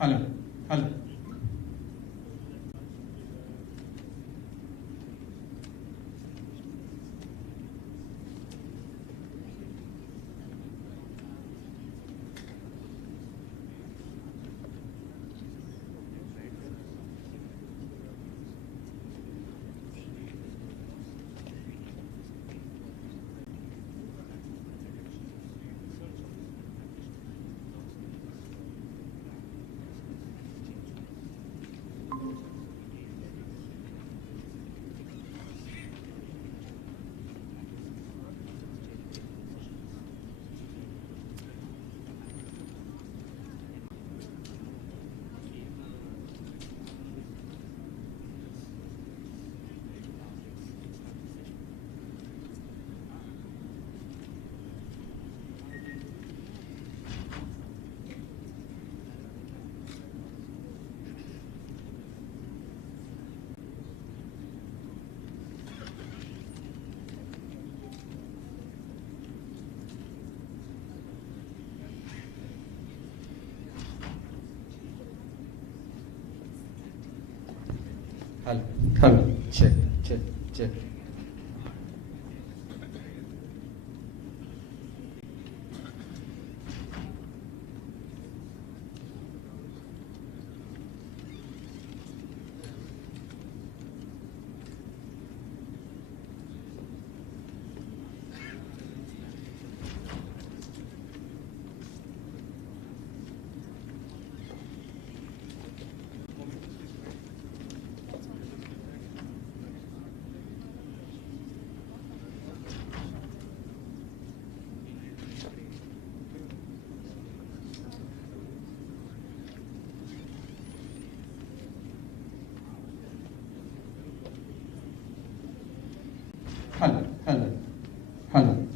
Hello. Hello. Hello. Hello. Check. Check. Check. Hello. Hello. Hello.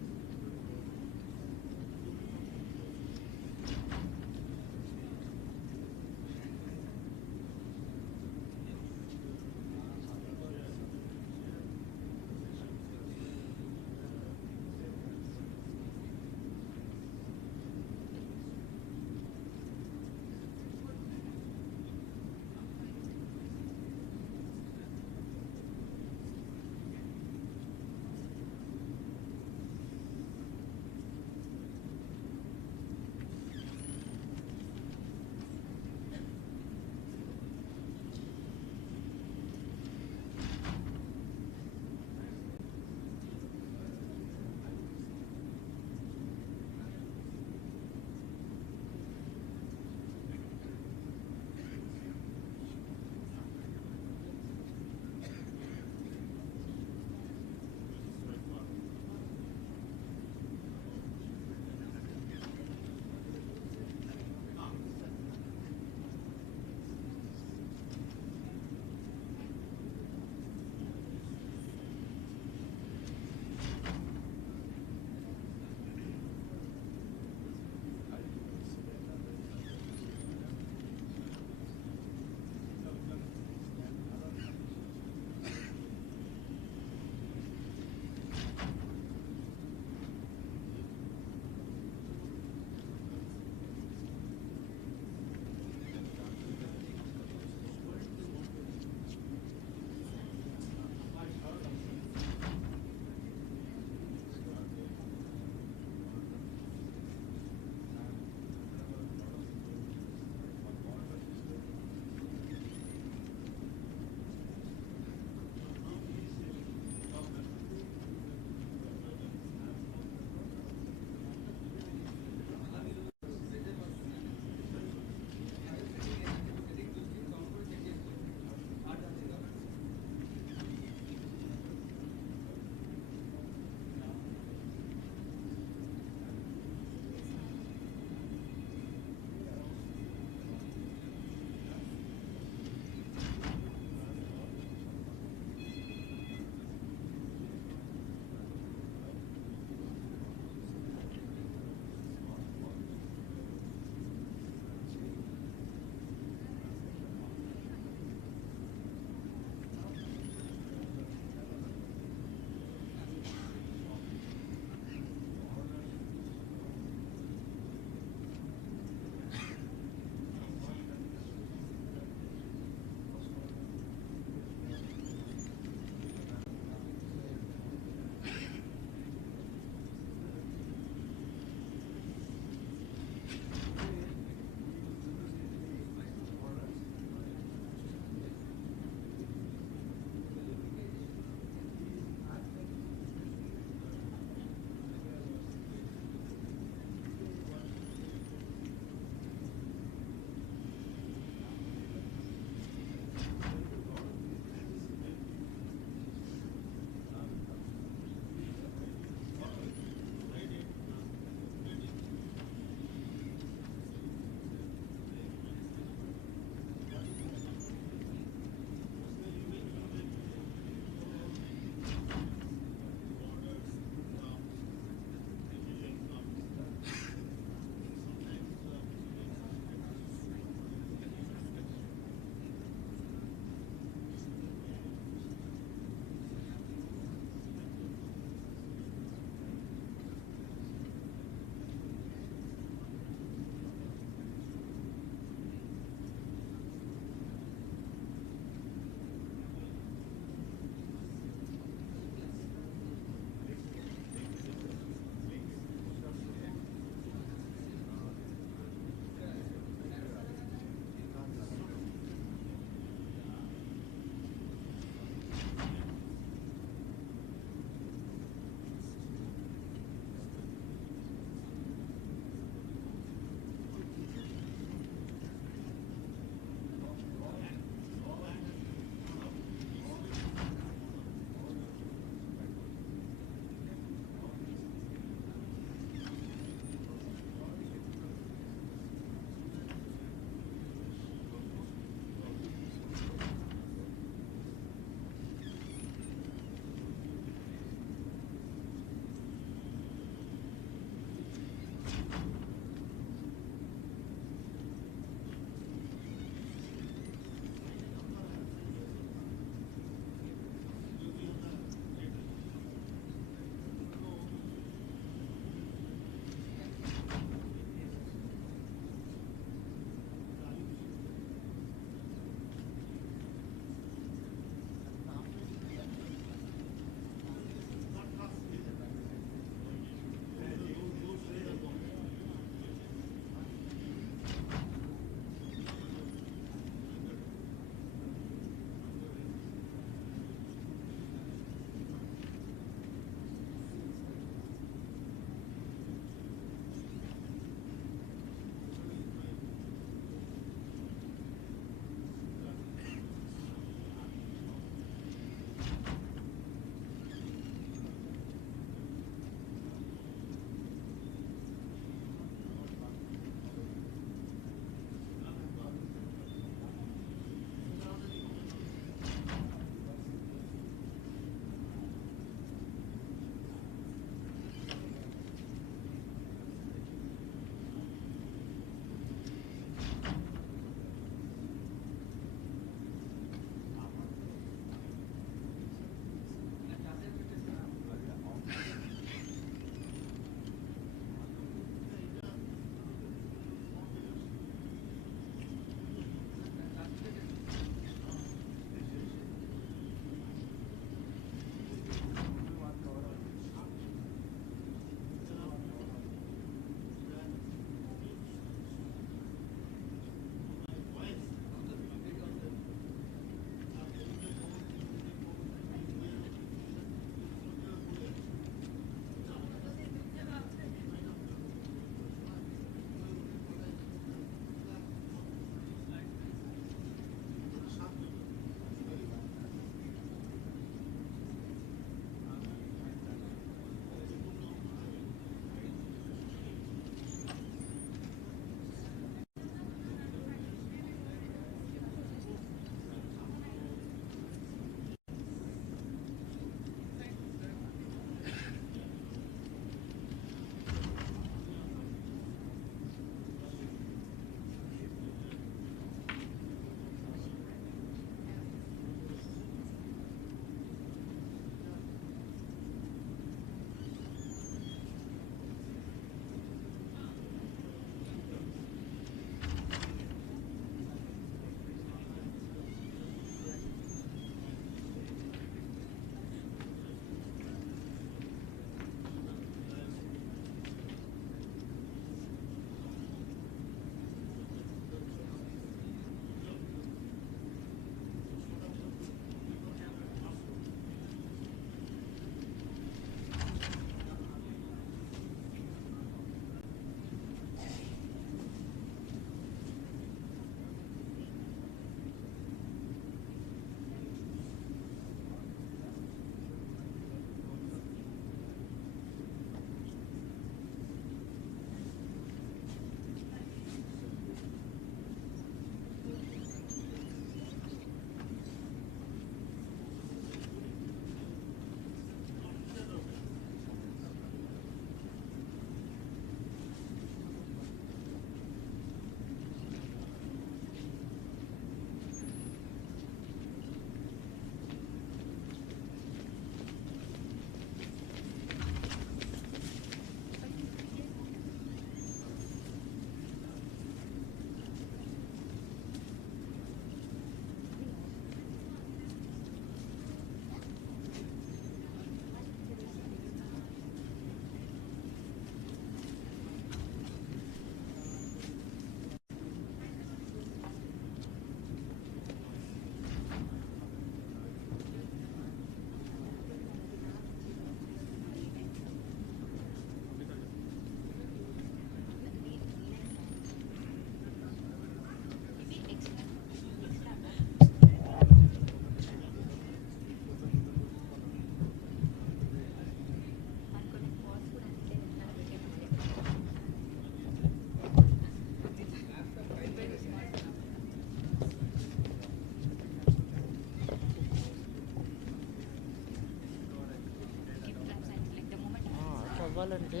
చెప్పాలంటే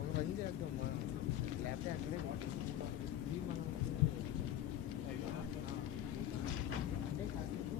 ఒక పని చేద్దాం లేకపోతే అక్కడే ఇది మనం అంటే కాసేపు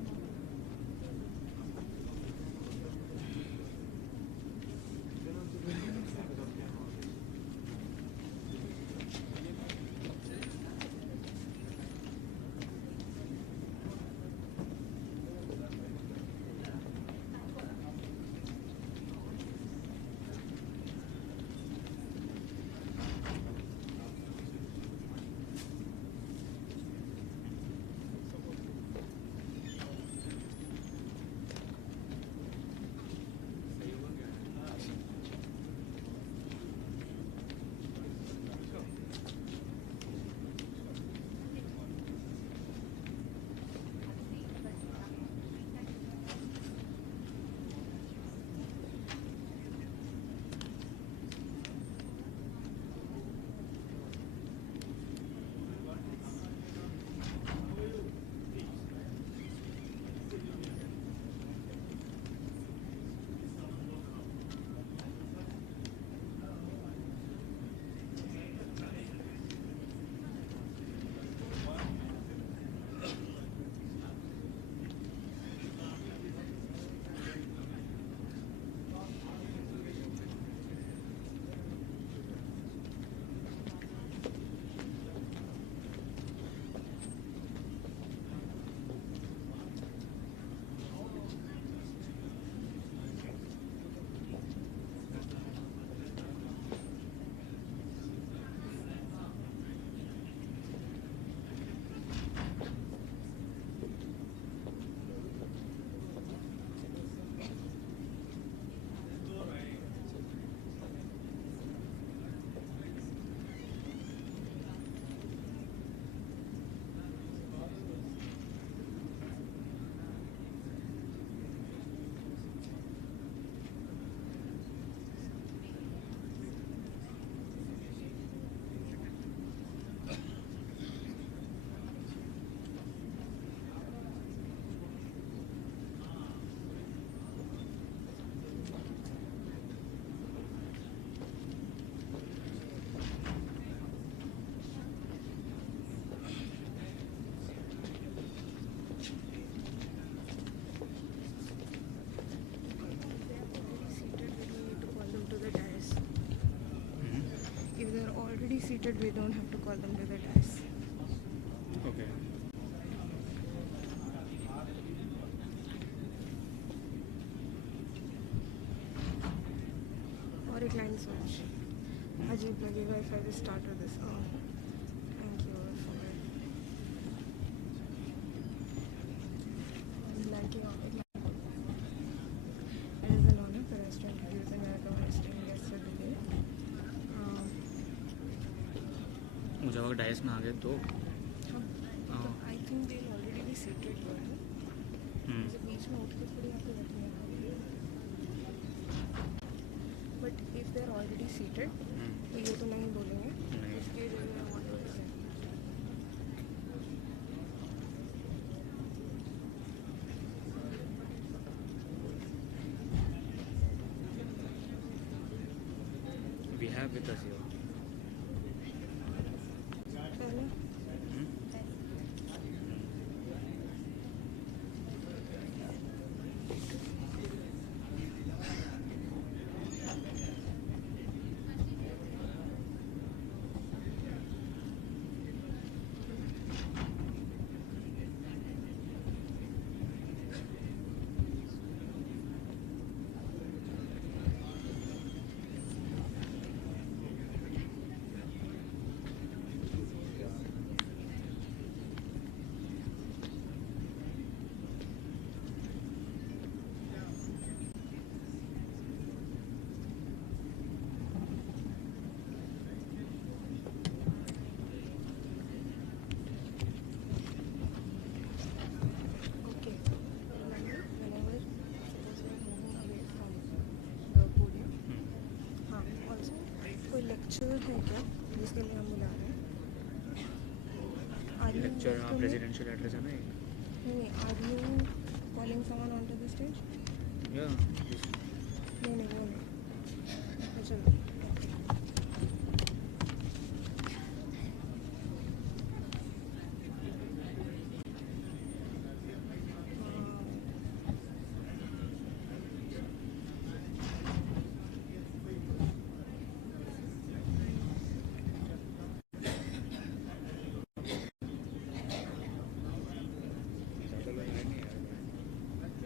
Seated, we don't have to call them to the dais. Okay. और एक लाइन सोच अजीब लगेगा if I just start with this. Oh, thank you for it. Lacking on it. It is an honor for us to introduce America hosting guests for today. मुझे अगर dice में आ गए तो I think they'll already be seated here. बीच में उठ के थोड़ी आपको बैठने का But if they're already seated, तो ये तो नहीं बोलेंगे. इसके लिए मैं what to say. We have with us here. पहले लेक्चर है क्या जिसके लिए हम बुला रहे हैं? लेक्चर हाँ प्रेसिडेंशियल एड्रेस है ना एक नहीं, are you calling someone onto the stage? Yeah. नहीं वो नहीं चलो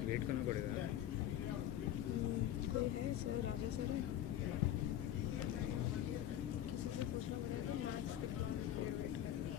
वेट करना पड़ेगा. कोई है सर राजा सर है किसी से पूछना पड़ेगा मैथ्स कितना देर वेट करना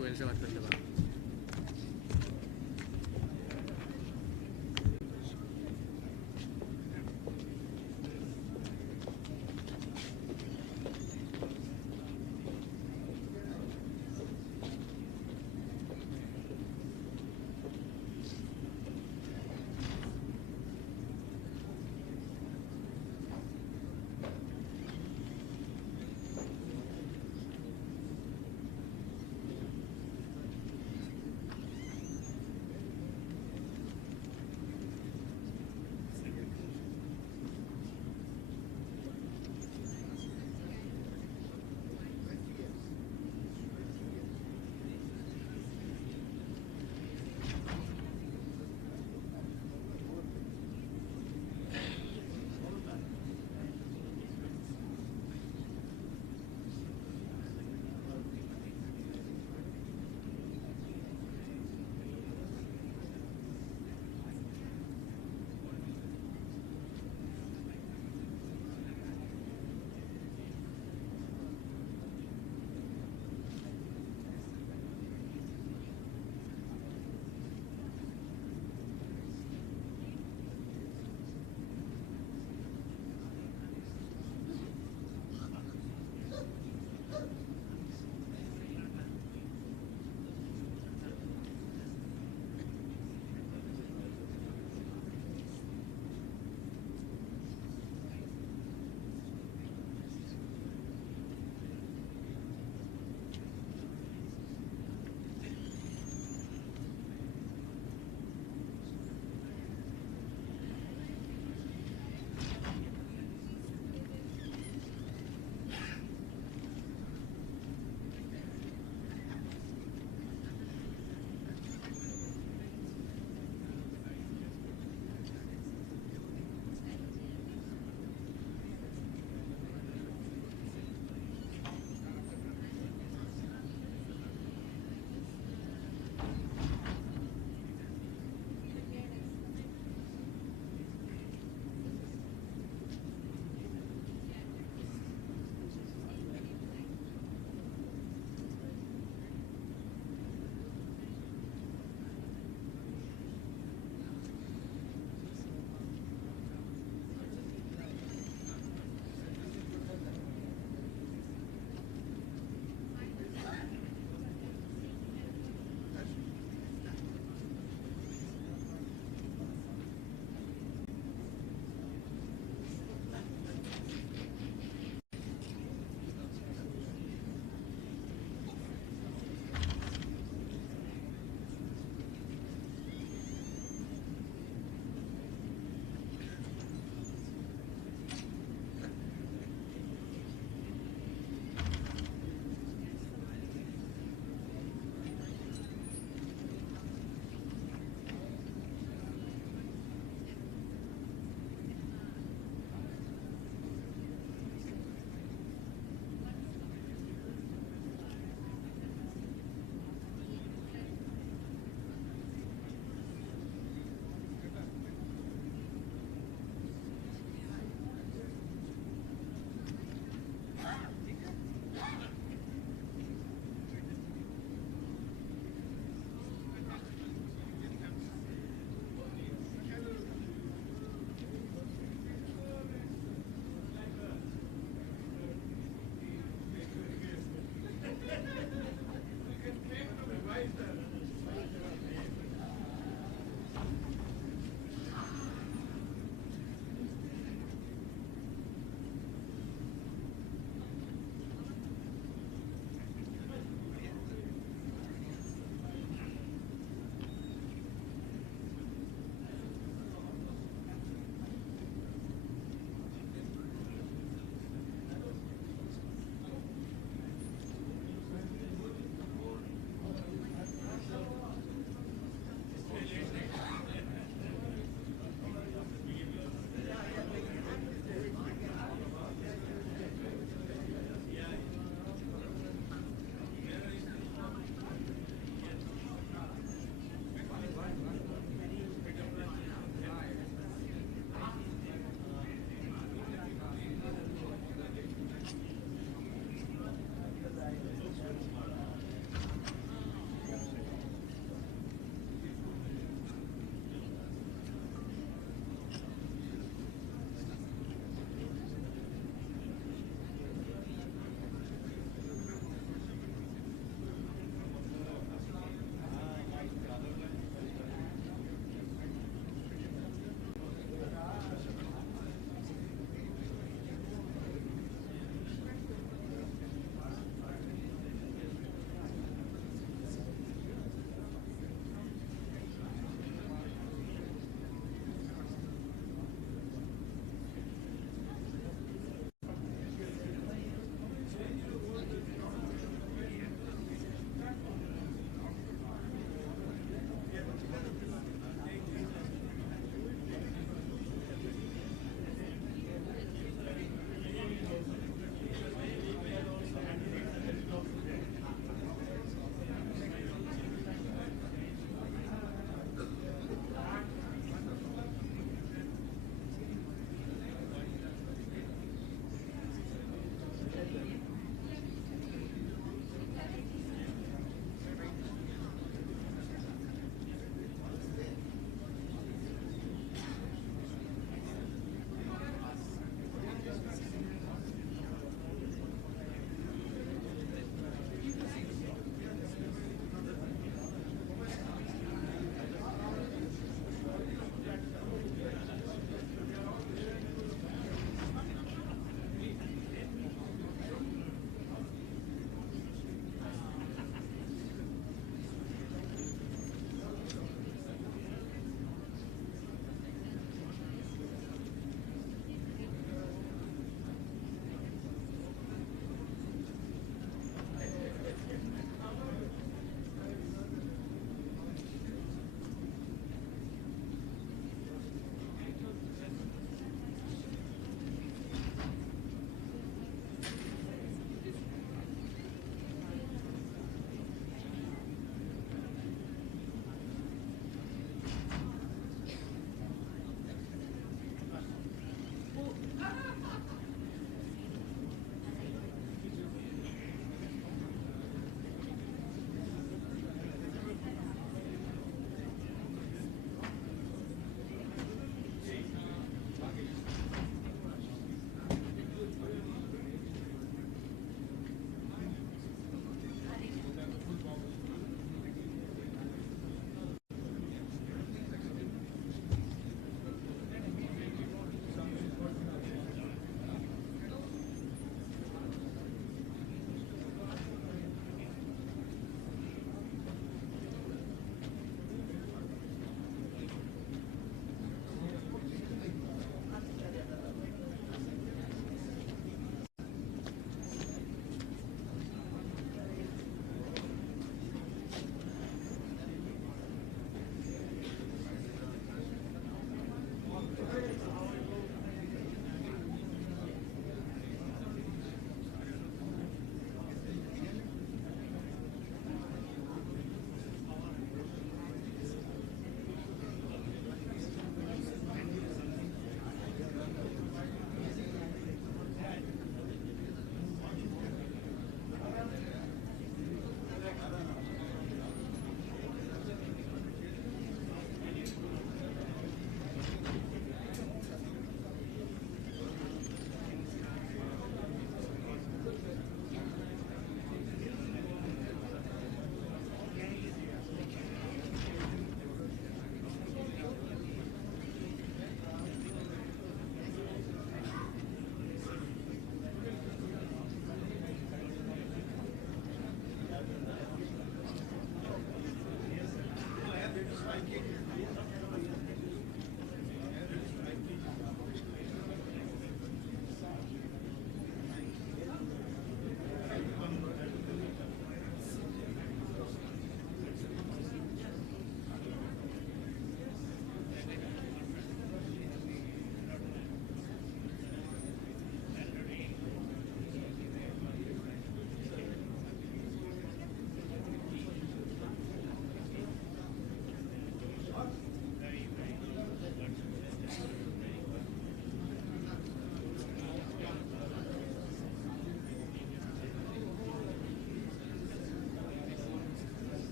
कोयल से बात करते बात.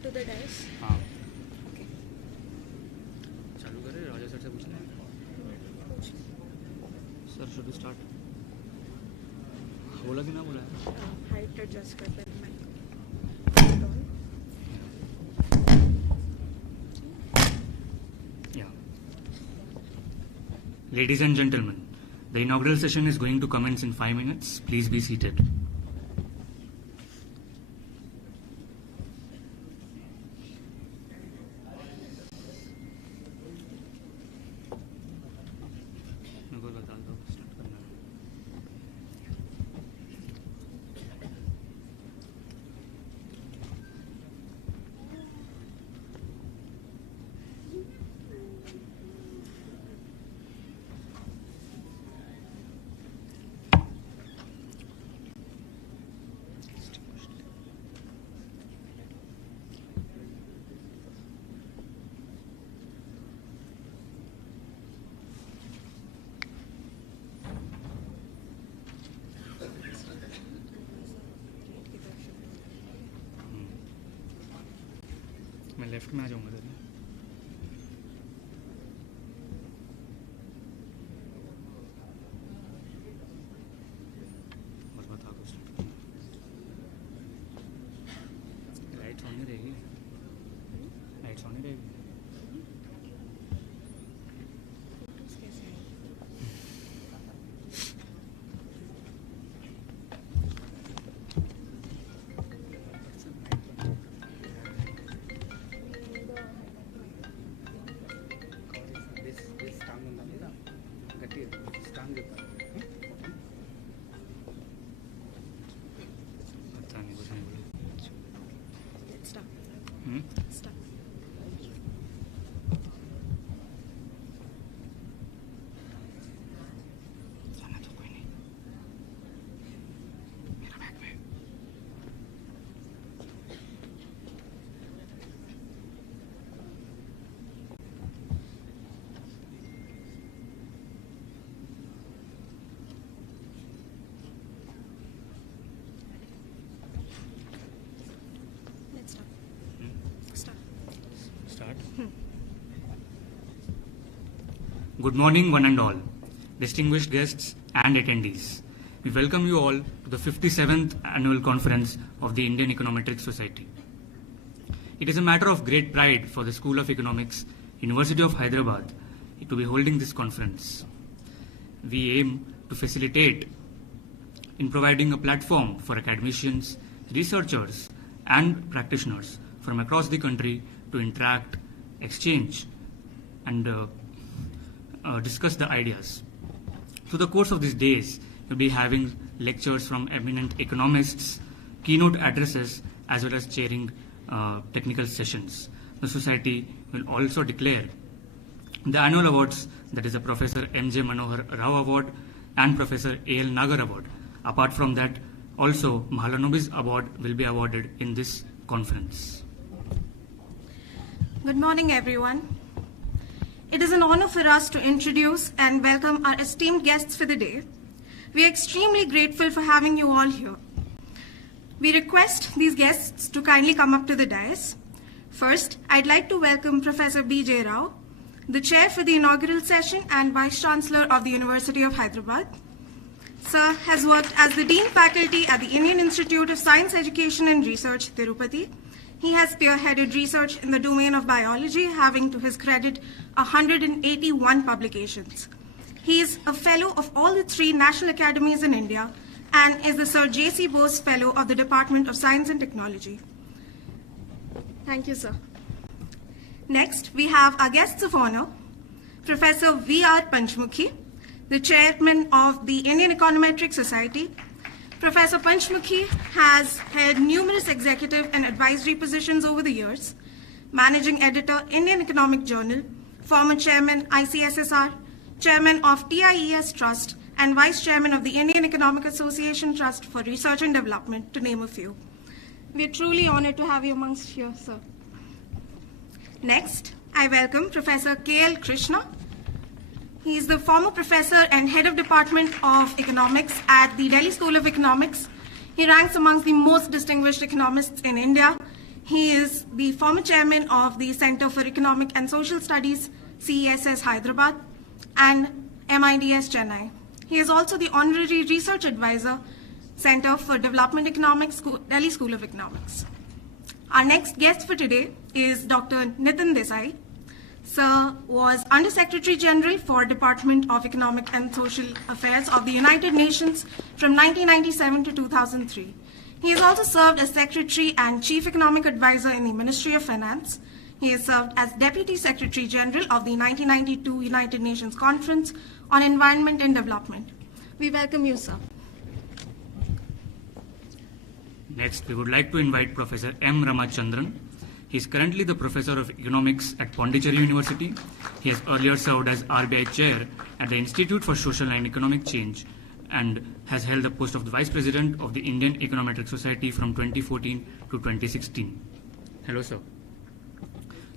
come to the dais. हाँ Okay. चालू करें राजा सर से पूछना है सर शुड स्टार्ट बोला कि ना बोला है Height adjust करते हैं मैं. Yeah. Ladies and gentlemen, the inaugural session is going to commence in 5 minutes. Please be seated. मेरे को बता दो स्टार्ट करना है. मैं लेफ्ट में आ जाऊंगा सर और बता दो लाइट्स ऑन ही रहेगी लाइट्स ऑन ही रहेगी Photos कैसे हैं? this tongue on the mirror. Get it. This tongue. पता नहीं कुछ नहीं बोली Let's start. Hmm Start. जाना तो कोई नहीं मेरा बैग में Let's start. Start. Start. Good morning, one and all, distinguished guests and attendees. We welcome you all to the 57th Annual Conference of the Indian Econometrics Society. It is a matter of great pride for the School of Economics, University of Hyderabad, to be holding this conference. We aim to facilitate in providing a platform for academicians, researchers, and practitioners from across the country to interact, exchange, and discuss the ideas. Through the course of these days, we'll be having lectures from eminent economists, keynote addresses, as well as chairing technical sessions. The Society will also declare the annual awards, that is the Professor M.J. Manohar Rao Award and Professor A.L. Nagar Award. Apart from that, also Mahalanobis Award will be awarded in this conference. Good morning, everyone. It is an honor for us to introduce and welcome our esteemed guests for the day. We are extremely grateful for having you all here. We request these guests to kindly come up to the dais. First, I'd like to welcome Professor B.J. Rao, the Chair for the inaugural session and Vice Chancellor of the University of Hyderabad. Sir has worked as the Dean Faculty at the Indian Institute of Science Education and Research, Tirupati. He has spearheaded research in the domain of biology, having to his credit 181 publications. He is a fellow of all the 3 national academies in India and is the Sir J.C. Bose Fellow of the Department of Science and Technology. Thank you, sir. Next, we have our guests of honor, Professor V.R. Panchmukhi, the Chairman of the Indian Econometrics Society. Professor Panchmukhi has held numerous executive and advisory positions over the years: Managing Editor, Indian Economic Journal, former Chairman, ICSSR, Chairman of TIES Trust, and Vice Chairman of the Indian Economic Association Trust for Research and Development, to name a few. We are truly honored to have you amongst here, sir. Next, I welcome Professor K.L. Krishna. He is the former professor and head of Department of Economics at the Delhi School of Economics. He ranks amongst the most distinguished economists in India. He is the former chairman of the Center for Economic and Social Studies, CESS Hyderabad, and MIDS Chennai. He is also the honorary research advisor, Center for Development Economics, Delhi School of Economics. Our next guest for today is Dr. Nitin Desai. Sir was Under Secretary General for Department of Economic and Social Affairs of the United Nations from 1997 to 2003. He has also served as Secretary and Chief Economic Advisor in the Ministry of Finance. He has served as Deputy Secretary General of the 1992 United Nations Conference on Environment and Development. We welcome you, sir. Next, we would like to invite Professor M. Ramachandran. He is currently the Professor of Economics at Pondicherry University. He has earlier served as RBI Chair at the Institute for Social and Economic Change and has held the post of the Vice President of the Indian Econometric Society from 2014 to 2016. Hello, sir.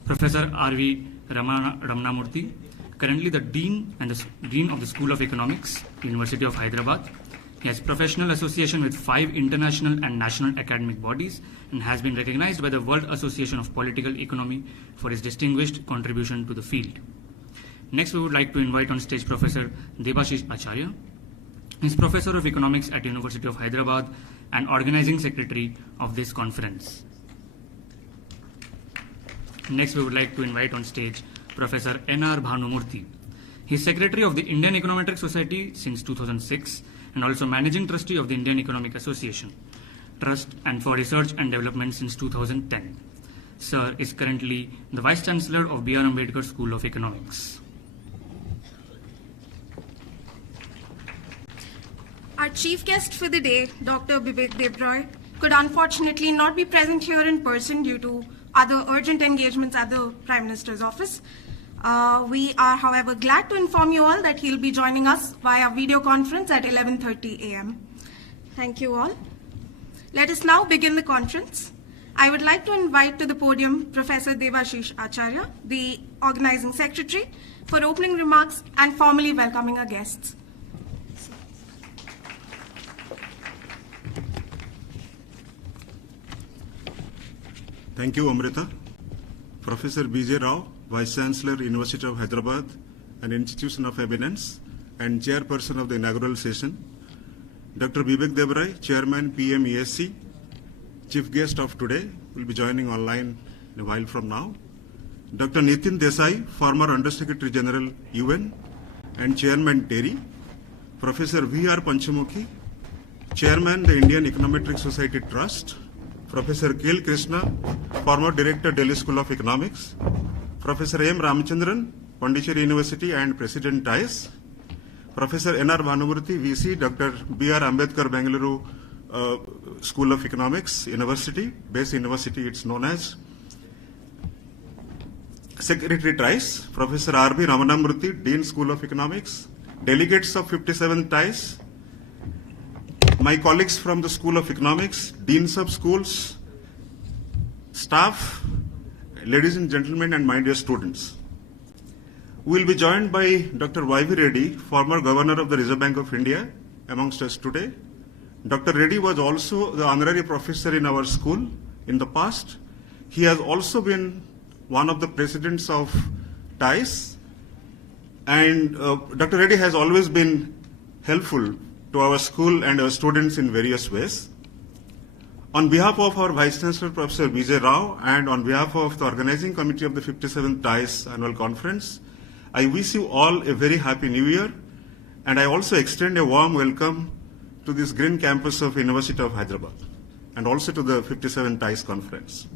Professor R.V. Ramanamurthy, currently the Dean and the Dean of the School of Economics, University of Hyderabad. He has professional association with 5 international and national academic bodies and has been recognized by the World Association of Political Economy for his distinguished contribution to the field. Next, we would like to invite on stage Professor Debashish Acharya. He is Professor of Economics at University of Hyderabad and Organizing Secretary of this conference. Next, we would like to invite on stage Professor N.R. Bhanumurthy. He is Secretary of the Indian Econometric Society since 2006 and also Managing Trustee of the Indian Economic Association Trust and for Research and Development since 2010. Sir is currently the Vice Chancellor of B.R. Ambedkar School of Economics. Our chief guest for the day, Dr. Bibek Debroy, could unfortunately not be present here in person due to other urgent engagements at the Prime Minister's office. We are, however, glad to inform you all that he'll be joining us via video conference at 11:30 a.m. Thank you all. Let us now begin the conference. I would like to invite to the podium Professor Debashish Acharya, the Organizing Secretary, for opening remarks and formally welcoming our guests. Thank you, Amrita. Professor B.J. Rao, Vice Chancellor, University of Hyderabad, an institution of eminence, and Chairperson of the inaugural session. Dr. Bibek Debroy, Chairman, PMESC, Chief Guest of today, will be joining online in a while from now. Dr. Nitin Desai, former Under Secretary General, UN, and Chairman, TERI. Professor V.R. Panchamukhi, Chairman, the Indian Econometric Society Trust. Professor K.L. Krishna, former Director, Delhi School of Economics. Professor M. Ramachandran, Pondicherry University and President TIES. Professor N.R. Bhanumurthy, VC, Dr. B.R. Ambedkar, Bengaluru School of Economics, University, base university it's known as. Secretary TIES, Professor R.B. Ramanamurthy, Dean School of Economics. Delegates of 57th TIES. My colleagues from the School of Economics, Deans of Schools, staff, ladies and gentlemen, and my dear students. We will be joined by Dr. Y.V. Reddy, former Governor of the Reserve Bank of India, amongst us today. Dr. Reddy was also the honorary professor in our school in the past. He has also been one of the presidents of TIES, and Dr. Reddy has always been helpful to our school and our students in various ways. On behalf of our Vice Chancellor, Professor B.J. Rao, and on behalf of the Organizing Committee of the 57th TIES Annual Conference, I wish you all a very happy New Year, and I also extend a warm welcome to this green campus of University of Hyderabad, and also to the 57th TIES Conference.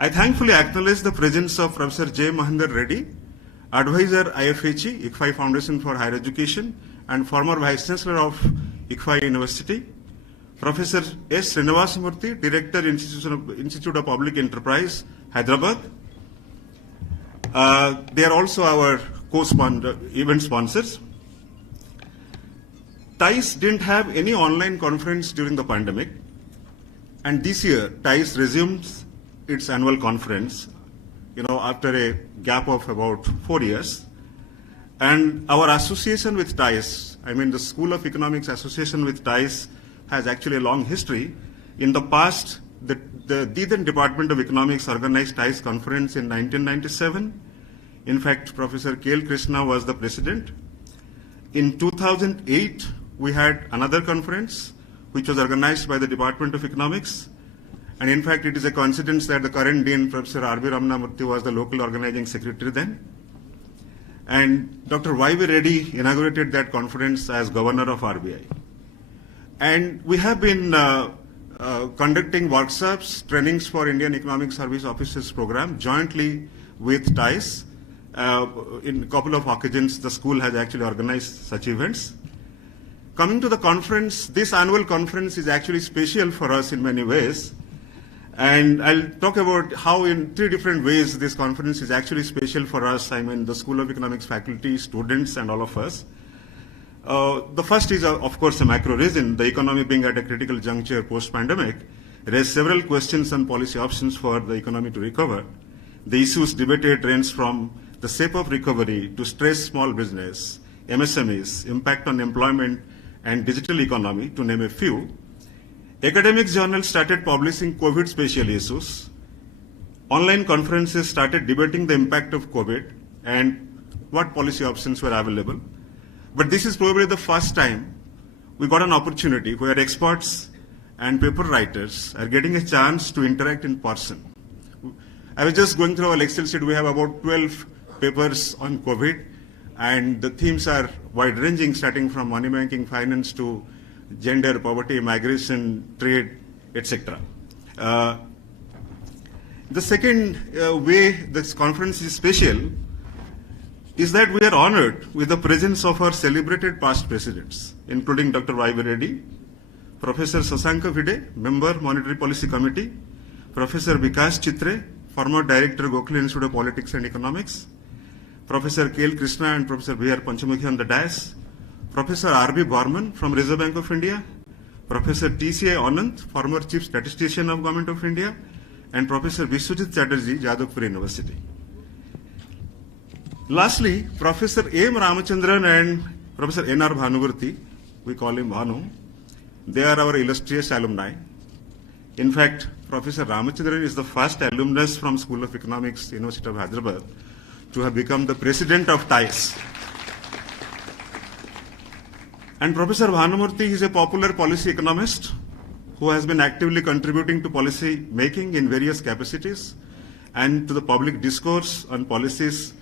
I thankfully acknowledge the presence of Professor J. Mahendra Reddy, Advisor IFHE, ICFI Foundation for Higher Education, and former Vice Chancellor of ICFI University. Professor S. Srinivasamurthy, Director, Institute of Public Enterprise, Hyderabad. They are also our event sponsors. TIES didn't have any online conference during the pandemic, and this year TIES resumes its annual conference, after a gap of about 4 years. And our association with TIES, the School of Economics association with TIES, has actually a long history. In the past, the then Department of Economics organized TIES conference in 1997. In fact, Professor K.L. Krishna was the president. In 2008, we had another conference, which was organized by the Department of Economics. And in fact, it is a coincidence that the current Dean, Professor R.B. Ramanamurthy, was the local organizing secretary then. And Dr. Y.V. Reddy inaugurated that conference as governor of RBI. And we have been conducting workshops, trainings for Indian Economic Service Officers program jointly with TIES. In a couple of occasions, the school has actually organized such events. Coming to the conference, this annual conference is actually special for us in many ways. And I'll talk about how in 3 different ways this conference is actually special for us, I mean the School of Economics faculty, students, and all of us. The first is, of course, a macro reason. The economy being at a critical juncture post-pandemic raised several questions on policy options for the economy to recover. The issues debated range from the shape of recovery to stress small business, MSMEs, impact on employment and digital economy, to name a few. Academic journals started publishing COVID special issues. Online conferences started debating the impact of COVID and what policy options were available. But this is probably the first time we got an opportunity where experts and paper writers are getting a chance to interact in person. I was just going through our Excel sheet. We have about 12 papers on COVID, and the themes are wide-ranging, starting from money banking, finance to gender, poverty, migration, trade, etc. The second way this conference is special is that we are honored with the presence of our celebrated past presidents, including Dr. Y.V. Reddy, Professor Sasanka Vide, member, Monetary Policy Committee, Professor Vikas Chitre, former Director, Gokhale Institute of Politics and Economics, Professor K.L. Krishna and Professor B.R. Panchamukhi on the dais, Professor R.B. Barman from Reserve Bank of India, Professor T.C.A. Anand, former Chief Statistician of Government of India, and Professor Biswajit Chatterjee, Jadavpur University. Lastly, Professor M. Ramachandran and Professor N.R. Bhanumurthy, we call him Bhanu, they are our illustrious alumni. In fact, Professor Ramachandran is the first alumnus from School of Economics, University of Hyderabad, to have become the president of TIES. And Professor Bhanumurthy is a popular policy economist who has been actively contributing to policy making in various capacities and to the public discourse on policies,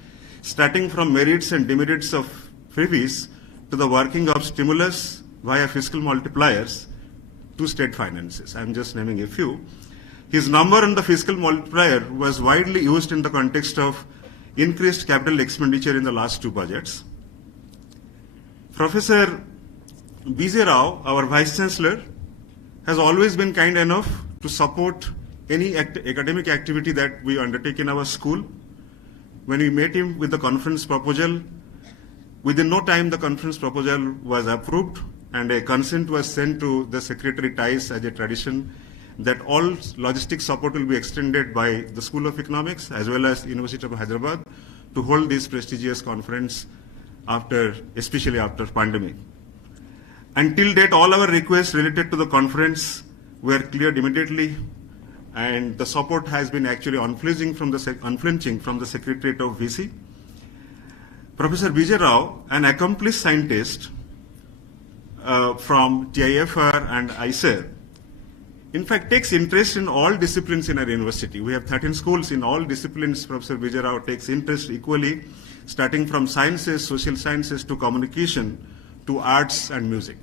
starting from merits and demerits of freebies to the working of stimulus via fiscal multipliers to state finances. I'm just naming a few. His number on the fiscal multiplier was widely used in the context of increased capital expenditure in the last 2 budgets. Professor B.J. Rao, our Vice Chancellor, has always been kind enough to support any academic activity that we undertake in our school. When we met him with the conference proposal, within no time the conference proposal was approved and a consent was sent to the Secretary TIES as a tradition that all logistic support will be extended by the School of Economics as well as University of Hyderabad to hold this prestigious conference especially after pandemic. Until date, all our requests related to the conference were cleared immediately, and the support has been actually unflinching from the Secretariat of VC. Professor B.J. Rao, an accomplished scientist from TIFR and ICER, in fact, takes interest in all disciplines in our university. We have 13 schools in all disciplines. Professor B.J. Rao takes interest equally, starting from sciences, social sciences to communication to arts and music.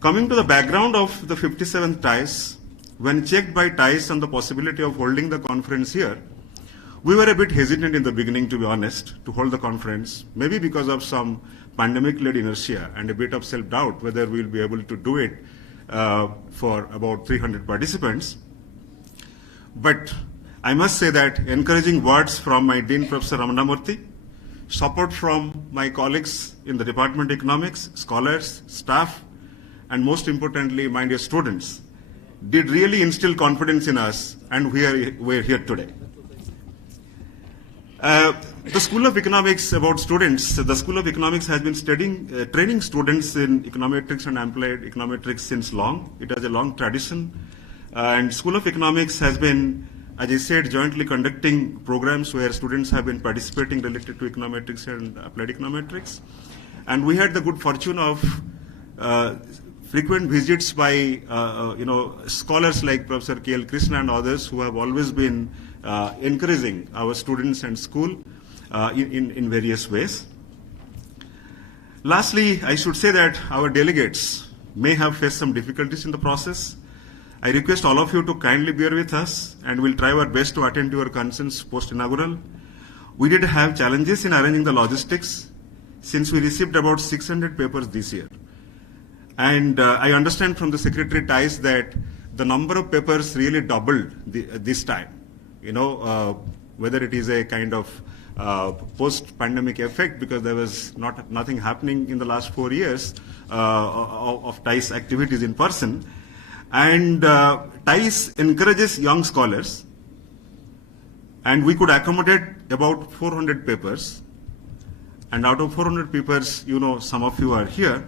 Coming to the background of the 57th TIES, when checked by TIES on the possibility of holding the conference here, we were a bit hesitant in the beginning, to be honest, to hold the conference, maybe because of some pandemic-led inertia and a bit of self-doubt whether we'll be able to do it for about 300 participants. But I must say that encouraging words from my Dean, Professor Ramanamurthy, support from my colleagues in the Department of Economics, scholars, staff, and most importantly, my dear students, did really instill confidence in us, and we're here today. The School of Economics, about students, the School of Economics has been training students in econometrics and applied econometrics since long. It has a long tradition, And School of Economics has been, as I said, jointly conducting programs where students have been participating related to econometrics and applied econometrics. And we had the good fortune of frequent visits by scholars like Professor K.L. Krishna and others who have always been encouraging our students and school in various ways. Lastly, I should say that our delegates may have faced some difficulties in the process. I request all of you to kindly bear with us, and we'll try our best to attend to your concerns post-inaugural. We did have challenges in arranging the logistics since we received about 600 papers this year. And I understand from the Secretary Ties that the number of papers really doubled this time. Whether it is a kind of post-pandemic effect because there was nothing happening in the last 4 years of TIES activities in person. And TIES encourages young scholars, and we could accommodate about 400 papers. And out of 400 papers, some of you are here.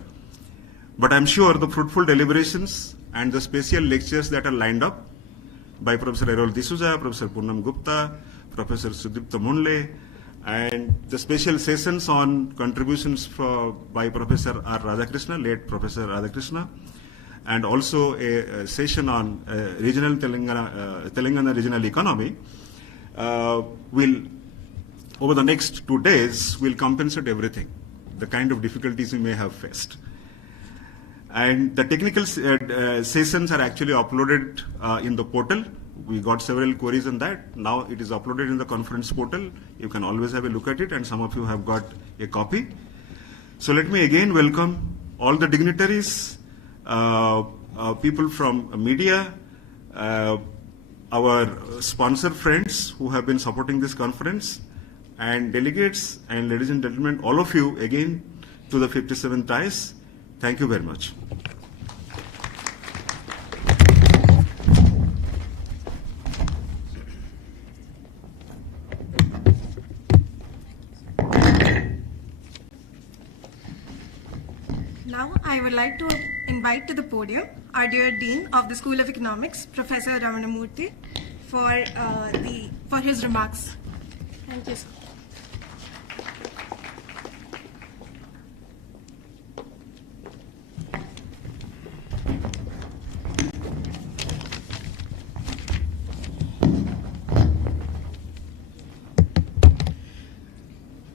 But I'm sure the fruitful deliberations and the special lectures that are lined up by Professor Errol D'Souza, Professor Poonam Gupta, Professor Sudipta Munle, and the special sessions on contributions by Professor R. Radhakrishna, late Professor Radhakrishna, and also a session on regional Telangana regional economy will, over the next 2 days, will compensate everything, the kind of difficulties we may have faced. And the technical sessions are actually uploaded in the portal. We got several queries on that. Now it is uploaded in the conference portal. You can always have a look at it, and some of you have got a copy. So let me again welcome all the dignitaries, people from media, our sponsor friends who have been supporting this conference, and delegates, and ladies and gentlemen, all of you again to the 57th TIES. Thank you very much. Now, I would like to invite to the podium our dear Dean of the School of Economics, Professor Ramanamurthy, for his remarks. Thank you, sir.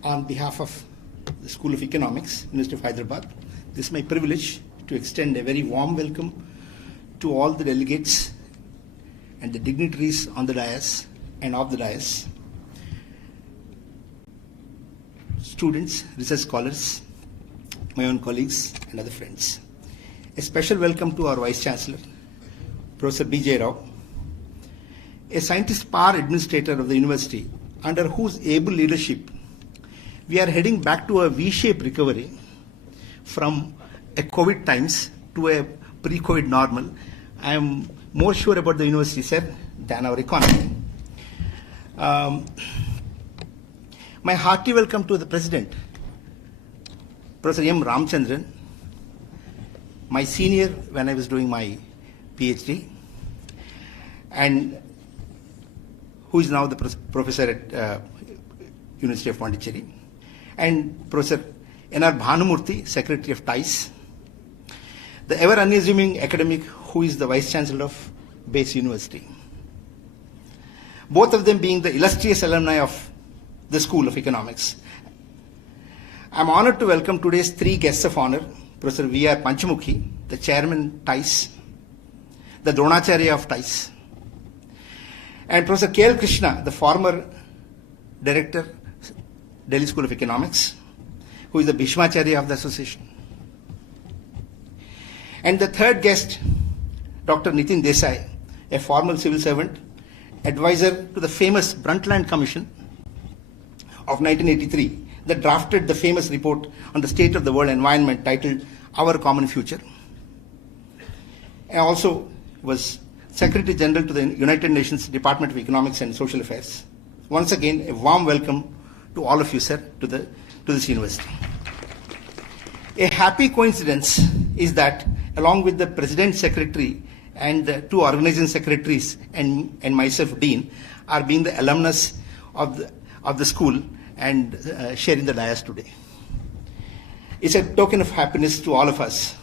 On behalf of the School of Economics, University of Hyderabad, this is my privilege to extend a very warm welcome to all the delegates and the dignitaries on the dais and off the dais, students, research scholars, my own colleagues and other friends. A special welcome to our Vice Chancellor, Professor B.J. Rao, a scientist power administrator of the university, under whose able leadership we are heading back to a V-shaped recovery from a COVID times to a pre-COVID normal. I am more sure about the university, sir, than our economy. My hearty welcome to the President, Professor M. Ramchandran, my senior when I was doing my PhD, and who is now the professor at University of Pondicherry, and Professor N.R. Bhanumurthy, Secretary of TIES, the ever unassuming academic who is the Vice Chancellor of Base University. Both of them being the illustrious alumni of the School of Economics. I am honored to welcome today's three guests of honor, Professor V.R. Panchamukhi, the Chairman TIES, the Dronacharya of TIES, and Professor K.L. Krishna, the former Director, Delhi School of Economics, who is the Bhishmacharya of the association. And the third guest, Dr. Nitin Desai, a former civil servant, advisor to the famous Brundtland Commission of 1983 that drafted the famous report on the state of the world environment titled Our Common Future. And also was Secretary General to the United Nations Department of Economics and Social Affairs. Once again, a warm welcome to all of you, sir, to this university. A happy coincidence is that, along with the President, Secretary, and the two organizing secretaries and myself, Dean, are being the alumnus of the school and sharing the dais today. It's a token of happiness to all of us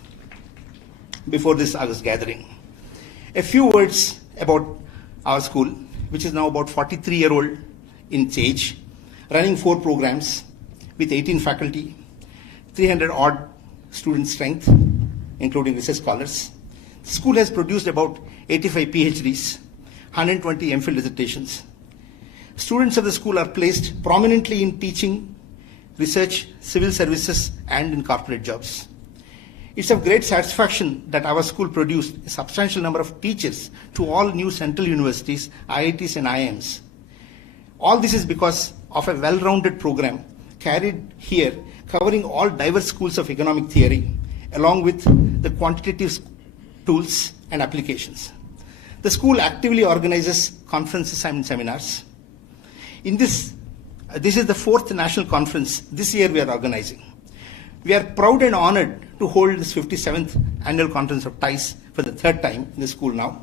before this August gathering. A few words about our school, which is now about 43-year-old in its age, running 4 programs with 18 faculty, 300-odd student strength, including research scholars. The school has produced about 85 PhDs, 120 MPhil dissertations. Students of the school are placed prominently in teaching, research, civil services, and in corporate jobs. It's of great satisfaction that our school produced a substantial number of teachers to all new central universities, IITs, and IIMs. All this is because of a well-rounded program carried here covering all diverse schools of economic theory, along with the quantitative tools and applications. The school actively organizes conferences and seminars. This is the 4th national conference this year we are organizing. We are proud and honored to hold this 57th annual conference of TIES for the 3rd time in the school now.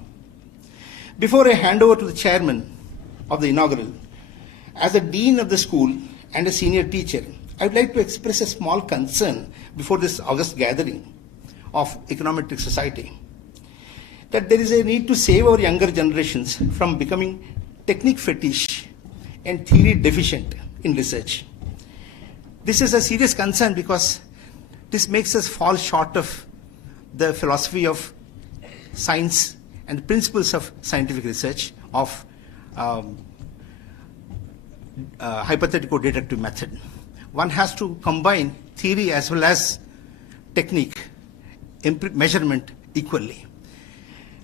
Before I hand over to the chairman of the inaugural, as a dean of the school and a senior teacher, I would like to express a small concern before this August gathering of Econometrics Society, that there is a need to save our younger generations from becoming technique fetish and theory deficient in research. This is a serious concern because this makes us fall short of the philosophy of science and the principles of scientific research, of hypothetical-deductive method. One has to combine theory as well as technique, measurement equally.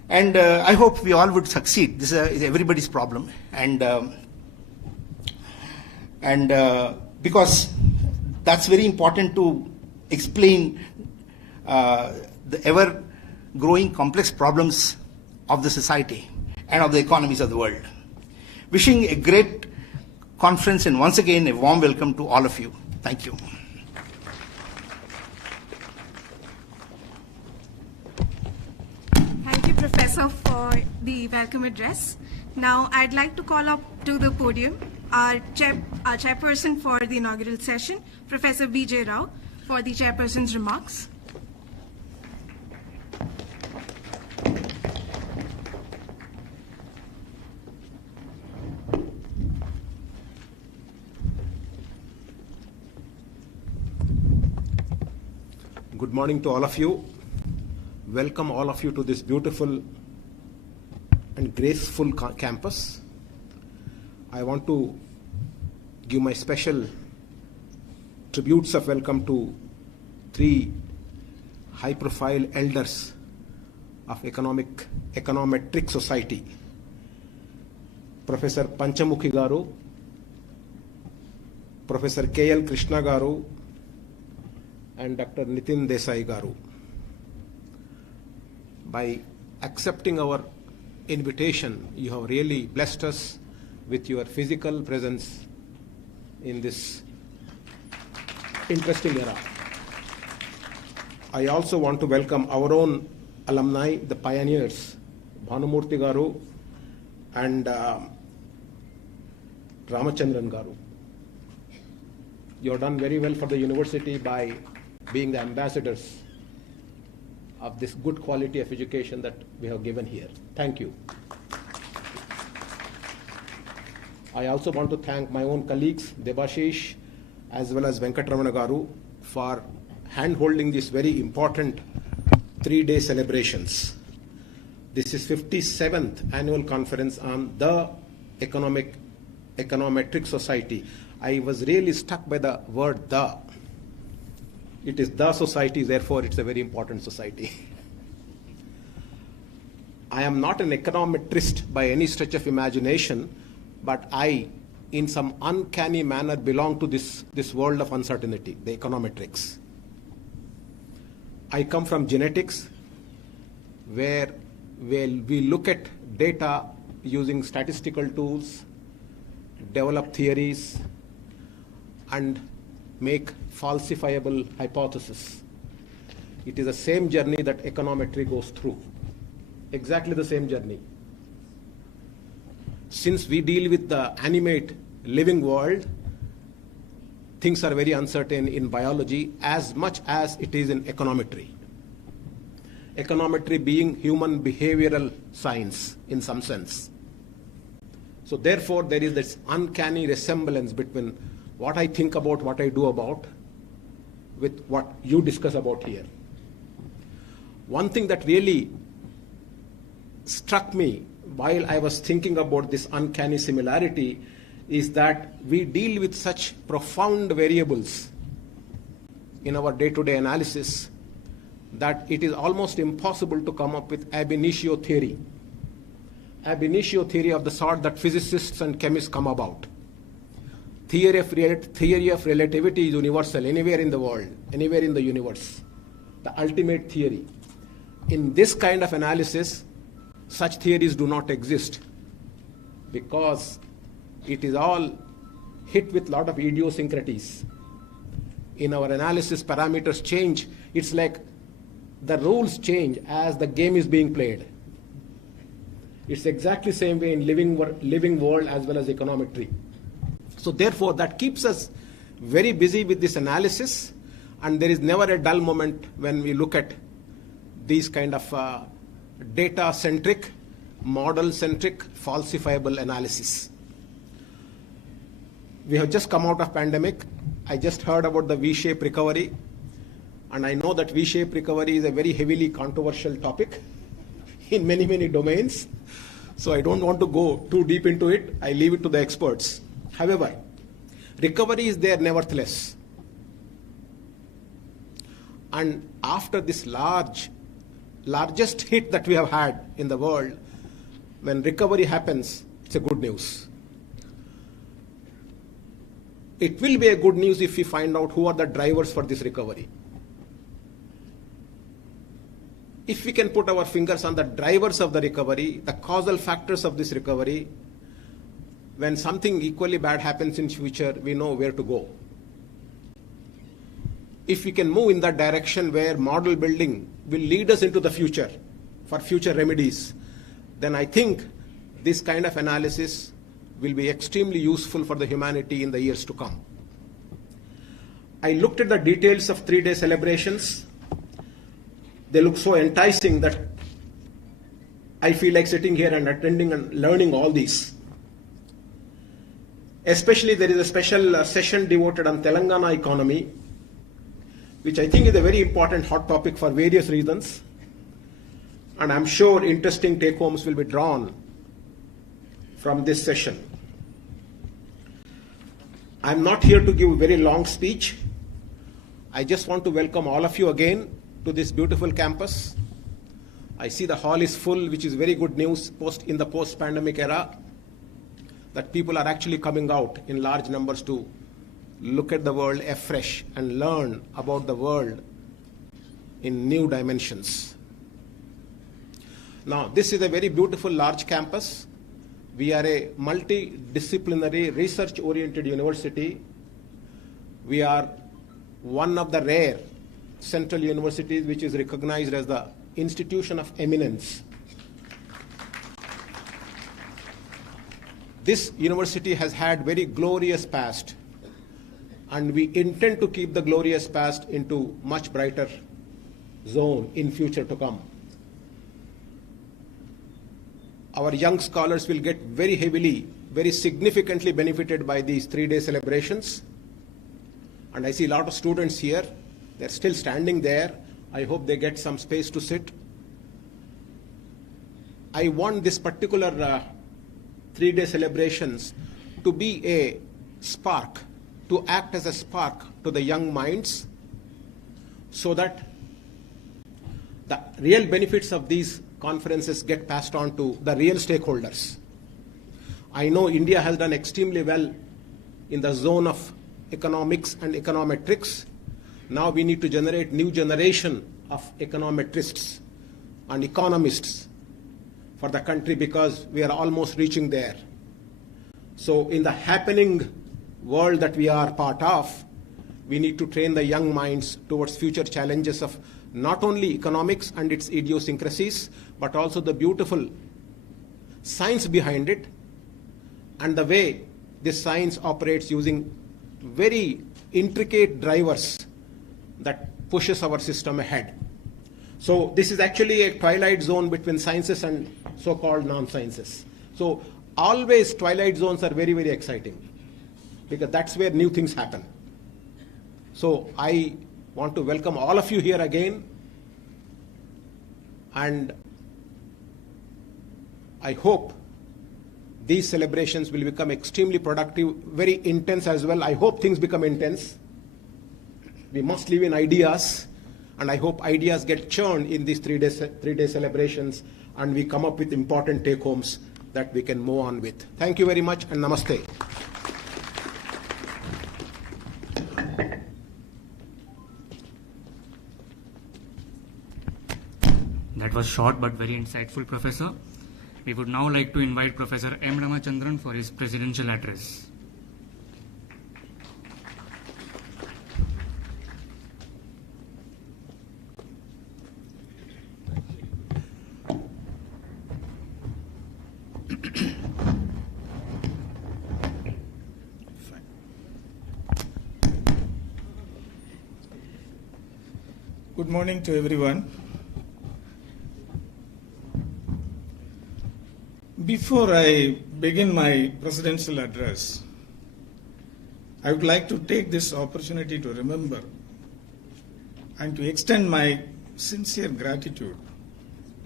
And I hope we all would succeed. This is everybody's problem. And because that's very important to explain the ever-growing complex problems of the society and of the economies of the world. Wishing a great conference and once again a warm welcome to all of you. Thank you. Thank you, Professor, for the welcome address. Now, I'd like to call up to the podium our chairperson for the inaugural session, Professor B.J. Rao, for the chairperson's remarks. Good morning to all of you. Welcome all of you to this beautiful and graceful campus. I want to give my special tributes of welcome to 3 high-profile elders of Econometric Society. Professor Panchamukhi Garu, Professor K.L. Krishna Garu, and Dr. Nitin Desai Garu. By accepting our invitation, you have really blessed us with your physical presence in this interesting era. I also want to welcome our own alumni, the pioneers, Bhanumurthy Garu and Ramachandran Garu. You have done very well for the university by being the ambassadors of this good quality of education that we have given here. Thank you. I also want to thank my own colleagues, Debashish, as well as Venkatramana Garu, for hand-holding this very important 3-day celebrations. This is 57th annual conference on the Econometric Society. I was really struck by the word "the." It is the society, therefore it's a very important society. I am not an econometrist by any stretch of imagination, but I, in some uncanny manner, belong to this world of uncertainty, the econometrics. I come from genetics, where we look at data using statistical tools, develop theories, and make falsifiable hypotheses. It is the same journey that econometry goes through. exactly the same journey. Since we deal with the animate living world, things are very uncertain in biology as much as it is in econometry. Econometry being human behavioral science in some sense. So therefore, there is this uncanny resemblance between what I think about, what I do about, with what you discuss about here. One thing that really struck me while I was thinking about this uncanny similarity is that we deal with such profound variables in our day-to-day analysis that it is almost impossible to come up with ab initio theory. Ab initio theory of the sort that physicists and chemists come about. Theory of relativity is universal anywhere in the world, anywhere in the universe. The ultimate theory. In this kind of analysis, such theories do not exist because it is all hit with a lot of idiosyncrasies. In our analysis, parameters change. It's like the rules change as the game is being played. It's exactly the same way in living world as well as econometry. So therefore, that keeps us very busy with this analysis, and there is never a dull moment when we look at these kind of data-centric, model-centric, falsifiable analysis. We have just come out of pandemic. I just heard about the V-shaped recovery, and I know that V-shaped recovery is a very heavily controversial topic in many, many domains. So I don't want to go too deep into it. I leave it to the experts. However, recovery is there nevertheless. And after this largest hit that we have had in the world, when recovery happens, it's a good news. It will be a good news if we find out who are the drivers for this recovery. If we can put our fingers on the drivers of the recovery, the causal factors of this recovery, when something equally bad happens in future, we know where to go. If we can move in that direction where model building will lead us into the future for future remedies, then I think this kind of analysis will be extremely useful for the humanity in the years to come. I looked at the details of 3-day celebrations. They look so enticing that I feel like sitting here and attending and learning all these. Especially there is a special session devoted on Telangana economy, which I think is a very important hot topic for various reasons. And I'm sure interesting take-homes will be drawn from this session. I'm not here to give a very long speech. I just want to welcome all of you again to this beautiful campus. I see the hall is full, which is very good news in the post-pandemic era, that people are actually coming out in large numbers to look at the world afresh and learn about the world in new dimensions. Now, this is a very beautiful large campus. We are a multidisciplinary, research-oriented university. We are one of the rare central universities which is recognized as the institution of eminence. This university has had very glorious past, and we intend to keep the glorious past into much brighter zone in future to come. Our young scholars will get very significantly benefited by these 3-day celebrations. And I see a lot of students here. They're still standing there. I hope they get some space to sit. I want this particular 3-day celebrations to be a spark, to act as a spark to the young minds, so that the real benefits of these conferences get passed on to the real stakeholders. I know India has done extremely well in the zone of economics and econometrics. Now we need to generate new generation of econometrists and economists for the country, because we are almost reaching there. So in the happening world that we are part of, we need to train the young minds towards future challenges of not only economics and its idiosyncrasies, but also the beautiful science behind it and the way this science operates using very intricate drivers that pushes our system ahead. So this is actually a twilight zone between sciences and so-called non-sciences. So always twilight zones are very, very exciting because that's where new things happen. So I want to welcome all of you here again, and I hope these celebrations will become extremely productive, very intense as well. I hope things become intense. We must live in ideas, and I hope ideas get churned in these three-day celebrations, and we come up with important take-homes that we can move on with. Thank you very much, and namaste. That was short but very insightful, Professor. We would now like to invite Professor M. Ramachandran for his presidential address. Good morning to everyone. Before I begin my presidential address, I would like to take this opportunity to remember and to extend my sincere gratitude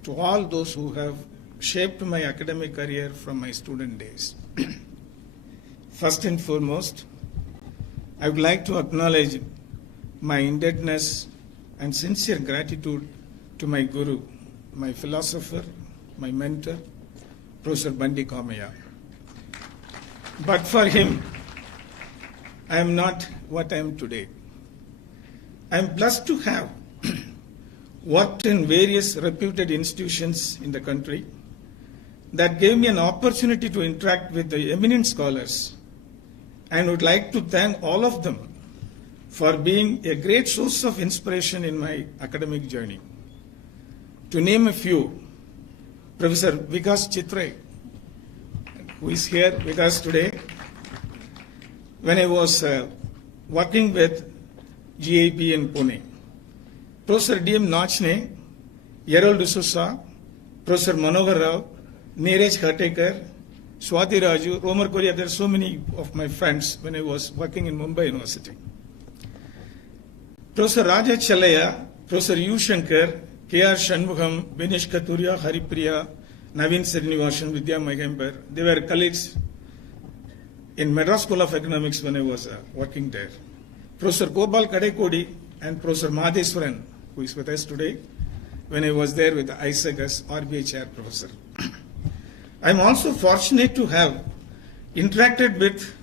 to all those who have shaped my academic career from my student days. First and foremost, I would like to acknowledge my indebtedness and sincere gratitude to my guru, my philosopher, my mentor, Professor Bandi Kamaya. But for him, I am not what I am today. I am blessed to have worked in various reputed institutions in the country that gave me an opportunity to interact with the eminent scholars, and would like to thank all of them for being a great source of inspiration in my academic journey. To name a few, Professor Vikas Chitre, who is here with us today. When I was working with GIP in Pune, Professor D.M. Nachne, Yerol D'Souza, Professor Manohar Rao, Neeraj Khatekar, Swati Raju, Romer Korea, there are so many of my friends when I was working in Mumbai University. Professor Raja Chalaya, Professor U. Shankar, K.R. Shanmugam, Benish Katuria, Haripriya, Naveen Srinivasan, Vidya Magember, they were colleagues in Madras School of Economics when I was working there. Professor Gopal Kadekodi and Professor Madheswaran, who is with us today, when I was there with ISEG as RBI Chair Professor. I am also fortunate to have interacted with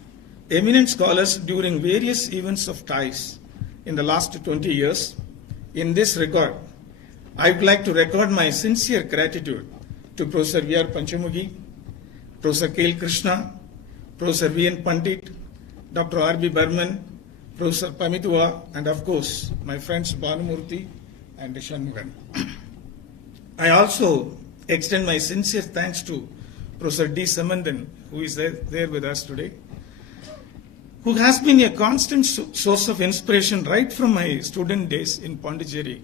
eminent scholars during various events of TIES in the last 20 years. In this regard, I would like to record my sincere gratitude to Professor V.R. Panchamugi, Professor K.L. Krishna, Professor V.N. Pandit, Dr. R.B. Burman, Professor Pamitwa, and of course, my friends Bhanumurthy and Shanmugan. I also extend my sincere thanks to Professor D. Samandan, who is there with us today, who has been a constant source of inspiration right from my student days in Pondicherry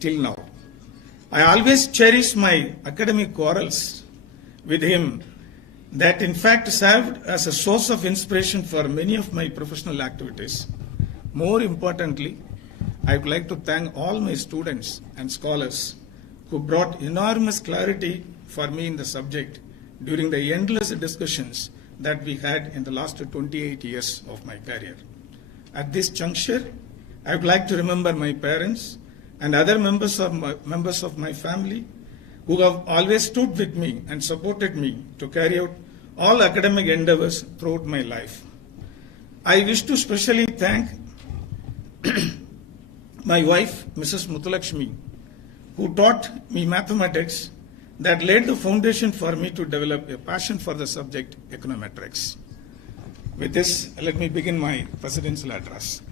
till now. I always cherish my academic quarrels with him that in fact served as a source of inspiration for many of my professional activities. More importantly, I would like to thank all my students and scholars who brought enormous clarity for me in the subject during the endless discussions that we had in the last 28 years of my career. At this juncture, I would like to remember my parents and other members of my family who have always stood with me and supported me to carry out all academic endeavors throughout my life. I wish to specially thank my wife, Mrs. Muthulakshmi, who taught me mathematics that laid the foundation for me to develop a passion for the subject econometrics. With this, let me begin my presidential address.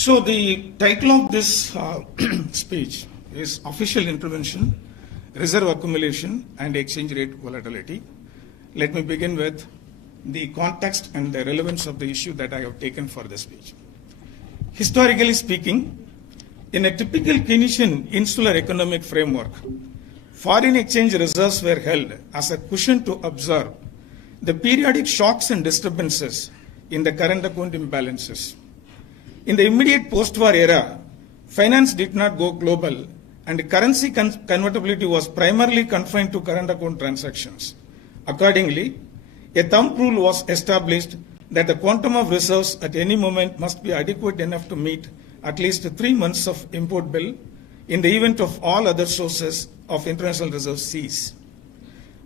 So the title of this speech is Official Intervention, Reserve Accumulation and Exchange Rate Volatility. Let me begin with the context and the relevance of the issue that I have taken for this speech. Historically speaking, in a typical Keynesian insular economic framework, foreign exchange reserves were held as a cushion to absorb the periodic shocks and disturbances in the current account imbalances. In the immediate post-war era, finance did not go global and currency convertibility was primarily confined to current account transactions. Accordingly, a thumb rule was established that the quantum of reserves at any moment must be adequate enough to meet at least 3 months of import bill in the event of all other sources of international reserves cease.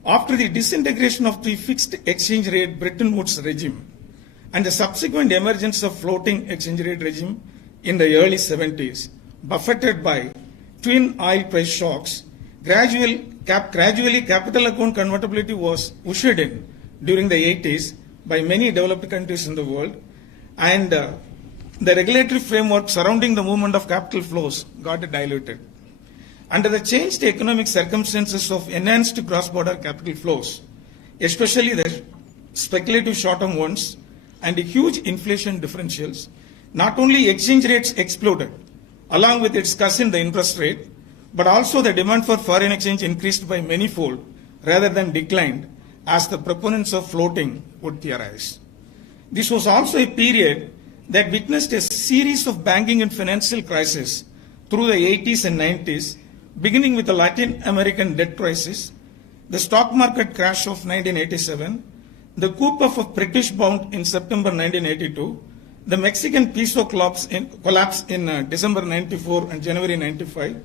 After the disintegration of the fixed exchange rate Bretton Woods regime and the subsequent emergence of floating exchange rate regime in the early 70s, buffeted by twin oil price shocks, gradually capital account convertibility was ushered in during the 80s by many developed countries in the world, and the regulatory framework surrounding the movement of capital flows got diluted. Under the changed economic circumstances of enhanced cross-border capital flows, especially the speculative short-term ones and the huge inflation differentials, not only exchange rates exploded, along with its cousin the interest rate, but also the demand for foreign exchange increased by manyfold rather than declined, as the proponents of floating would theorize. This was also a period that witnessed a series of banking and financial crises through the 80s and 90s, beginning with the Latin American debt crisis, the stock market crash of 1987, the coup of British pound in September 1982, the Mexican peso collapse in December 94 and January 95,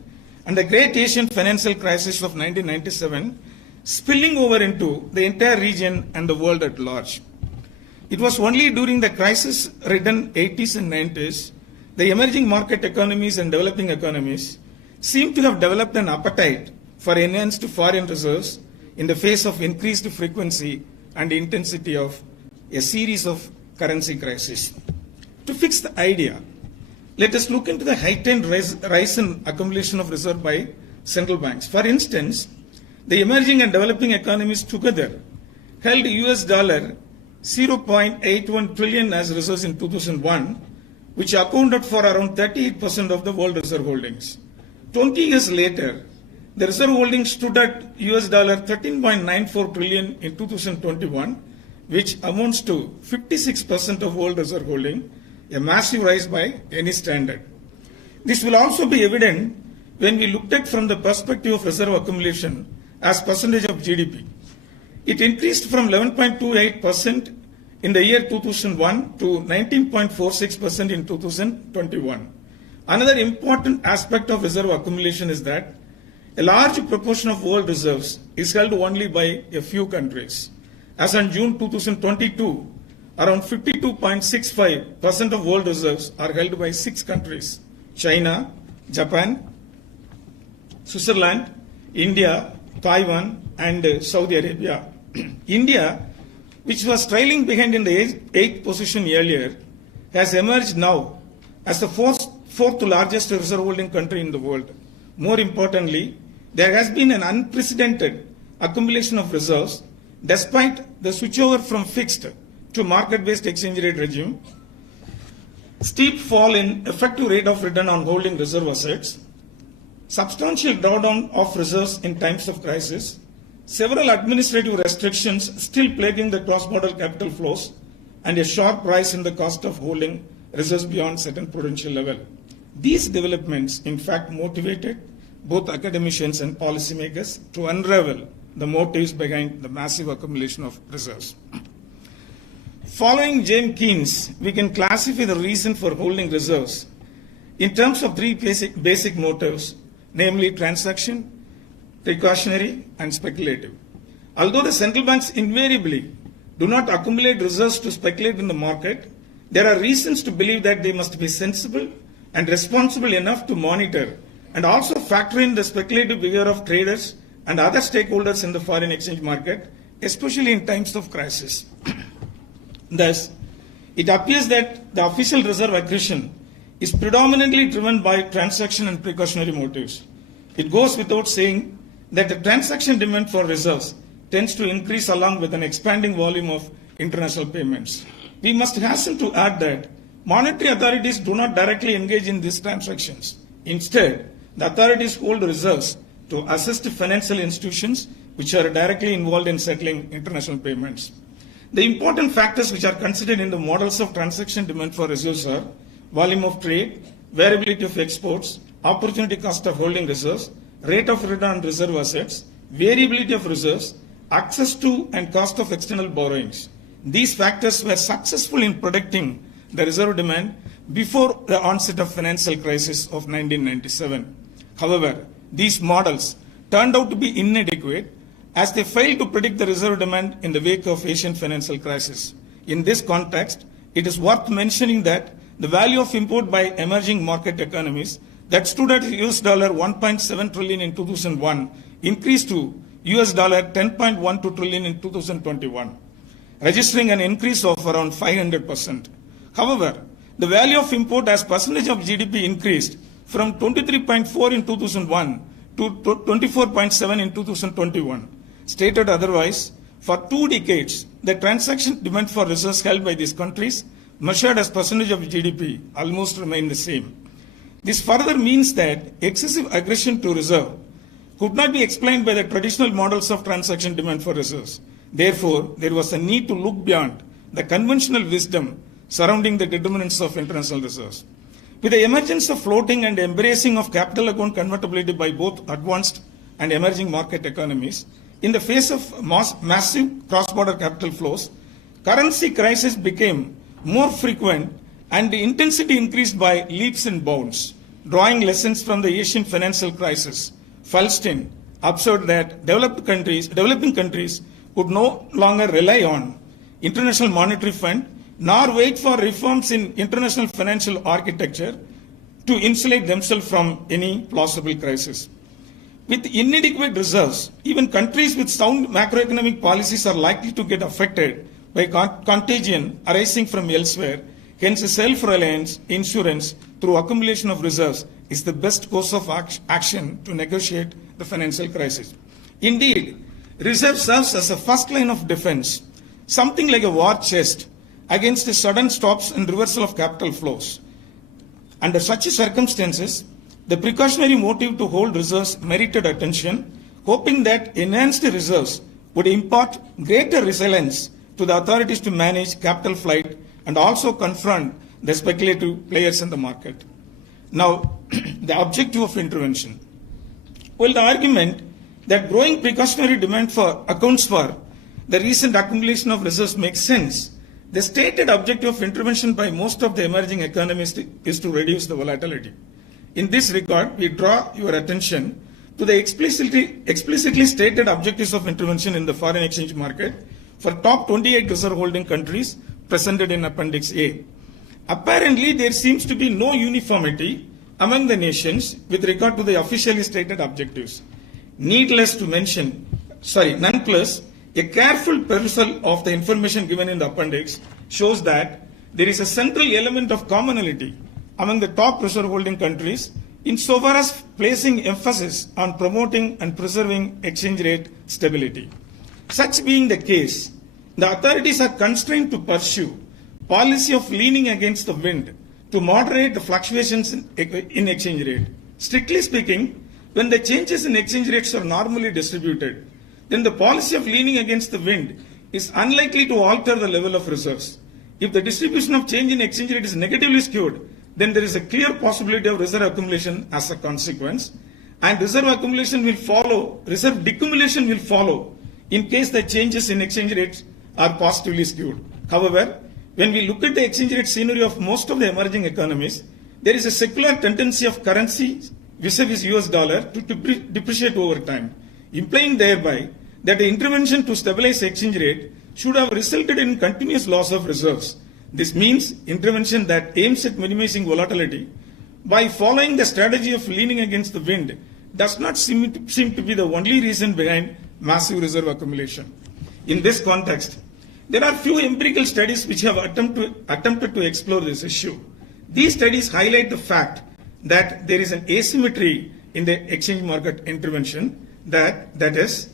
and the Great Asian Financial Crisis of 1997, spilling over into the entire region and the world at large. It was only during the crisis-ridden 80s and 90s, the emerging market economies and developing economies seem to have developed an appetite for enhanced foreign reserves in the face of increased frequency and intensity of a series of currency crises. To fix the idea, let us look into the heightened rise in accumulation of reserve by central banks. For instance, the emerging and developing economies together held US dollar 0.81 trillion as reserves in 2001, which accounted for around 38% of the world reserve holdings. 20 years later, the reserve holdings stood at US dollar 13.94 trillion in 2021, which amounts to 56% of world reserve holding, a massive rise by any standard. This will also be evident when we looked at from the perspective of reserve accumulation as percentage of GDP. It increased from 11.28% in the year 2001 to 19.46% in 2021. Another important aspect of reserve accumulation is that a large proportion of world reserves is held only by a few countries. As on June 2022, around 52.65% of world reserves are held by 6 countries: China, Japan, Switzerland, India, Taiwan, and Saudi Arabia. India, which was trailing behind in the 8th position earlier, has emerged now as the fourth largest reserve holding country in the world. More importantly, there has been an unprecedented accumulation of reserves despite the switchover from fixed to market-based exchange rate regime, steep fall in effective rate of return on holding reserve assets, substantial drawdown of reserves in times of crisis, several administrative restrictions still plaguing the cross-border capital flows, and a sharp rise in the cost of holding reserves beyond certain prudential level. These developments, in fact, motivated both academicians and policymakers to unravel the motives behind the massive accumulation of reserves. Following James Keynes, we can classify the reason for holding reserves in terms of 3 basic motives, namely transaction, precautionary, and speculative. Although the central banks invariably do not accumulate reserves to speculate in the market, there are reasons to believe that they must be sensible and responsible enough to monitor and also factor in the speculative behavior of traders and other stakeholders in the foreign exchange market, especially in times of crisis. Thus, it appears that the official reserve accretion is predominantly driven by transaction and precautionary motives. It goes without saying that the transaction demand for reserves tends to increase along with an expanding volume of international payments. We must hasten to add that monetary authorities do not directly engage in these transactions. Instead, the authorities hold reserves to assist financial institutions which are directly involved in settling international payments. The important factors which are considered in the models of transaction demand for reserves are volume of trade, variability of exports, opportunity cost of holding reserves, rate of return on reserve assets, variability of reserves, access to and cost of external borrowings. These factors were successful in predicting the reserve demand before the onset of financial crisis of 1997. However, these models turned out to be inadequate as they failed to predict the reserve demand in the wake of Asian financial crisis. In this context, it is worth mentioning that the value of import by emerging market economies that stood at US $1.7 trillion in 2001 increased to US $10.12 trillion in 2021, registering an increase of around 500%. However, the value of import as percentage of GDP increased from 23.4 in 2001 to 24.7 in 2021. Stated otherwise, for 2 decades, the transaction demand for reserves held by these countries, measured as percentage of GDP, almost remained the same. This further means that excessive aggression to reserve could not be explained by the traditional models of transaction demand for reserves. Therefore, there was a need to look beyond the conventional wisdom surrounding the determinants of international reserves. With the emergence of floating and embracing of capital account convertibility by both advanced and emerging market economies, in the face of massive cross-border capital flows, currency crisis became more frequent and the intensity increased by leaps and bounds. Drawing lessons from the Asian financial crisis, Falstein observed that developing countries could no longer rely on International Monetary Fund nor wait for reforms in international financial architecture to insulate themselves from any plausible crisis. With inadequate reserves, even countries with sound macroeconomic policies are likely to get affected by contagion arising from elsewhere. Hence, self-reliance insurance through accumulation of reserves is the best course of action to negotiate the financial crisis. Indeed, reserve serves as a first line of defense, something like a war chest against the sudden stops and reversal of capital flows. Under such circumstances, the precautionary motive to hold reserves merited attention, hoping that enhanced reserves would impart greater resilience to the authorities to manage capital flight and also confront the speculative players in the market. Now, the objective of intervention. Well, the argument that growing precautionary demand for accounts for the recent accumulation of reserves makes sense. The stated objective of intervention by most of the emerging economies is to reduce the volatility. In this regard, we draw your attention to the explicitly stated objectives of intervention in the foreign exchange market for top 28 reserve holding countries presented in Appendix A. Apparently, there seems to be no uniformity among the nations with regard to the officially stated objectives. Nonetheless, a careful perusal of the information given in the appendix shows that there is a central element of commonality among the top reserve holding countries insofar as placing emphasis on promoting and preserving exchange rate stability. Such being the case, the authorities are constrained to pursue policy of leaning against the wind to moderate the fluctuations in exchange rate. Strictly speaking, when the changes in exchange rates are normally distributed, then the policy of leaning against the wind is unlikely to alter the level of reserves. If the distribution of change in exchange rate is negatively skewed, then there is a clear possibility of reserve accumulation as a consequence, and reserve accumulation will follow, reserve decumulation will follow in case the changes in exchange rates are positively skewed. However, when we look at the exchange rate scenario of most of the emerging economies, there is a secular tendency of currency vis-a-vis US dollar to depreciate over time, implying thereby that the intervention to stabilize exchange rate should have resulted in continuous loss of reserves. This means intervention that aims at minimizing volatility by following the strategy of leaning against the wind does not seem to be the only reason behind massive reserve accumulation. In this context, there are few empirical studies which have attempted to explore this issue. These studies highlight the fact that there is an asymmetry in the exchange market intervention, that is,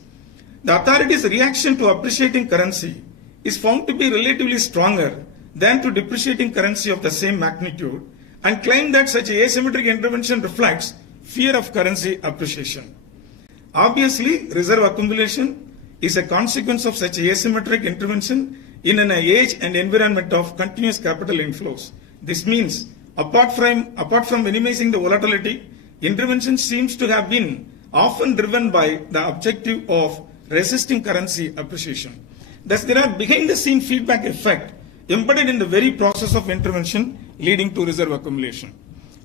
the authority's reaction to appreciating currency is found to be relatively stronger than to depreciating currency of the same magnitude, and claim that such asymmetric intervention reflects fear of currency appreciation. Obviously, reserve accumulation is a consequence of such asymmetric intervention in an age and environment of continuous capital inflows. This means, apart from minimizing the volatility, intervention seems to have been often driven by the objective of resisting currency appreciation. Thus, there are behind-the-scene feedback effect embedded in the very process of intervention leading to reserve accumulation.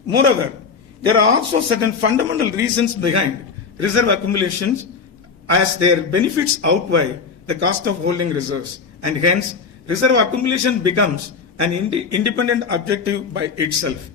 Moreover, there are also certain fundamental reasons behind reserve accumulations, as their benefits outweigh the cost of holding reserves, and hence reserve accumulation becomes an independent objective by itself.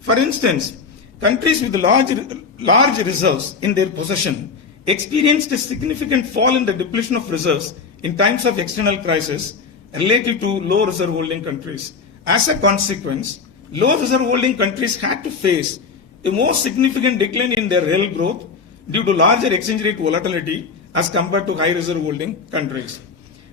For instance, countries with large reserves in their possession experienced a significant fall in the depletion of reserves in times of external crisis relative to low reserve holding countries. As a consequence, low reserve holding countries had to face a more significant decline in their real growth due to larger exchange rate volatility as compared to high reserve holding countries.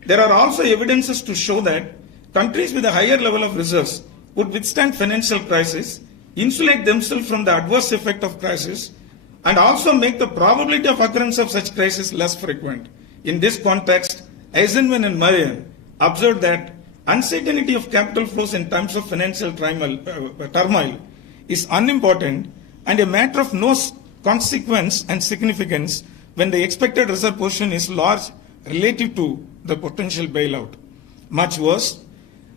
There are also evidences to show that countries with a higher level of reserves would withstand financial crisis, insulate themselves from the adverse effect of crisis, and also make the probability of occurrence of such crisis less frequent. In this context, Eisenman and Marian observed that uncertainty of capital flows in times of financial turmoil is unimportant and a matter of no consequence and significance when the expected reserve position is large relative to the potential bailout. Much worse,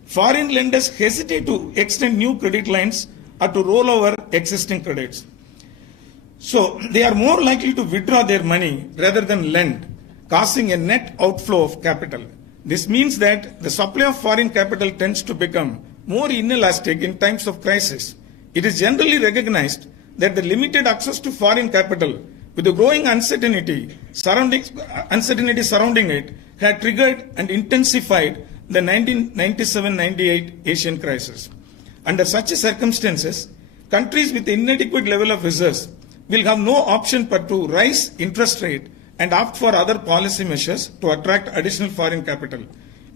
foreign lenders hesitate to extend new credit lines or to roll over existing credits. So they are more likely to withdraw their money rather than lend, causing a net outflow of capital. This means that the supply of foreign capital tends to become more inelastic in times of crisis. It is generally recognized that the limited access to foreign capital with the growing uncertainty surrounding it had triggered and intensified the 1997-98 Asian crisis. Under such circumstances, countries with inadequate level of reserves will have no option but to raise interest rate and opt for other policy measures to attract additional foreign capital.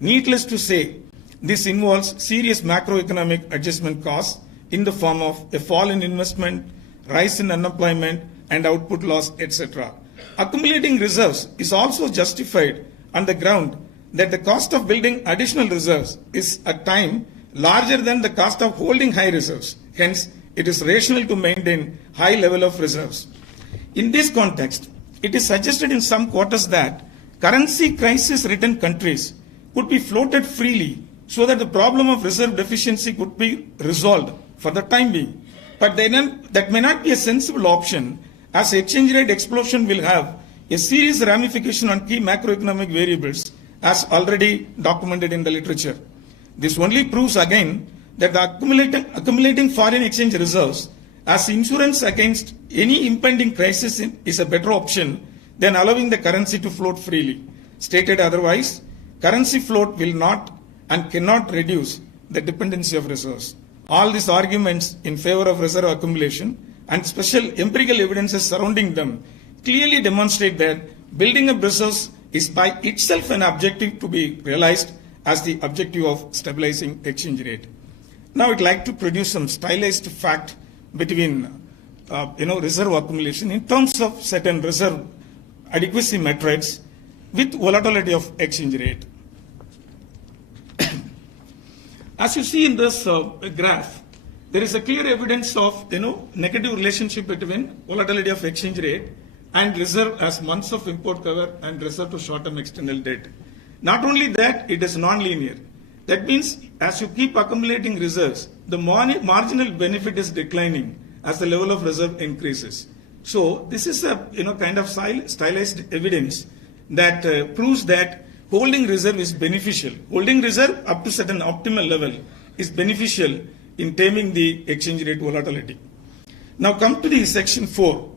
Needless to say, this involves serious macroeconomic adjustment costs in the form of a fall in investment, rise in unemployment, and output loss, etc. Accumulating reserves is also justified on the ground that the cost of building additional reserves is at times larger than the cost of holding high reserves. Hence, it is rational to maintain high level of reserves. In this context, it is suggested in some quarters that currency crisis-ridden countries could be floated freely so that the problem of reserve deficiency could be resolved for the time being. But that may not be a sensible option, as exchange rate explosion will have a serious ramification on key macroeconomic variables, as already documented in the literature. This only proves again that the accumulating foreign exchange reserves as insurance against any impending crisis is a better option than allowing the currency to float freely. Stated otherwise, currency float will not and cannot reduce the dependency of reserves. All these arguments in favor of reserve accumulation and special empirical evidences surrounding them clearly demonstrate that building up reserves is by itself an objective to be realized as the objective of stabilizing exchange rate. Now I'd like to produce some stylized fact between reserve accumulation in terms of certain reserve adequacy metrics with volatility of exchange rate. As you see in this graph, there is a clear evidence of negative relationship between volatility of exchange rate and reserve as months of import cover and reserve to short-term external debt. Not only that, it is non-linear. That means as you keep accumulating reserves, the marginal benefit is declining as the level of reserve increases. So this is a kind of stylized evidence that proves that holding reserve is beneficial. Holding reserve up to certain optimal level is beneficial in taming the exchange rate volatility. Now come to the section 4.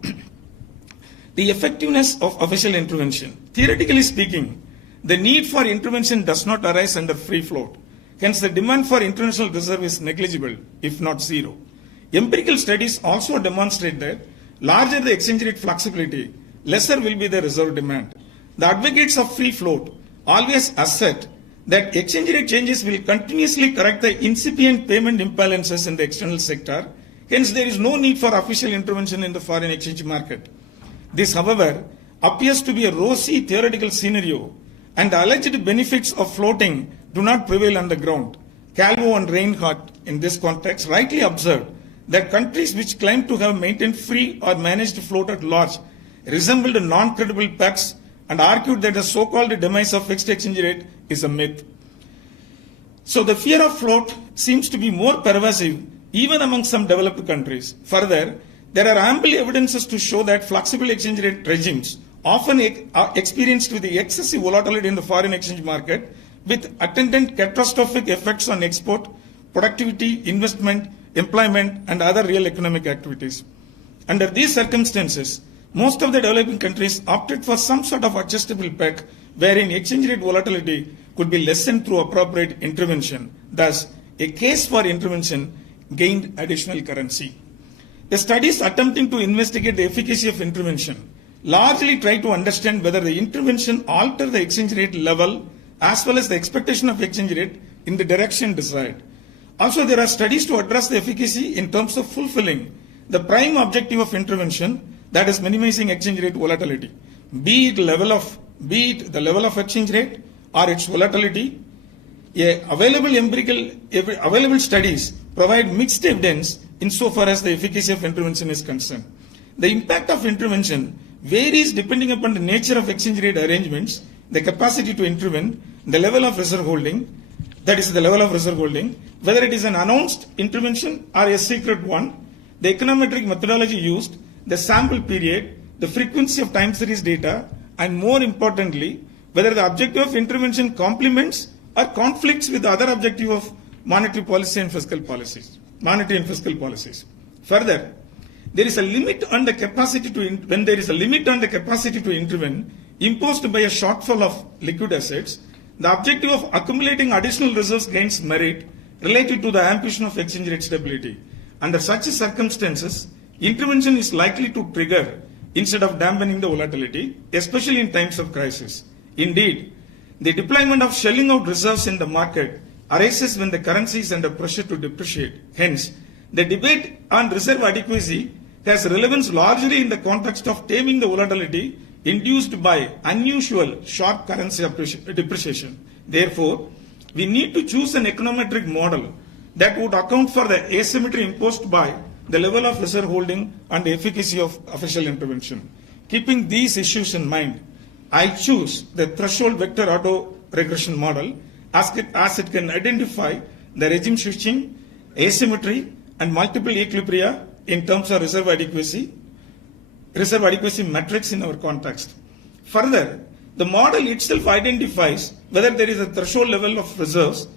The effectiveness of official intervention. Theoretically speaking, the need for intervention does not arise under free float. Hence, the demand for international reserve is negligible, if not zero. Empirical studies also demonstrate that larger the exchange rate flexibility, lesser will be the reserve demand. The advocates of free float always assert that exchange rate changes will continuously correct the incipient payment imbalances in the external sector. Hence, there is no need for official intervention in the foreign exchange market. This, however, appears to be a rosy theoretical scenario, and the alleged benefits of floating do not prevail on the ground. Calvo and Reinhardt, in this context, rightly observed that countries which claim to have maintained free or managed float at large resembled non-credible pacts and argued that the so-called demise of fixed exchange rate is a myth. So the fear of float seems to be more pervasive even among some developed countries. Further, there are ample evidences to show that flexible exchange rate regimes often are experienced with the excessive volatility in the foreign exchange market with attendant catastrophic effects on export, productivity, investment, employment, and other real economic activities. Under these circumstances, most of the developing countries opted for some sort of adjustable peg wherein exchange rate volatility could be lessened through appropriate intervention. Thus, a case for intervention gained additional currency. The studies attempting to investigate the efficacy of intervention largely try to understand whether the intervention alters the exchange rate level as well as the expectation of exchange rate in the direction desired. Also, there are studies to address the efficacy in terms of fulfilling the prime objective of intervention, that is minimizing exchange rate volatility, be it the level of exchange rate or its volatility. Available studies provide mixed evidence insofar as the efficacy of intervention is concerned. The impact of intervention varies depending upon the nature of exchange rate arrangements, the capacity to intervene, the level of reserve holding, that is the level of reserve holding, whether it is an announced intervention or a secret one, the econometric methodology used, the sample period, the frequency of time series data, and more importantly, whether the objective of intervention complements or conflicts with the other objective of monetary policy and fiscal policies, monetary and fiscal policies. Further, there is a limit on the capacity to when there is a limit on the capacity to intervene imposed by a shortfall of liquid assets, the objective of accumulating additional reserves gains merit related to the ambition of exchange rate stability. Under such circumstances, intervention is likely to trigger instead of dampening the volatility, especially in times of crisis. Indeed, the deployment of shelling out reserves in the market arises when the currency is under pressure to depreciate. Hence, the debate on reserve adequacy has relevance largely in the context of taming the volatility induced by unusual sharp currency depreciation. Therefore, we need to choose an econometric model that would account for the asymmetry imposed by the level of reserve holding and the efficacy of official intervention. Keeping these issues in mind, I choose the threshold vector auto regression model as it can identify the regime switching, asymmetry, and multiple equilibria in terms of reserve adequacy metrics in our context. Further, the model itself identifies whether there is a threshold level of reserves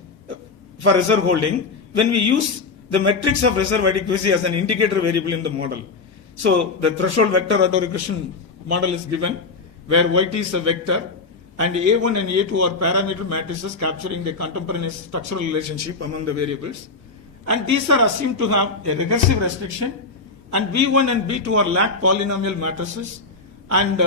for reserve holding when we use the metrics of reserve adequacy as an indicator variable in the model. So the threshold vector autoregression model is given where Yt is a vector and A1 and A2 are parameter matrices capturing the contemporaneous structural relationship among the variables. And these are assumed to have a regressive restriction, and B1 and B2 are lat polynomial matrices, and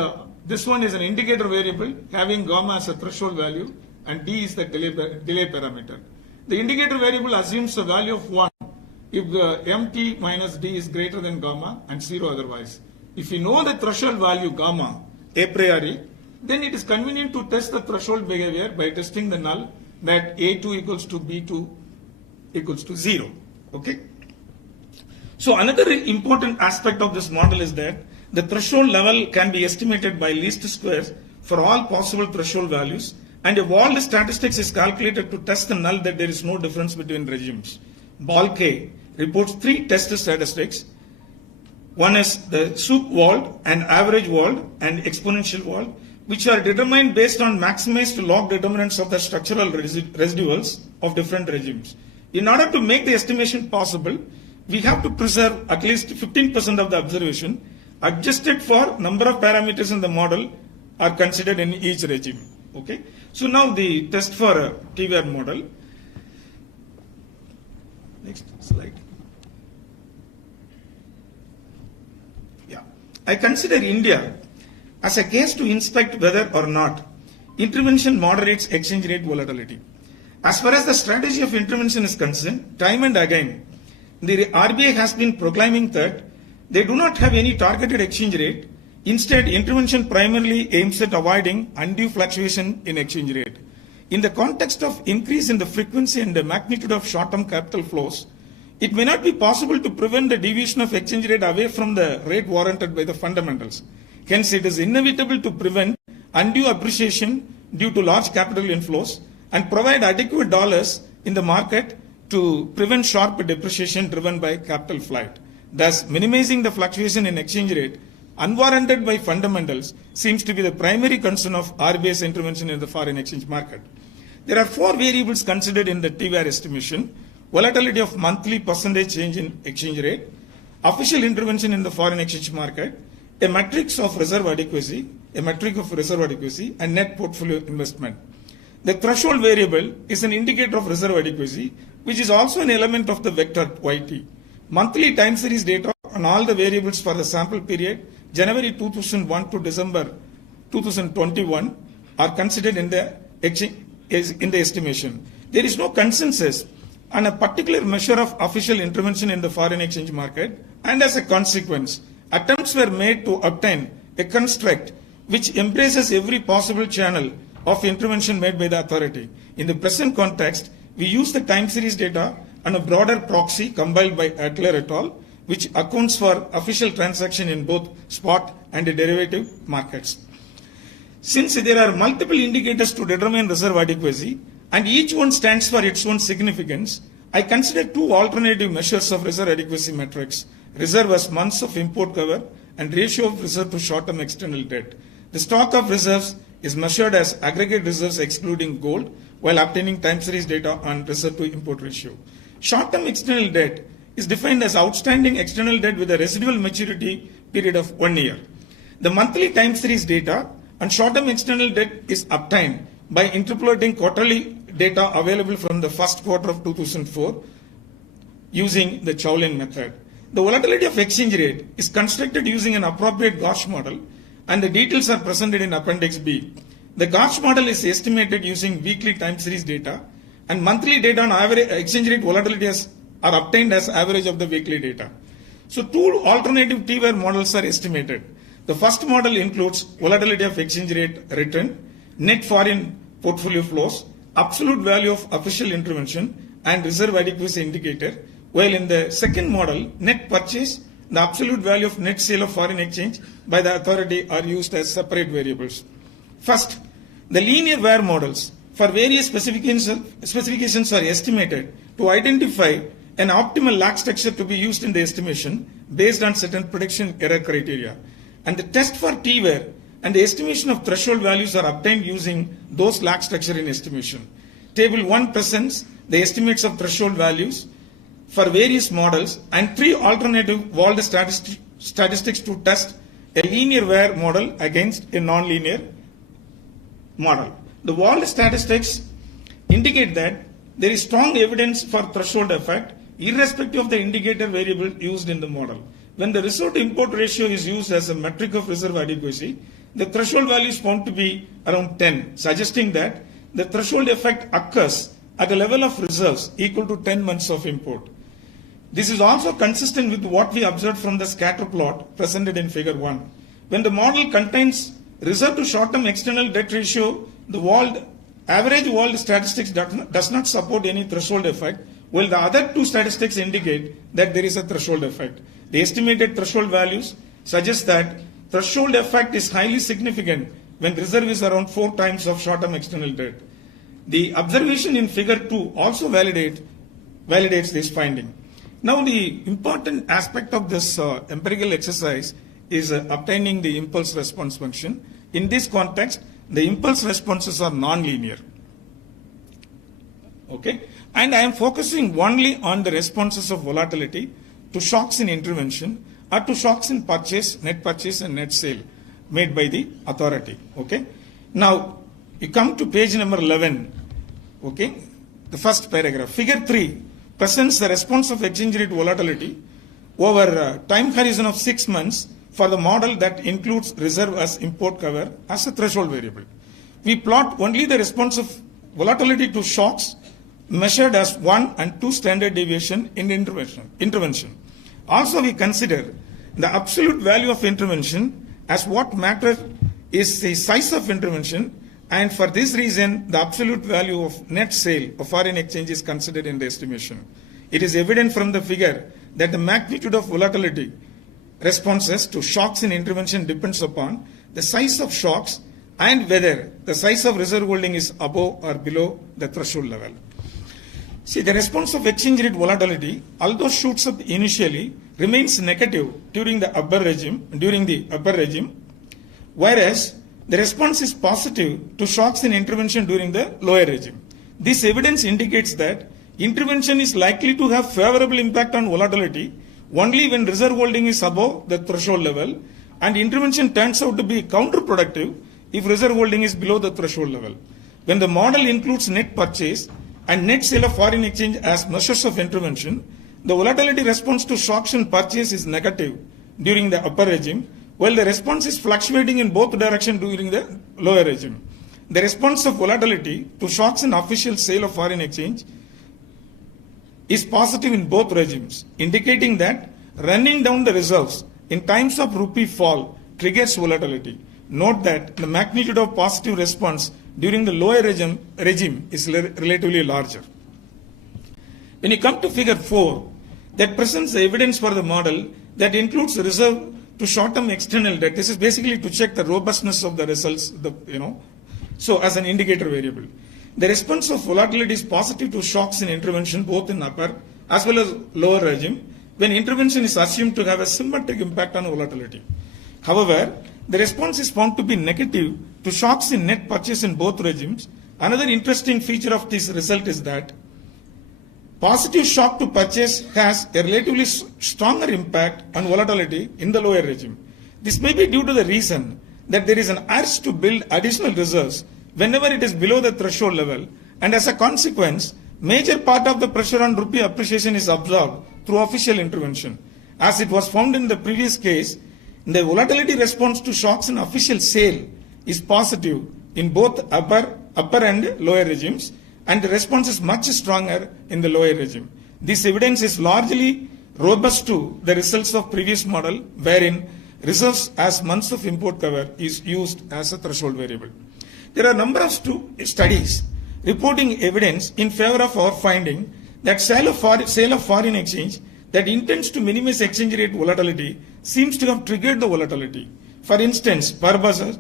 this one is an indicator variable having gamma as a threshold value, and D is the delay parameter. The indicator variable assumes a value of 1 if the MT minus D is greater than gamma and 0 otherwise. If you know the threshold value gamma a priori, then it is convenient to test the threshold behavior by testing the null that A2 equals to B2 equals to 0. Okay? So another important aspect of this model is that the threshold level can be estimated by least squares for all possible threshold values, and a walled statistics is calculated to test the null that there is no difference between regimes. Balke reports 3 test statistics. One is the soup walled and average walled and exponential walled, which are determined based on maximized log determinants of the structural residuals of different regimes. In order to make the estimation possible, we have to preserve at least 15% of the observation, adjusted for number of parameters in the model are considered in each regime. Okay? So now the test for a TVR model. Next slide. Yeah. I consider India as a case to inspect whether or not intervention moderates exchange rate volatility. As far as the strategy of intervention is concerned, time and again, the RBI has been proclaiming that they do not have any targeted exchange rate. Instead, intervention primarily aims at avoiding undue fluctuation in exchange rate. In the context of increase in the frequency and the magnitude of short-term capital flows, it may not be possible to prevent the deviation of exchange rate away from the rate warranted by the fundamentals. Hence, it is inevitable to prevent undue appreciation due to large capital inflows and provide adequate dollars in the market to prevent sharp depreciation driven by capital flight. Thus, minimizing the fluctuation in exchange rate unwarranted by fundamentals seems to be the primary concern of RBI's intervention in the foreign exchange market. There are 4 variables considered in the TVAR estimation: volatility of monthly percentage change in exchange rate, official intervention in the foreign exchange market, a matrix of reserve adequacy, and net portfolio investment. The threshold variable is an indicator of reserve adequacy, which is also an element of the vector YT. Monthly time series data on all the variables for the sample period January 2001 to December 2021 are considered in the estimation. There is no consensus on a particular measure of official intervention in the foreign exchange market, and as a consequence, attempts were made to obtain a construct which embraces every possible channel of intervention made by the authority. In the present context, we use the time series data and a broader proxy compiled by Adler et al., which accounts for official transaction in both spot and derivative markets. Since there are multiple indicators to determine reserve adequacy, and each one stands for its own significance, I consider 2 alternative measures of reserve adequacy metrics: reserve as months of import cover and ratio of reserve to short-term external debt. The stock of reserves is measured as aggregate reserves excluding gold, while obtaining time series data on reserve to import ratio. Short-term external debt is defined as outstanding external debt with a residual maturity period of 1 year. The monthly time series data on short-term external debt is obtained by interpolating quarterly data available from the first quarter of 2004 using the Chowlin method. The volatility of exchange rate is constructed using an appropriate Gauss model, and the details are presented in Appendix B. The Gauss model is estimated using weekly time series data, and monthly data on average exchange rate volatility are obtained as average of the weekly data. So 2 alternative TVAR models are estimated. The first model includes volatility of exchange rate return, net foreign portfolio flows, absolute value of official intervention, and reserve adequacy indicator, while in the second model, net purchase, the absolute value of net sale of foreign exchange by the authority are used as separate variables. First, the linear VAR models for various specifications are estimated to identify an optimal lag structure to be used in the estimation based on certain prediction error criteria. And the test for TVAR and the estimation of threshold values are obtained using those lag structure in estimation. Table 1 presents the estimates of threshold values for various models and 3 alternative Wald statistics to test a linear VAR model against a non-linear model. The Wald statistics indicate that there is strong evidence for threshold effect irrespective of the indicator variable used in the model. When the reserve to import ratio is used as a metric of reserve adequacy, the threshold value is found to be around 10, suggesting that the threshold effect occurs at a level of reserves equal to 10 months of import. This is also consistent with what we observed from the scatter plot presented in figure 1. When the model contains reserve to short-term external debt ratio, the average Wald statistics does not support any threshold effect, while the other 2 statistics indicate that there is a threshold effect. The estimated threshold values suggest that threshold effect is highly significant when reserve is around 4 times of short-term external debt. The observation in figure 2 also validates this finding. Now, the important aspect of this empirical exercise is obtaining the impulse response function. In this context, the impulse responses are non-linear. Okay? And I am focusing only on the responses of volatility to shocks in intervention or to shocks in purchase and net sale made by the authority. Okay? Now, you come to page number 11. Okay? The first paragraph. Figure 3 presents the response of exchange rate volatility over a time horizon of 6 months for the model that includes reserve as import cover as a threshold variable. We plot only the response of volatility to shocks measured as 1 and 2 standard deviation in intervention. Also, we consider the absolute value of intervention, as what matters is the size of intervention, and for this reason, the absolute value of net sale of foreign exchange is considered in the estimation. It is evident from the figure that the magnitude of volatility responses to shocks in intervention depends upon the size of shocks and whether the size of reserve holding is above or below the threshold level. See, the response of exchange rate volatility, although shoots up initially, remains negative during the upper regime, whereas the response is positive to shocks in intervention during the lower regime. This evidence indicates that intervention is likely to have favorable impact on volatility only when reserve holding is above the threshold level, and intervention turns out to be counterproductive if reserve holding is below the threshold level. When the model includes net purchase and net sale of foreign exchange as measures of intervention, the volatility response to shocks in purchase is negative during the upper regime, while the response is fluctuating in both directions during the lower regime. The response of volatility to shocks in official sale of foreign exchange is positive in both regimes, indicating that running down the reserves in times of rupee fall triggers volatility. Note that the magnitude of positive response during the lower regime is relatively larger. When you come to figure 4, that presents the evidence for the model that includes reserve to short-term external debt. This is basically to check the robustness of the results, so as an indicator variable. The response of volatility is positive to shocks in intervention both in upper as well as lower regime when intervention is assumed to have a symmetric impact on volatility. However, the response is found to be negative to shocks in net purchase in both regimes. Another interesting feature of this result is that positive shock to purchase has a relatively stronger impact on volatility in the lower regime. This may be due to the reason that there is an urge to build additional reserves whenever it is below the threshold level, and as a consequence, major part of the pressure on rupee appreciation is absorbed through official intervention. As it was found in the previous case, the volatility response to shocks in official sale is positive in both upper and lower regimes, and the response is much stronger in the lower regime. This evidence is largely robust to the results of previous model, wherein reserves as months of import cover is used as a threshold variable. There are a number of studies reporting evidence in favor of our finding that sale of foreign exchange that intends to minimize exchange rate volatility seems to have triggered the volatility. For instance, Parabas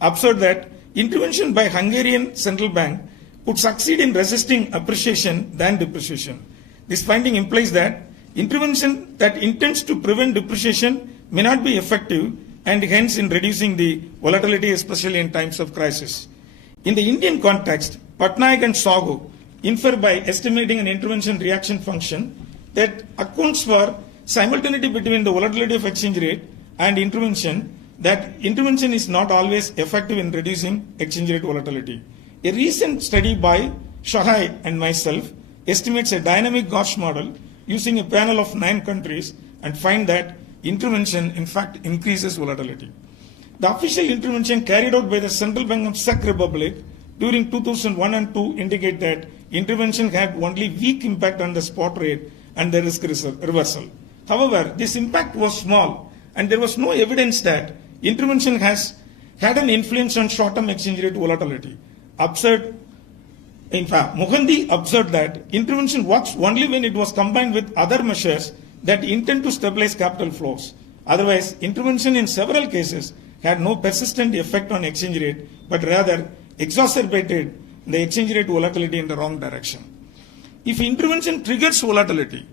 observed that intervention by Hungarian central bank would succeed in resisting appreciation than depreciation. This finding implies that intervention that intends to prevent depreciation may not be effective, and hence in reducing the volatility, especially in times of crisis. In the Indian context, Patnaik and Sagu infer by estimating an intervention reaction function that accounts for simultaneity between the volatility of exchange rate and intervention, that intervention is not always effective in reducing exchange rate volatility. A recent study by Shahai and myself estimates a dynamic Gauss model using a panel of 9 countries and find that intervention, in fact, increases volatility. The official intervention carried out by the Central Bank of Czech Republic during 2001 and 2 indicate that intervention had only weak impact on the spot rate and the risk reversal. However, this impact was small, and there was no evidence that intervention has had an influence on short-term exchange rate volatility. In fact, Mohandi observed that intervention works only when it was combined with other measures that intend to stabilize capital flows. Otherwise, intervention in several cases had no persistent effect on exchange rate, but rather exacerbated the exchange rate volatility in the wrong direction. If intervention triggers volatility,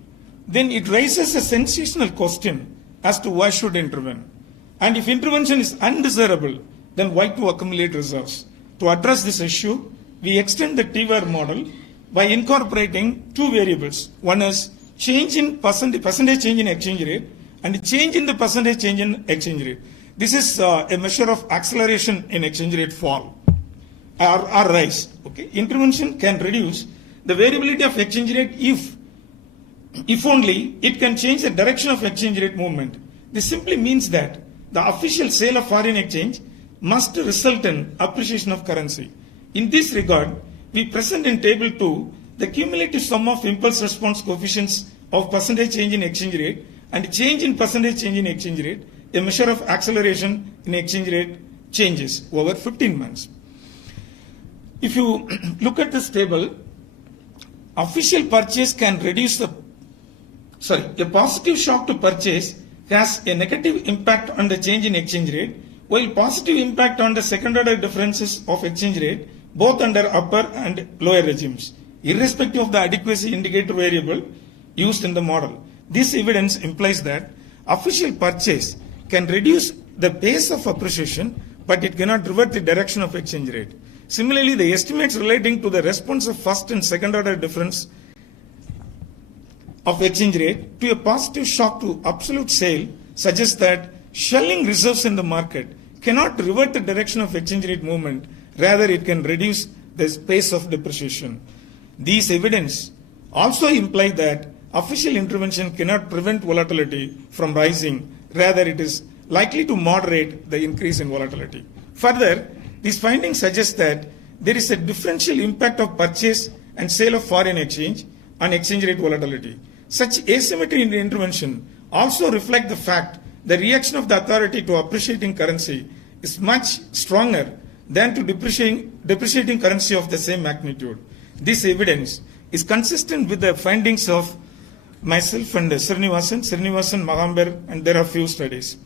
then it raises a sensational question as to why should intervene. And if intervention is undesirable, then why to accumulate reserves? To address this issue, we extend the TVAR model by incorporating 2 variables. One is change in percentage change in exchange rate, and change in the percentage change in exchange rate. This is a measure of acceleration in exchange rate fall or rise. Okay? Intervention can reduce the variability of exchange rate if only it can change the direction of exchange rate movement. This simply means that the official sale of foreign exchange must result in appreciation of currency. In this regard, we present in table 2 the cumulative sum of impulse response coefficients of percentage change in exchange rate and change in percentage change in exchange rate, a measure of acceleration in exchange rate changes over 15 months. If you look at this table, official purchase can reduce a positive shock to purchase has a negative impact on the change in exchange rate, while positive impact on the second order differences of exchange rate, both under upper and lower regimes, irrespective of the adequacy indicator variable used in the model. This evidence implies that official purchase can reduce the pace of appreciation, but it cannot revert the direction of exchange rate. Similarly, the estimates relating to the response of first and second order difference of exchange rate to a positive shock to absolute sale suggest that shelling reserves in the market cannot revert the direction of exchange rate movement, rather it can reduce the pace of depreciation. These evidence also imply that official intervention cannot prevent volatility from rising, rather it is likely to moderate the increase in volatility. Further, these findings suggest that there is a differential impact of purchase and sale of foreign exchange on exchange rate volatility. Such asymmetry in the intervention also reflect the fact the reaction of the authority to appreciating currency is much stronger than to depreciating currency of the same magnitude. This evidence is consistent with the findings of myself and Srinivasan, Magamber, and there are few studies.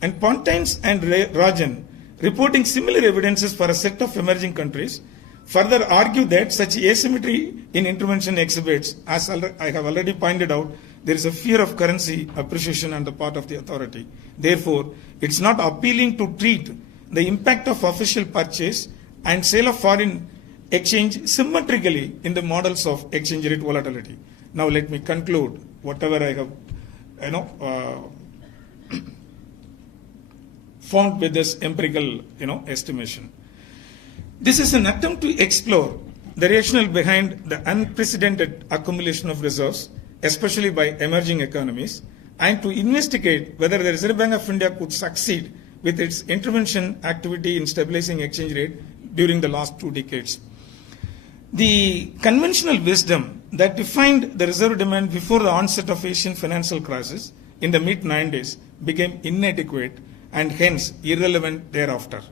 And Pontines and Rajan, reporting similar evidences for a set of emerging countries, further argue that such asymmetry in intervention exhibits, as I have already pointed out, there is a fear of currency appreciation on the part of the authority. Therefore, it's not appealing to treat the impact of official purchase and sale of foreign exchange symmetrically in the models of exchange rate volatility. Now let me conclude whatever I have found with this empirical estimation. This is an attempt to explore the rationale behind the unprecedented accumulation of reserves, especially by emerging economies, and to investigate whether the Reserve Bank of India could succeed with its intervention activity in stabilizing exchange rate during the last 2 decades. The conventional wisdom that defined the reserve demand before the onset of Asian financial crisis in the mid-90s became inadequate and hence irrelevant thereafter.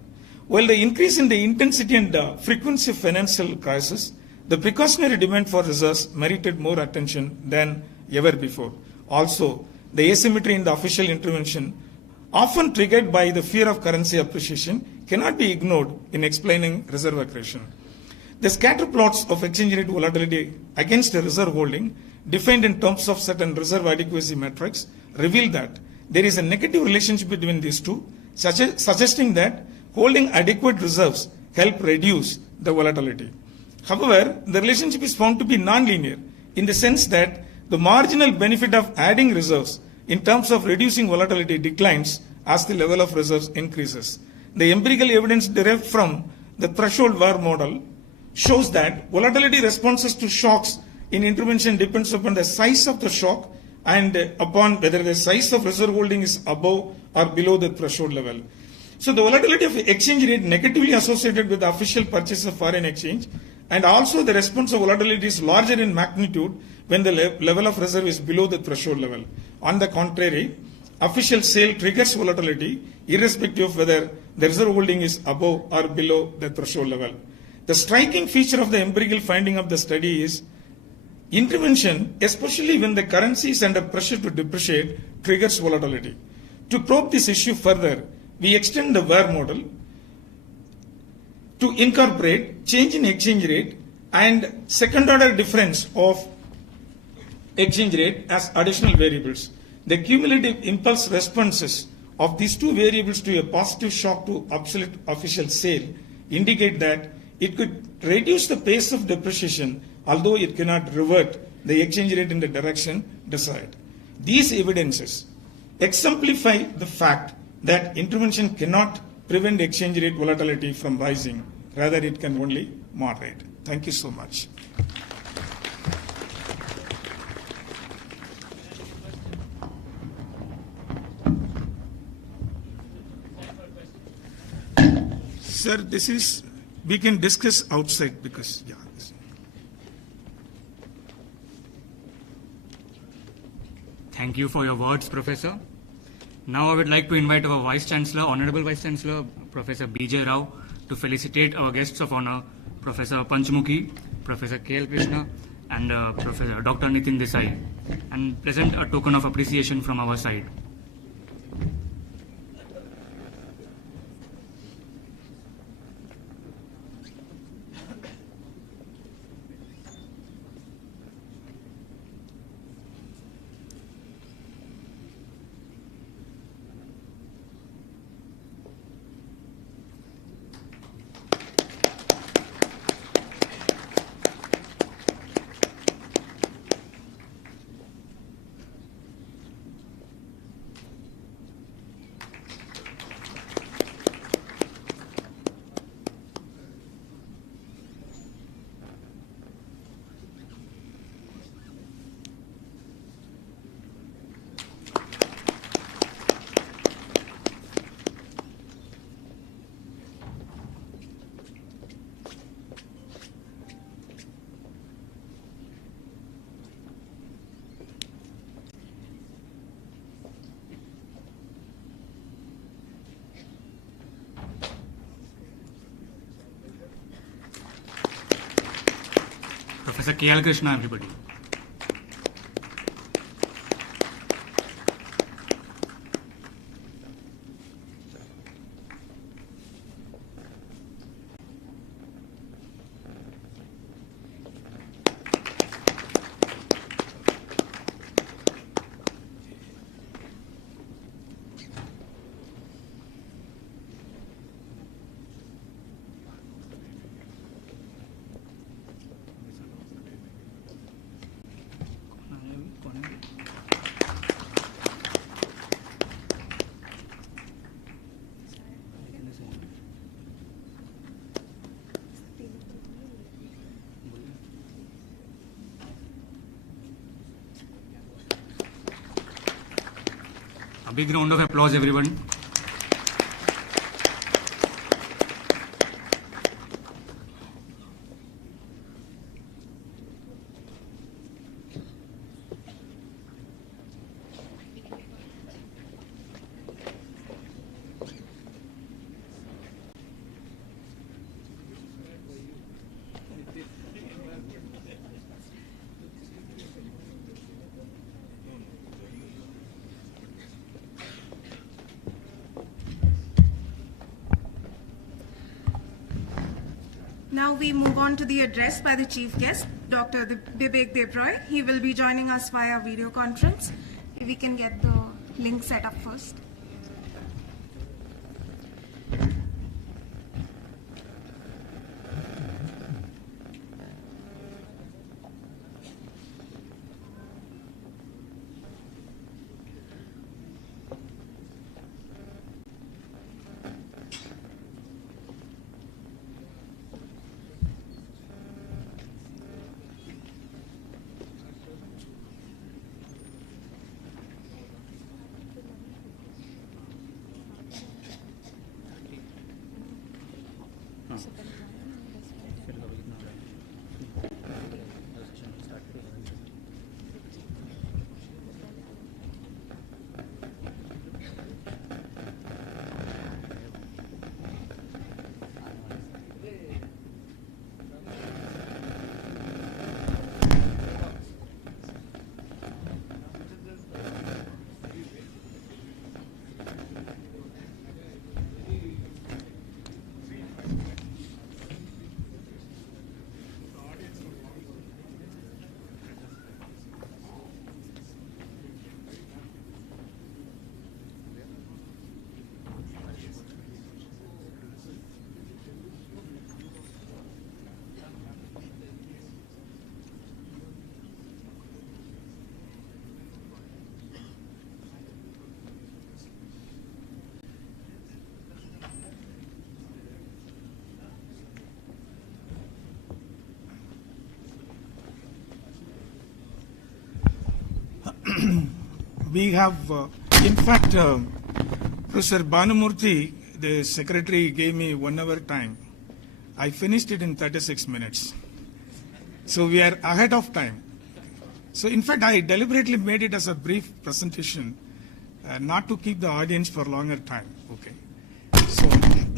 While the increase in the intensity and frequency of financial crisis, the precautionary demand for reserves merited more attention than ever before. Also, the asymmetry in the official intervention, often triggered by the fear of currency appreciation, cannot be ignored in explaining reserve accretion. The scatter plots of exchange rate volatility against a reserve holding, defined in terms of certain reserve adequacy metrics, reveal that there is a negative relationship between these two, suggesting that holding adequate reserves help reduce the volatility. However, the relationship is found to be nonlinear in the sense that the marginal benefit of adding reserves in terms of reducing volatility declines as the level of reserves increases. The empirical evidence derived from the threshold VAR model shows that volatility responses to shocks in intervention depends upon the size of the shock and upon whether the size of reserve holding is above or below the threshold level. So the volatility of exchange rate negatively associated with the official purchase of foreign exchange, and also the response of volatility is larger in magnitude when the level of reserve is below the threshold level. On the contrary, official sale triggers volatility irrespective of whether the reserve holding is above or below the threshold level. The striking feature of the empirical finding of the study is intervention, especially when the currency is under pressure to depreciate, triggers volatility. To probe this issue further, we extend the VAR model to incorporate change in exchange rate and second order difference of exchange rate as additional variables. The cumulative impulse responses of these two variables to a positive shock to absolute official sale indicate that it could reduce the pace of depreciation, although it cannot revert the exchange rate in the direction desired. These evidences exemplify the fact that intervention cannot prevent exchange rate volatility from rising, rather it can only moderate. Thank you so much. Sir, this is, we can discuss outside because, yeah. Thank you for your words, Professor. Now I would like to invite our Vice Chancellor, Honorable Vice Chancellor, Professor B.J. Rao, to felicitate our guests of honor, Professor Panchmukhi, Professor K.L. Krishna, and Professor Dr. Nitin Desai, and present a token of appreciation from our side. Professor K.L. Krishna, everybody. A big round of applause, everyone. Now we move on to the address by the chief guest, Dr. Bibek Debroy. He will be joining us via video conference. If we can get the link set up first. We have, in fact, Professor Bhanumurthy, the secretary gave me 1 hour time. I finished it in 36 minutes. So we are ahead of time. So in fact, I deliberately made it as a brief presentation, not to keep the audience for longer time. Okay. So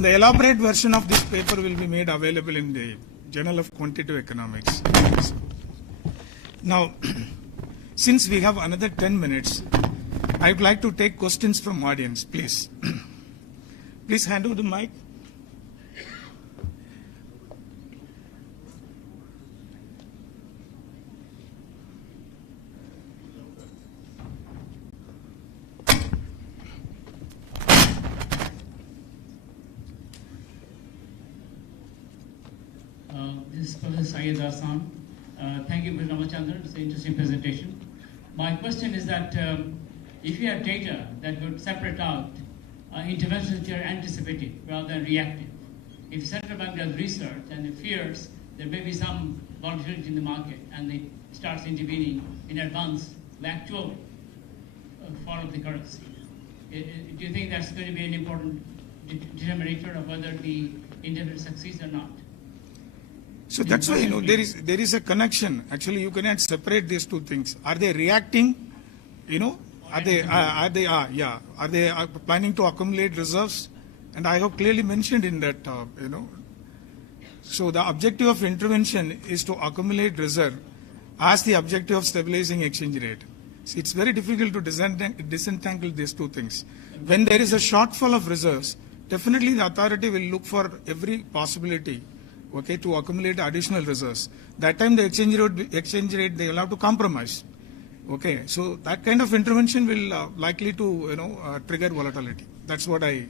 the elaborate version of this paper will be made available in the Journal of Quantitative Economics. So, now, since we have another 10 minutes, I would like to take questions from audience, please. Please hand over the mic. This is Professor Syed Hassan. Thank you, Mr. Ramachandran. It's an interesting presentation. My question is that if you have data that would separate out interventions which are anticipative rather than reactive, if central bank does research and it fears there may be some volatility in the market and it starts intervening in advance the actual fall of the currency, do you think that's going to be an important determinator of whether the intervention succeeds or not? So that's why, there is a connection. Actually, you cannot separate these two things. Are they reacting? Are they planning to accumulate reserves? And I have clearly mentioned in that, So the objective of intervention is to accumulate reserve as the objective of stabilizing exchange rate. So it's very difficult to disentangle these two things. When there is a shortfall of reserves, definitely the authority will look for every possibility, to accumulate additional reserves. That time the exchange rate they will have to compromise. So that kind of intervention will likely to trigger volatility. That's what I.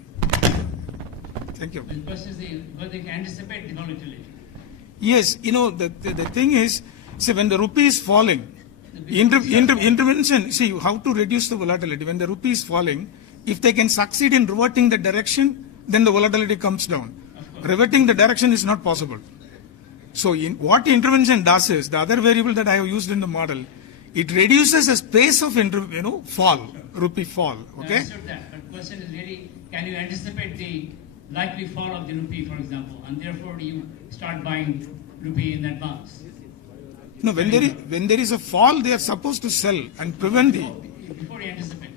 Thank you. The question is whether they can anticipate the volatility. Yes, the thing is, see, when the rupee is falling, intervention. See how to reduce the volatility. When the rupee is falling, if they can succeed in reverting the direction, then the volatility comes down. Reverting the direction is not possible. So what intervention does is, the other variable that I have used in the model, it reduces the space of fall, rupee fall. Okay? I understood that, but the question is really, can you anticipate the likely fall of the rupee, for example, and therefore you start buying rupee in advance? No, when there is a fall, they are supposed to sell and prevent the. Before you anticipate.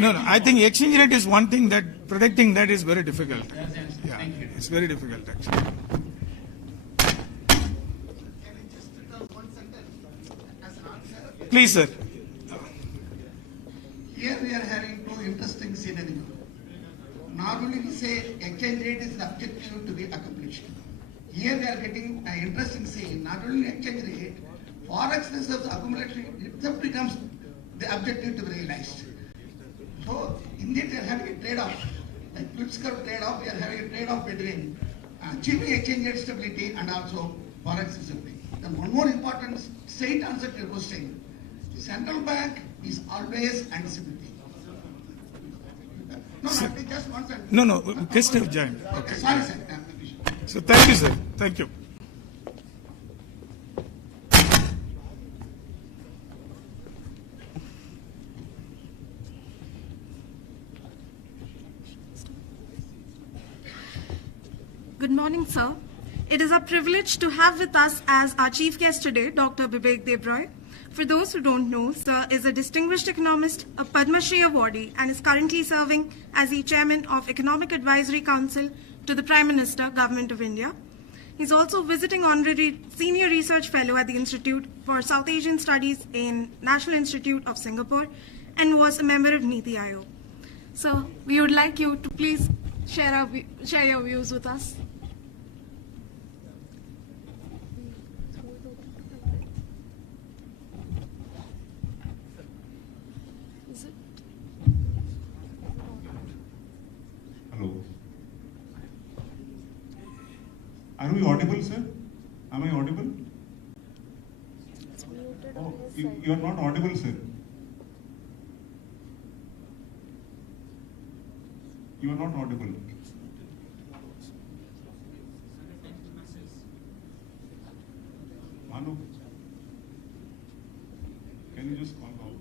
No, I think exchange rate is one thing that predicting that is very difficult. Yeah, thank you. It's very difficult actually. Please, sir. Here we are having two interesting scenarios. Normally we say exchange rate is the objective to be accomplished. Here we are getting an interesting scene. Not only exchange rate, forex reserves accumulation itself becomes the objective to be realized. So in it we are having a trade-off. Like Flips curve trade-off, we are having a trade-off between achieving exchange rate stability and also forex stability. Then one more important straight answer to your question. The central bank is always anticipating. No, just one sentence. No, Keshav joined. Okay. Sorry, sir. So thank you, sir. Thank you. Good morning, sir. It is a privilege to have with us as our chief guest today, Dr. Bibek Debroy. For those who don't know, sir is a distinguished economist, a Padma Shri awardee, and is currently serving as the chairman of Economic Advisory Council to the Prime Minister, Government of India. He's also visiting honorary senior research fellow at the Institute for South Asian Studies in National Institute of Singapore and was a member of Niti Aayog. So we would like you to please share your views with us. Hello. Are we audible, sir? Am I audible? Oh, you are not audible, sir. You are not audible. Manu, can you just call out?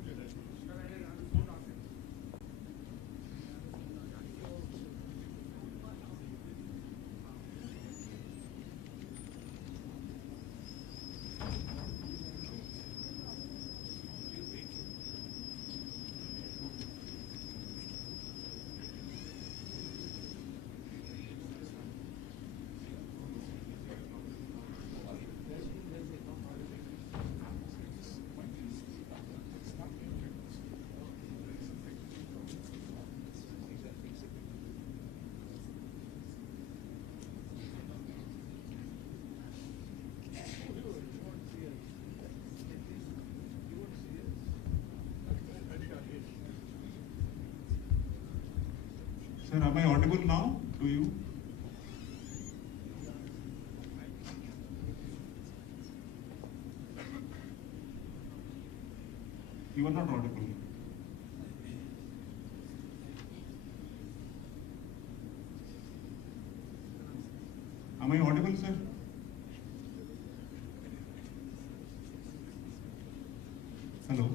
Am I audible now to you? You are not audible. Am I audible, sir? Hello?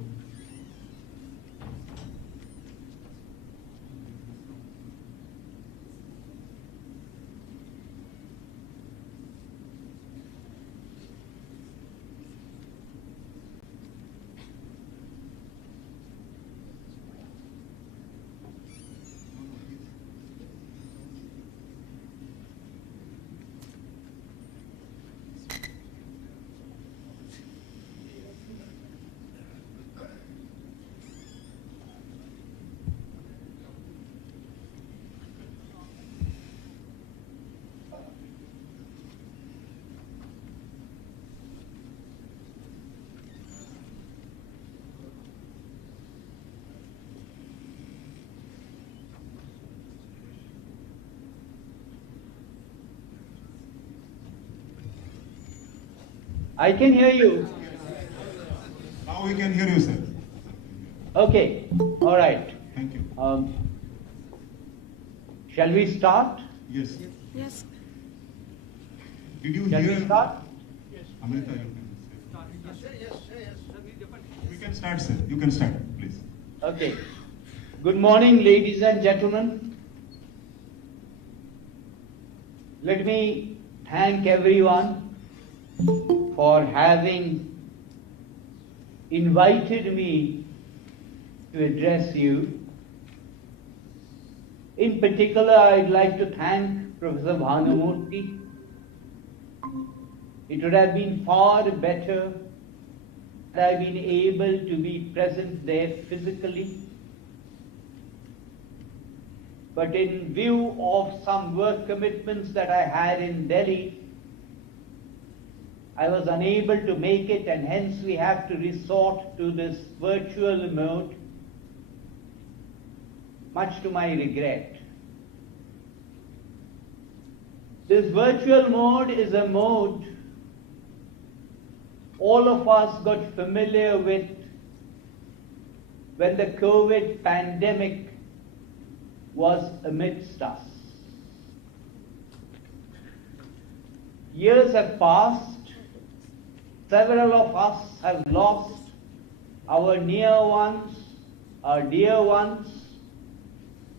I can hear you. Now we can hear you, sir. Okay, all right. Thank you. Shall we start? Yes. Yes. Did you Shall hear? we start? Amrita, you can say. We can start, sir. You can start, please. Okay. Good morning, ladies and gentlemen. Let me thank everyone for having invited me to address you. In particular, I'd like to thank Professor Bhanumurthy. It would have been far better had I been able to be present there physically. But in view of some work commitments that I had in Delhi, I was unable to make it, and hence we have to resort to this virtual mode, much to my regret. This virtual mode is a mode all of us got familiar with when the COVID pandemic was amidst us. Years have passed. Several of us have lost our near ones, our dear ones.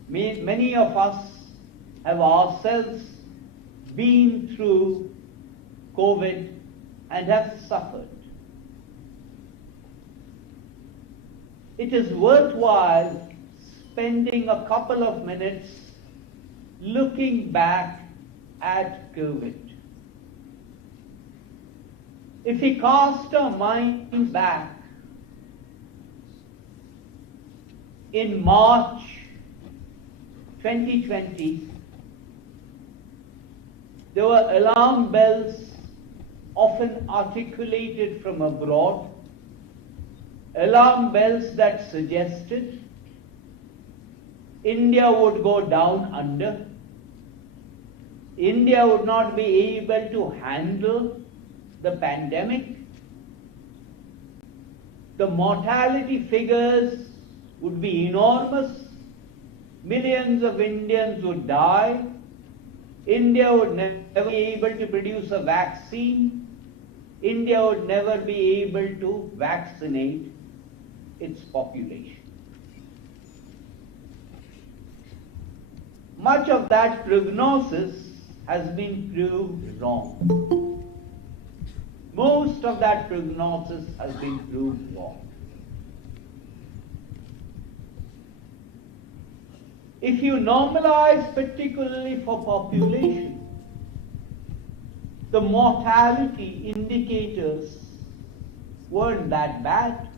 Many of us have ourselves been through COVID and have suffered. It is worthwhile spending a couple of minutes looking back at COVID. If we cast our minds back, in March 2020, there were alarm bells often articulated from abroad, alarm bells that suggested India would go down under, India would not be able to handle the pandemic, the mortality figures would be enormous, millions of Indians would die, India would never be able to produce a vaccine, India would never be able to vaccinate its population. Much of that prognosis has been proved wrong. Most of that prognosis has been proved wrong. If you normalize particularly for population, the mortality indicators weren't that bad.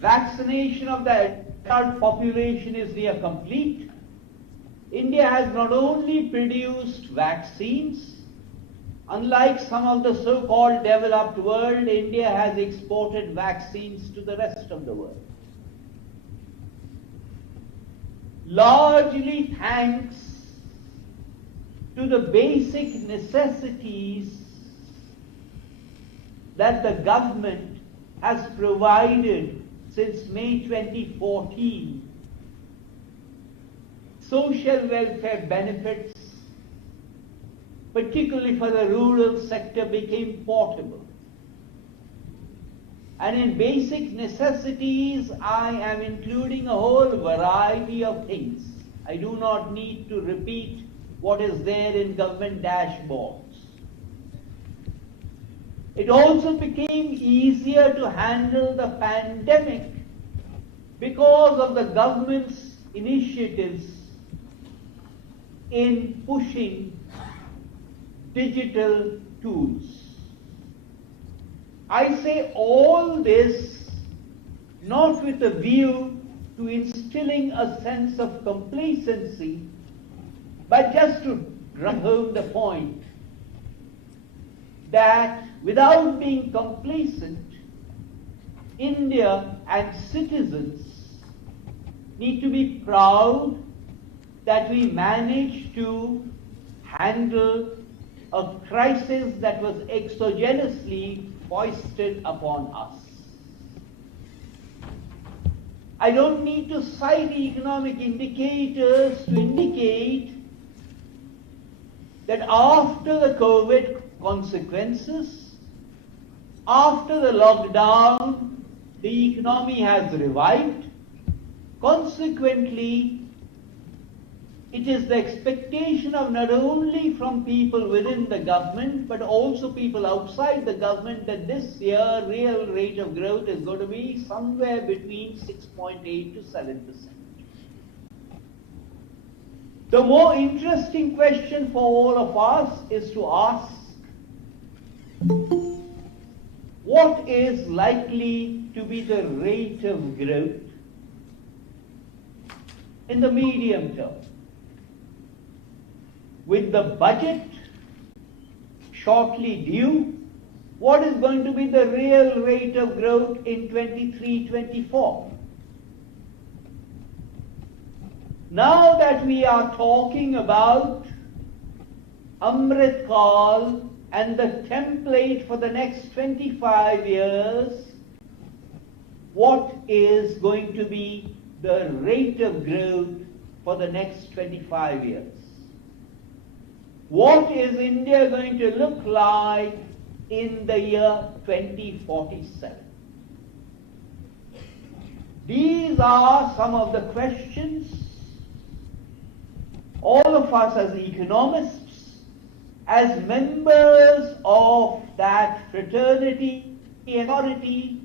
Vaccination of the adult population is near complete. India has not only produced vaccines, unlike some of the so-called developed world, India has exported vaccines to the rest of the world. largely thanks to the basic necessities that the government has provided since May 2014. Social welfare benefits, particularly for the rural sector, became portable. And in basic necessities, I am including a whole variety of things. I do not need to repeat what is there in government dashboards. It also became easier to handle the pandemic because of the government's initiatives in pushing digital tools. I say all this not with a view to instilling a sense of complacency, but just to drive home the point that without being complacent, India and citizens need to be proud that we managed to handle a crisis that was exogenously foisted upon us. I don't need to cite economic indicators to indicate that after the COVID consequences, after the lockdown, the economy has revived. Consequently, it is the expectation of not only from people within the government, but also people outside the government that this year real rate of growth is going to be somewhere between 6.8 to 7%. The more interesting question for all of us is to ask, what is likely to be the rate of growth in the medium term? With the budget shortly due, what is going to be the real rate of growth in 23-24? Now that we are talking about Amrit Kaal and the template for the next 25 years, what is going to be the rate of growth for the next 25 years? What is India going to look like in the year 2047? These are some of the questions all of us as economists, as members of that fraternity, authority,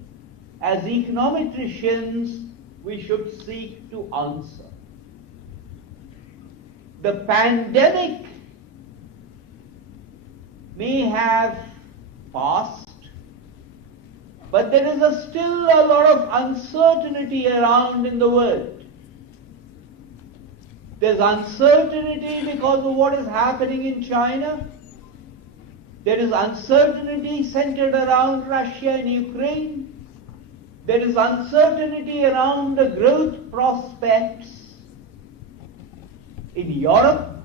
as econometricians, we should seek to answer. The pandemic may have passed, but there is still a lot of uncertainty around in the world. There's uncertainty because of what is happening in China. There is uncertainty centered around Russia and Ukraine. There is uncertainty around the growth prospects in Europe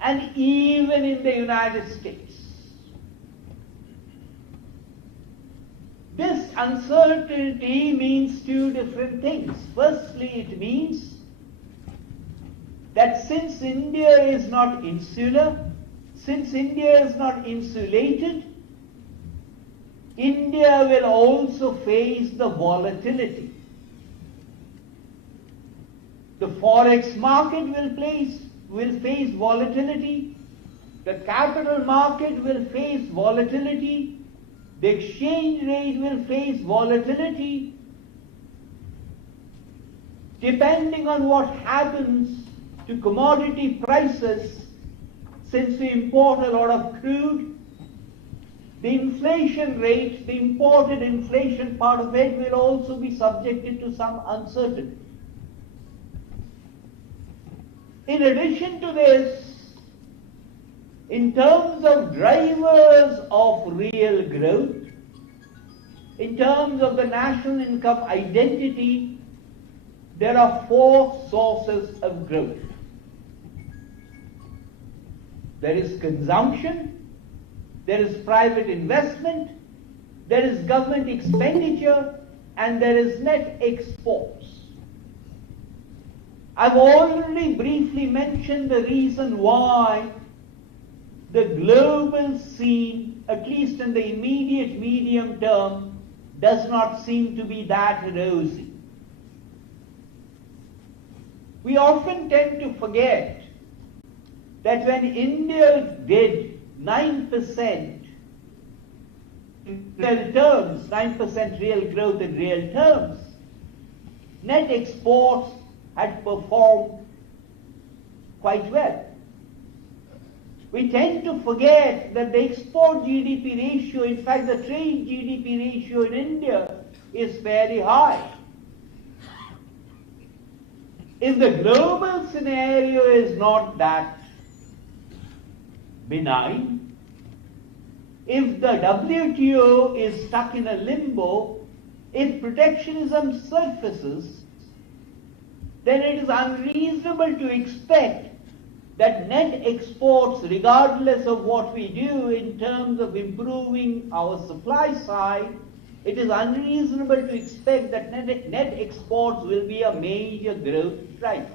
and even in the United States. This uncertainty means two different things. Firstly, it means that since India is not insular, since India is not insulated, India will also face the volatility. The forex market will face volatility. The capital market will face volatility. The exchange rate will face volatility. Depending on what happens to commodity prices, since we import a lot of crude, the inflation rate, the imported inflation part of it will also be subjected to some uncertainty. In addition to this, in terms of drivers of real growth, in terms of the national income identity, there are four sources of growth. There is consumption, there is private investment, there is government expenditure, and there is net exports. I've already briefly mentioned the reason why the global scene, at least in the immediate medium term, does not seem to be that rosy. We often tend to forget that when India did 9% in real terms, 9% real growth in real terms, net exports had performed quite well. We tend to forget that the export GDP ratio, in fact the trade GDP ratio in India is very high. If the global scenario is not that benign, if the WTO is stuck in a limbo, if protectionism surfaces, then it is unreasonable to expect that net exports, regardless of what we do in terms of improving our supply side, it is unreasonable to expect that net exports will be a major growth driver.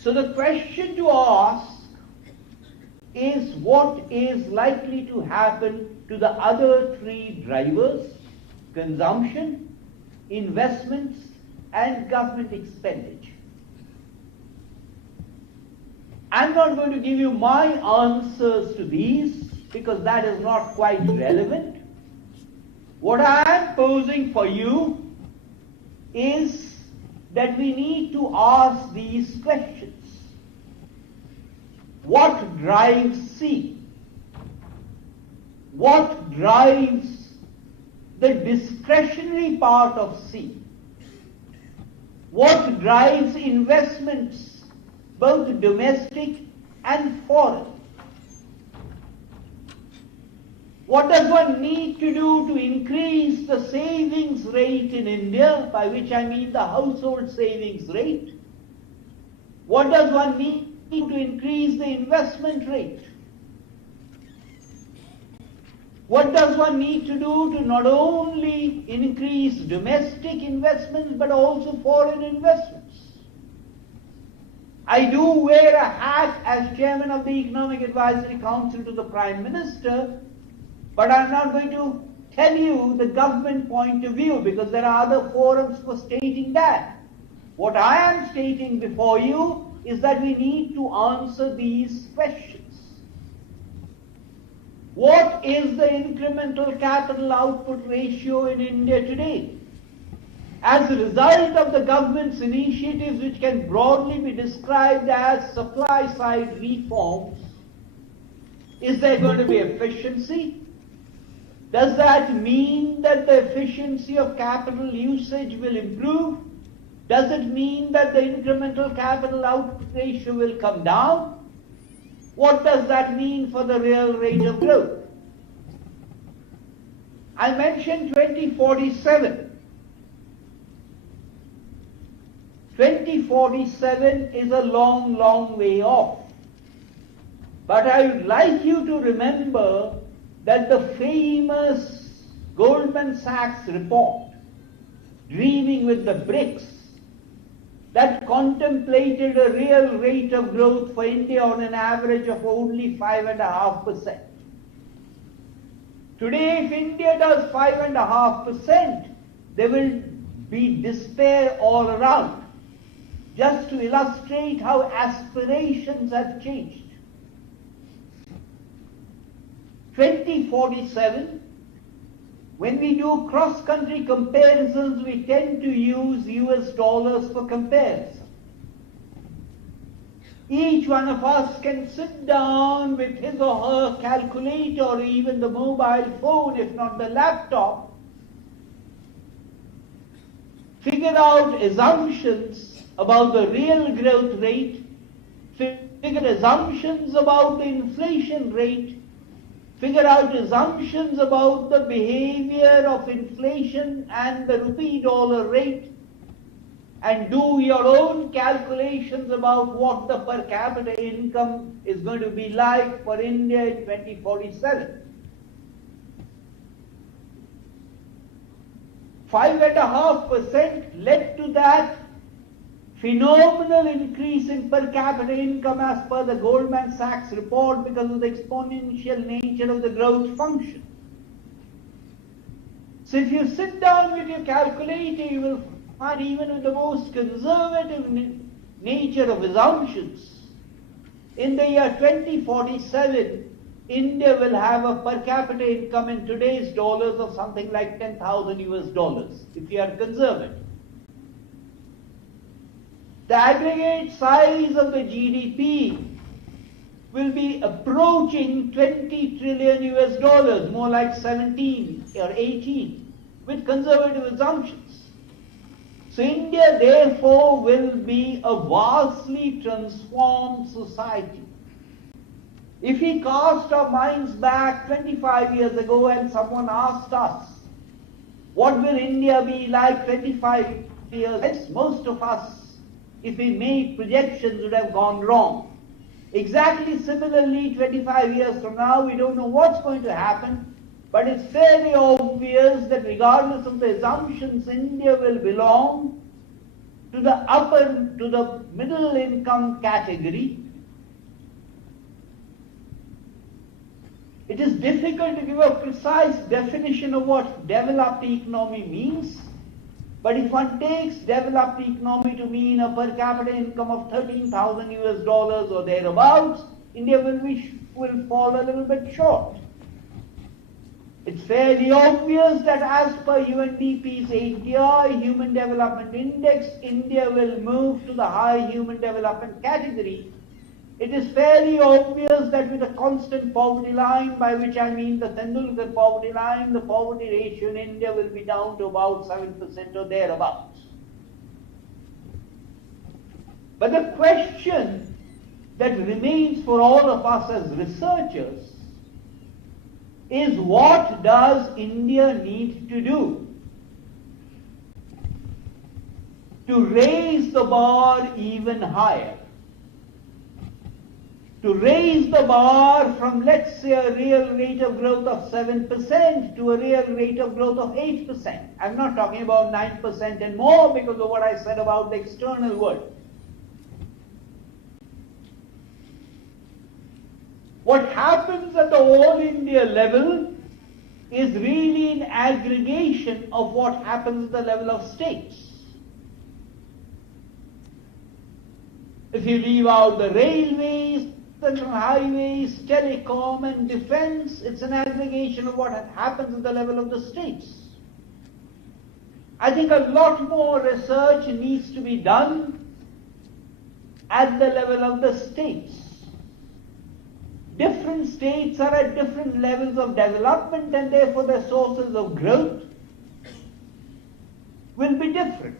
So the question to ask is what is likely to happen to the other three drivers: consumption, investments, and government expenditure. I'm not going to give you my answers to these because that is not quite relevant. What I am posing for you is that we need to ask these questions. What drives C? What drives the discretionary part of C? What drives investments, both domestic and foreign? What does one need to do to increase the savings rate in India, by which I mean the household savings rate? What does one need to increase the investment rate? What does one need to do to not only increase domestic investments but also foreign investments? I do wear a hat as chairman of the Economic Advisory Council to the Prime Minister, but I'm not going to tell you the government point of view because there are other forums for stating that. What I am stating before you is that we need to answer these questions. What is the incremental capital output ratio in India today? As a result of the government's initiatives, which can broadly be described as supply-side reforms, is there going to be efficiency? Does that mean that the efficiency of capital usage will improve? Does it mean that the incremental capital output ratio will come down? What does that mean for the real rate of growth? I mentioned 2047. 2047 is a long, long way off. But I would like you to remember that the famous Goldman Sachs report, Dreaming with the BRICS, that contemplated a real rate of growth for India on an average of only 5.5%. Today, if India does 5.5%, there will be despair all around. Just to illustrate how aspirations have changed. 2047, when we do cross-country comparisons, we tend to use US dollars for comparison. Each one of us can sit down with his or her calculator or even the mobile phone, if not the laptop, figure out assumptions about the real growth rate, figure assumptions about the inflation rate, figure out assumptions about the behavior of inflation and the rupee dollar rate, and do your own calculations about what the per capita income is going to be like for India in 2047. 5.5% led to that phenomenal increase in per capita income as per the Goldman Sachs report because of the exponential nature of the growth function. So if you sit down with your calculator, you will find even with the most conservative nature of assumptions, in the year 2047, India will have a per capita income in today's dollars of something like 10,000 US dollars, if you are conservative. The aggregate size of the GDP will be approaching 20 trillion US dollars, more like 17 or 18, with conservative assumptions. So India, therefore, will be a vastly transformed society. If we cast our minds back 25 years ago and someone asked us, what will India be like 25 years? Most of us, if we made projections, would have gone wrong. Exactly similarly, 25 years from now, we don't know what's going to happen, but it's fairly obvious that regardless of the assumptions, India will belong to the middle income category. It is difficult to give a precise definition of what developed economy means, but if one takes developed economy to mean a per capita income of 13,000 US dollars or thereabouts, India will fall a little bit short. It's fairly obvious that as per UNDP's ATI, Human Development Index, India will move to the high human development category. It is fairly obvious that with a constant poverty line, by which I mean the Tendulkar poverty line, the poverty ratio in India will be down to about 7% or thereabouts. But the question that remains for all of us as researchers is, what does India need to do to raise the bar even higher? To raise the bar from, let's say, a real rate of growth of 7% to a real rate of growth of 8%. I'm not talking about 9% and more because of what I said about the external world. What happens at the all India level is really an aggregation of what happens at the level of states. If you leave out the railways, central highways, telecom and defense, it's an aggregation of what happens at the level of the states. I think a lot more research needs to be done at the level of the states. Different states are at different levels of development and therefore their sources of growth will be different.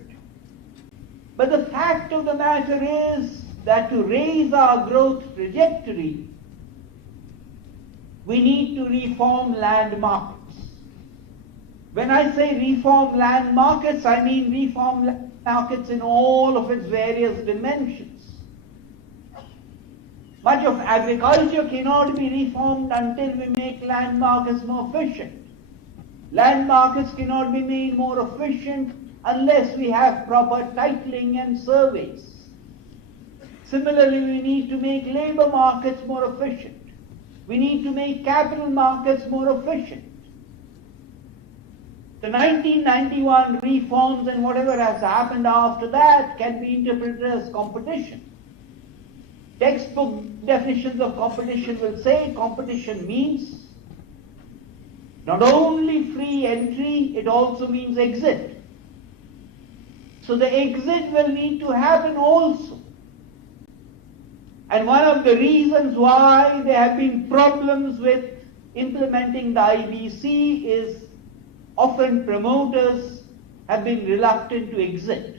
But the fact of the matter is that to raise our growth trajectory, we need to reform land markets. When I say reform land markets, I mean reform land markets in all of its various dimensions. Much of agriculture cannot be reformed until we make land markets more efficient. Land markets cannot be made more efficient unless we have proper titling and surveys. Similarly, we need to make labor markets more efficient. We need to make capital markets more efficient. The 1991 reforms and whatever has happened after that can be interpreted as competition. Textbook definitions of competition will say competition means not only free entry, it also means exit. So the exit will need to happen also. And one of the reasons why there have been problems with implementing the IBC is often promoters have been reluctant to exit.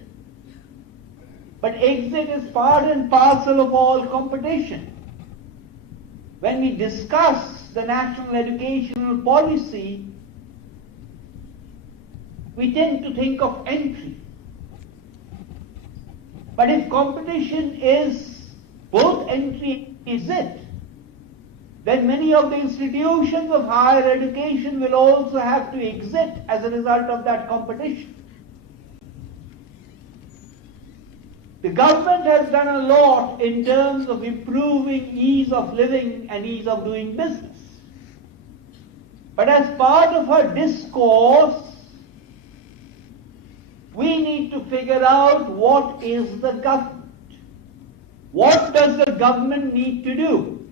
But exit is part and parcel of all competition. When we discuss the national educational policy, we tend to think of entry. But if competition is both entry exit, then many of the institutions of higher education will also have to exit as a result of that competition. The government has done a lot in terms of improving ease of living and ease of doing business. But as part of our discourse, we need to figure out what is the government. What does the government need to do?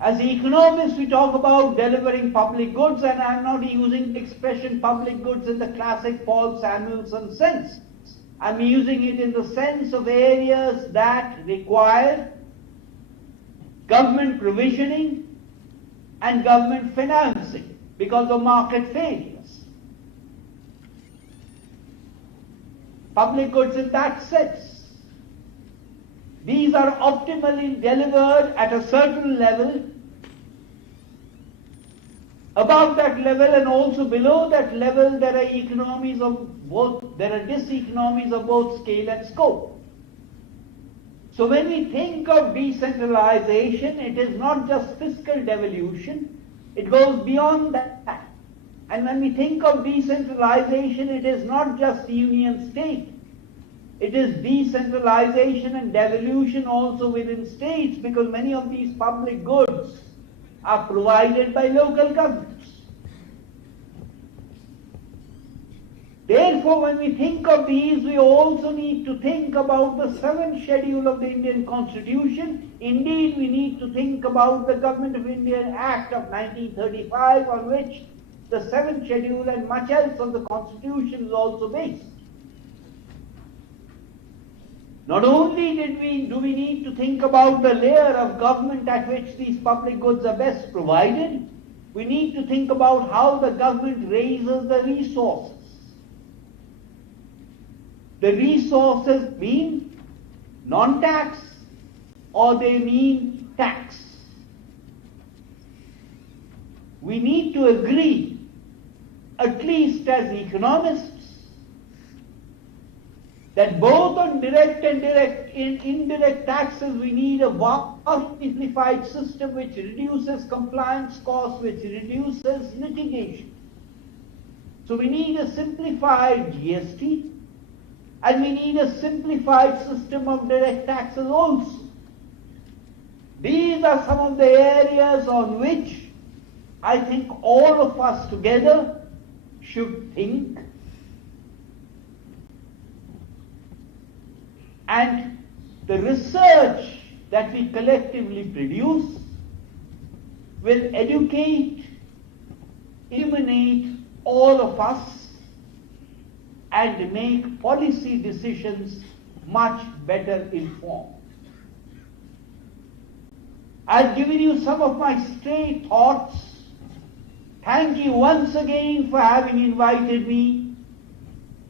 As economists, we talk about delivering public goods, and I'm not using the expression public goods in the classic Paul Samuelson sense. I'm using it in the sense of areas that require government provisioning and government financing because of market failures. Public goods in that sense. These are optimally delivered at a certain level. Above that level and also below that level, there are economies of both, there are diseconomies of both scale and scope. So when we think of decentralization, it is not just fiscal devolution, it goes beyond that. And when we think of decentralization, it is not just the union state. It is decentralization and devolution also within states, because many of these public goods are provided by local governments. Therefore, when we think of these, we also need to think about the 7th schedule of the Indian Constitution. Indeed, we need to think about the Government of India Act of 1935, on which the 7th schedule and much else of the Constitution is also based. Not only do we need to think about the layer of government at which these public goods are best provided, we need to think about how the government raises the resources. The resources mean non-tax or they mean tax. We need to agree, at least as economists, that both on direct and indirect taxes we need a vast simplified system which reduces compliance costs, which reduces litigation. So we need a simplified GST and we need a simplified system of direct taxes also. These are some of the areas on which I think all of us together should think. And the research that we collectively produce will educate, illuminate all of us and make policy decisions much better informed. I've given you some of my stray thoughts. Thank you once again for having invited me.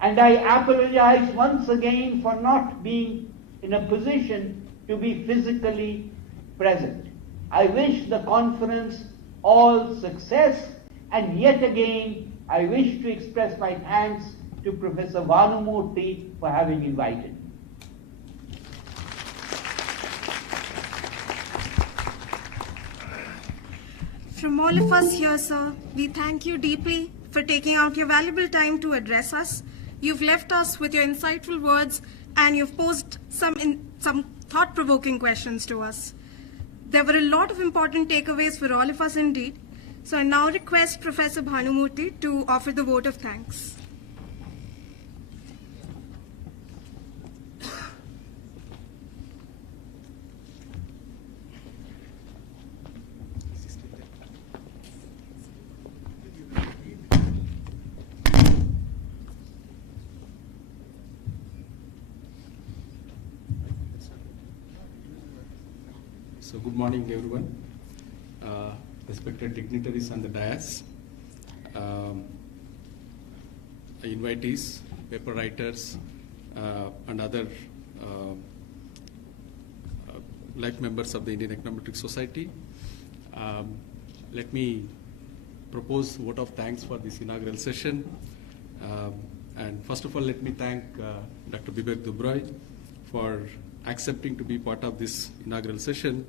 And I apologize once again for not being in a position to be physically present. I wish the conference all success, and yet again I wish to express my thanks to Professor Bhanumurthy for having invited me. From all of us here, sir, we thank you deeply for taking out your valuable time to address us. You've left us with your insightful words and you've posed some thought-provoking questions to us. There were a lot of important takeaways for all of us indeed. So I now request Professor Bhanumurthy to offer the vote of thanks. So good morning, everyone. Respected dignitaries on the dais, invitees, paper writers, and other like members of the Indian Econometrics Society. Let me propose a vote of thanks for this inaugural session. And first of all, let me thank Dr. Bibek Dubroy for accepting to be part of this inaugural session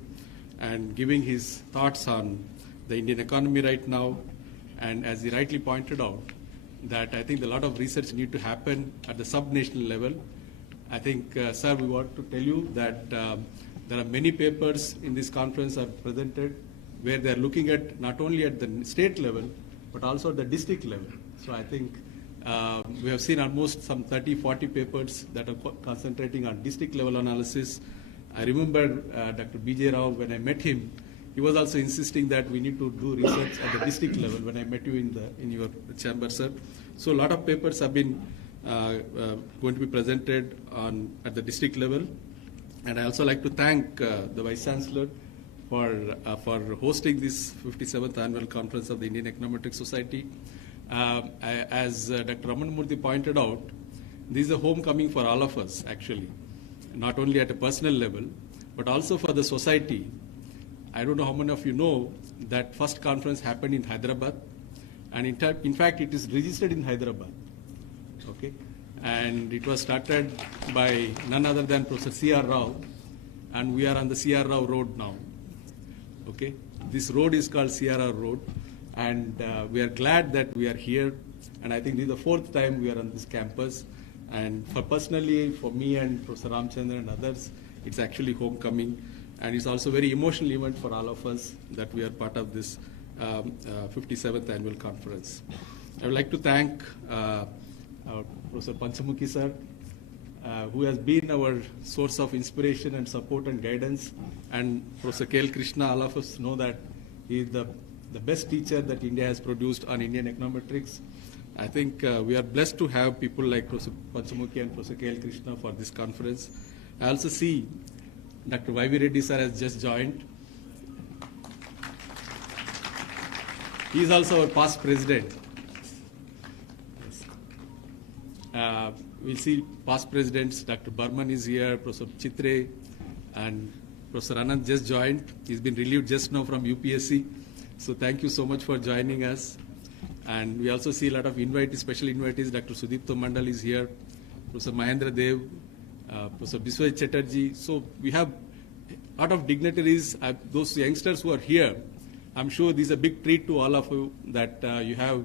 and giving his thoughts on the Indian economy right now. And as he rightly pointed out, that I think a lot of research need to happen at the sub-national level. I think, sir, we want to tell you that there are many papers in this conference are presented where they are looking at not only at the state level, but also at the district level. So I think we have seen almost some 30, 40 papers that are concentrating on district level analysis. I remember Dr. B.J. Rao, when I met him, he was also insisting that we need to do research at the district level when I met you in your chamber, sir. So a lot of papers have been going to be presented at the district level. And I also like to thank the Vice Chancellor for hosting this 57th annual conference of the Indian Econometrics Society. As Dr. Ramanamurthy pointed out, this is a homecoming for all of us, actually, not only at a personal level, but also for the society. I don't know how many of you know that first conference happened in Hyderabad, and in fact, it is registered in Hyderabad. Okay, and it was started by none other than Professor C.R. Rao, and we are on the C.R. Rao Road now. Okay, this road is called C.R. Road, and we are glad that we are here. And I think this is the fourth time we are on this campus. And personally, for me and Professor Ramchandran and others, it's actually homecoming. And it's also a very emotional event for all of us that we are part of this 57th annual conference. I would like to thank Professor Panchamukhi sir, who has been our source of inspiration and support and guidance. And Professor K.L. Krishna, all of us know that he is the best teacher that India has produced on Indian econometrics. I think we are blessed to have people like Professor Panchamukhi and Professor K.L. Krishna for this conference. I also see Dr. Y.V. Reddy sir has just joined. He is also our past president. We'll see past presidents. Dr. Burman is here, Professor Chitre, and Professor Anand just joined. He's been relieved just now from UPSC. So thank you so much for joining us. And we also see a lot of invitees, special invitees. Dr. Sudipto Mandal is here, Professor Mahendra Dev, Professor Biswajit Chatterjee. So we have a lot of dignitaries, those youngsters who are here. I'm sure this is a big treat to all of you that you have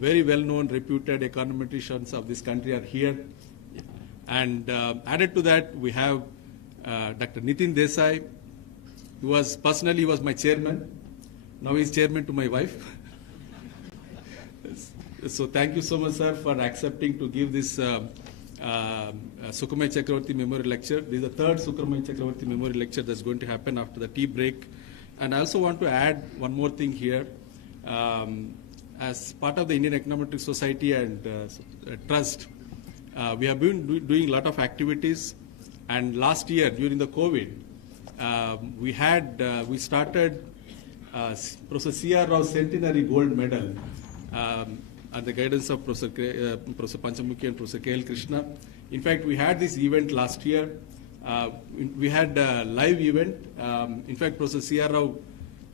very well-known, reputed econometricians of this country are here. And added to that, we have Dr. Nitin Desai, who was personally was my chairman. Now he's chairman to my wife. So thank you so much, sir, for accepting to give this Sukhumai Chakravarti Memorial Lecture. This is the third Sukhumai Chakravarti Memorial Lecture that's going to happen after the tea break. And I also want to add one more thing here. As part of the Indian Econometrics Society and Trust, we have been doing a lot of activities. And last year, during the COVID, we started Professor C.R. Rao Centenary Gold Medal under the guidance of Professor Panchamukhi and Professor K.L. Krishna. In fact, we had this event last year. We had a live event. In fact, Professor C.R. Rao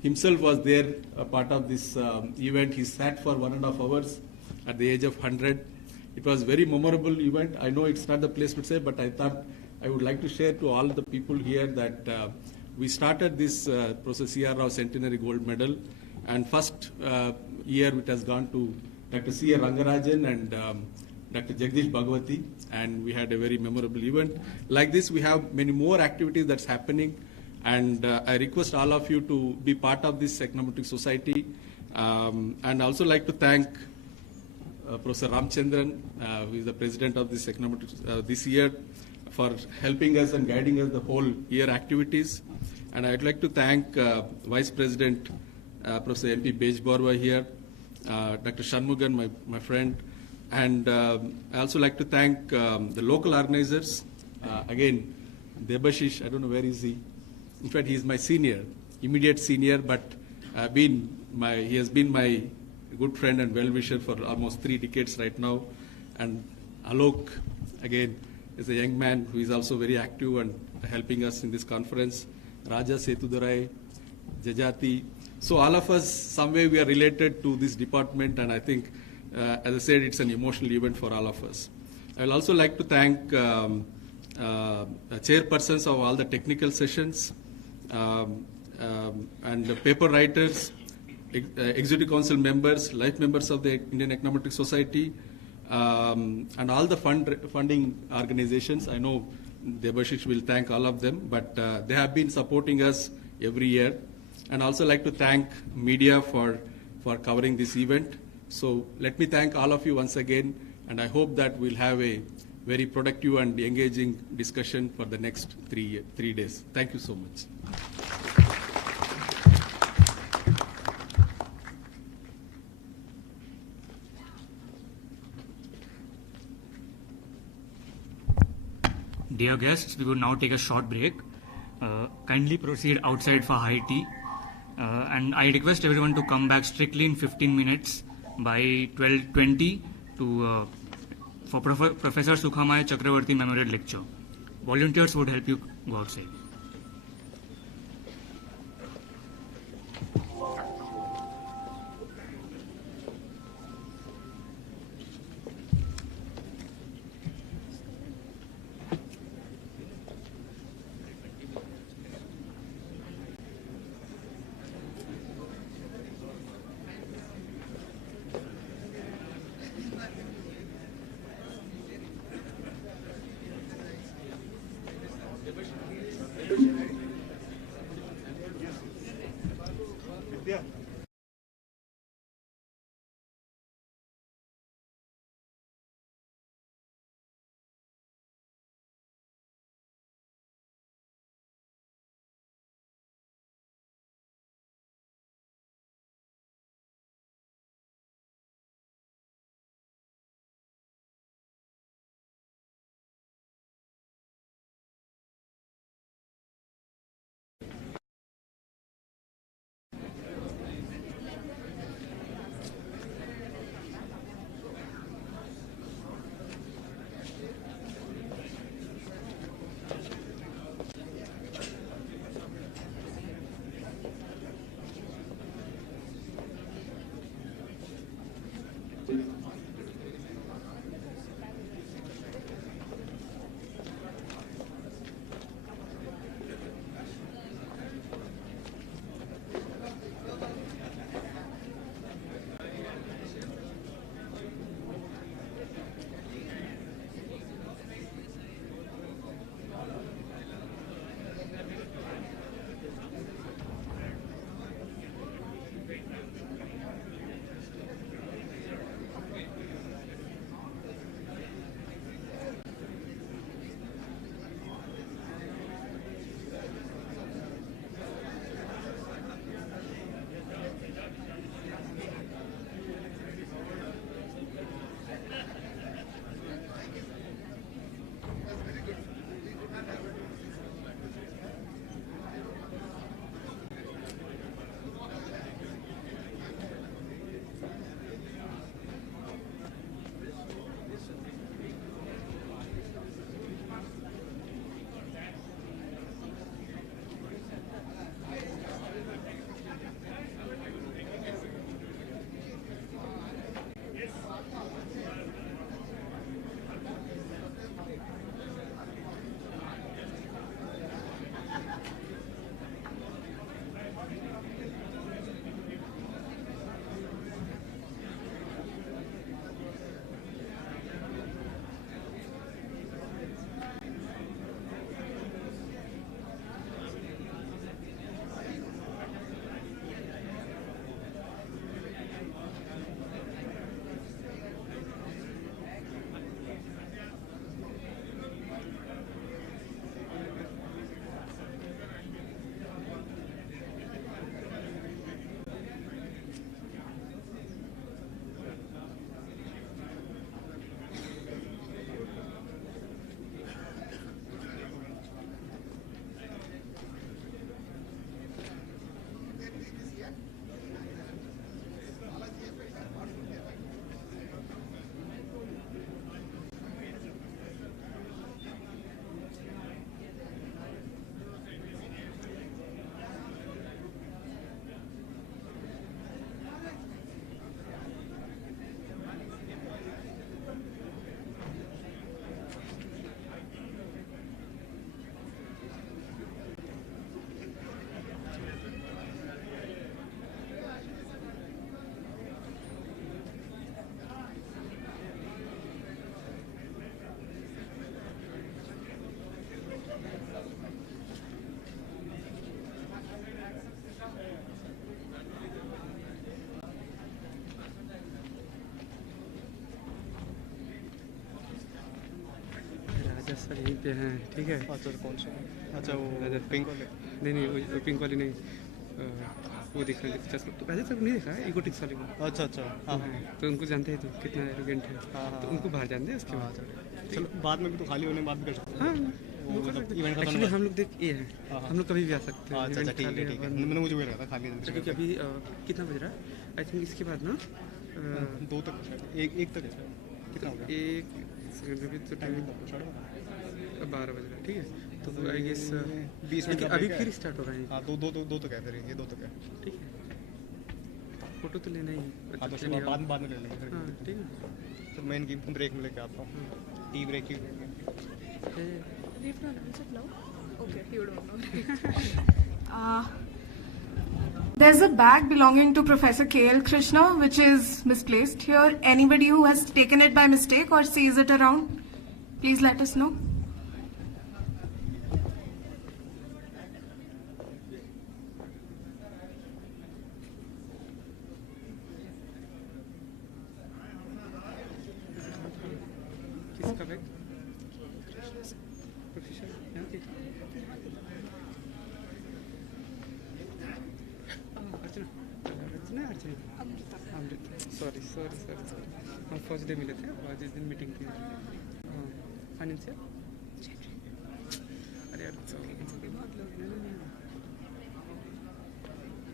himself was there, a part of this event. He sat for 1.5 hours at the age of 100. It was a very memorable event. I know it's not the place to say, but I thought I would like to share to all the people here that we started this Professor C.R. Rao Centenary Gold Medal, and first year it has gone to Dr. C.R. Rangarajan and Dr. Jagdish Bhagwati, and we had a very memorable event. Like this, we have many more activities that's happening, and I request all of you to be part of this Econometrics Society. And I also like to thank Professor Ramchandran, who is the president of this Econometrics this year, for helping us and guiding us the whole year activities. And I'd like to thank Vice President Professor M.P. Bejborwa here, Dr. Shanmugan, my friend. And I also like to thank the local organizers. Again, Debashish, I don't know where is he. In fact, he is my senior, immediate senior, but he has been my good friend and well-wisher for almost 3 decades right now. And Alok, again, is a young man who is also very active and helping us in this conference. Raja Setudurai, Jajati. So all of us, some way we are related to this department, and I think as I said, it's an emotional event for all of us. I'll also like to thank the chairpersons of all the technical sessions and the paper writers, Executive Council members, life members of the Indian Econometrics Society, and all the funding organizations. I know Debashish will thank all of them, but they have been supporting us every year. And also like to thank media for covering this event. So let me thank all of you once again, and I hope that we'll have a very productive and engaging discussion for the next three days. Thank you so much. Dear guests, we will now take a short break. Kindly proceed outside for high tea. And I request everyone to come back strictly in 15 minutes by 12:20 for Professor Sukhamaya Chakravarti Memorial Lecture. Volunteers would help you go outside. Sir यहीं पे हैं, ठीक है। अच्छा कौन सा? अच्छा वो राजस्थान पिंक वाले नहीं नहीं वो पिंक वाली नहीं वो दिख रहा है तो पहले तक नहीं देखा है इकोटिक्स वाले को। अच्छा अच्छा हाँ हाँ तो उनको जानते हैं तो कितना एरोगेंट है हाँ, तो उनको बाहर जानते हैं उसके हाँ, बाद। चलो बाद में भी तो खाली होने में बात भी कर सकते हैं। हाँ वो मतलब इवेंट खत्म एक्चुअली होने हम लोग देख ये है हाँ, हाँ। हम लोग कभी भी आ सकते हैं। अच्छा अच्छा event ठीक खाली है ठीक है बंद। मैंने मुझे वही लगा था खाली है। क्योंकि अभी कितना बज रहा है आई थिंक इसके बाद ना 2 तक एक तक है। कितना हो गया? एक सेकंड अभी तो टाइम 12 बज रहा है, ठीक है। तो आई गेस 20 मिनट अभी फिर स्टार्ट होगा ये। हाँ 2 तक है फिर ये 2 तक है। ठीक है फोटो तो लेना ही है। हाँ तो चलिए उसके आओ। बाद में ले लेंगे फिर। हाँ ठीक है। तो मैं इनकी ब्रेक में लेके आता हूँ। टी ब्रेक की We've not answered now. Okay, you don't know. There's a bag belonging to Professor K.L. Krishna which is misplaced here. Anybody who has taken it by mistake or sees it around, please let us know. किसका bag? Professor यहाँ के अर्चना Amrita sorry हम first day मिले थे और जिस दिन meeting थी हाँ फाइनेंशियल अरे यार बहुत लोग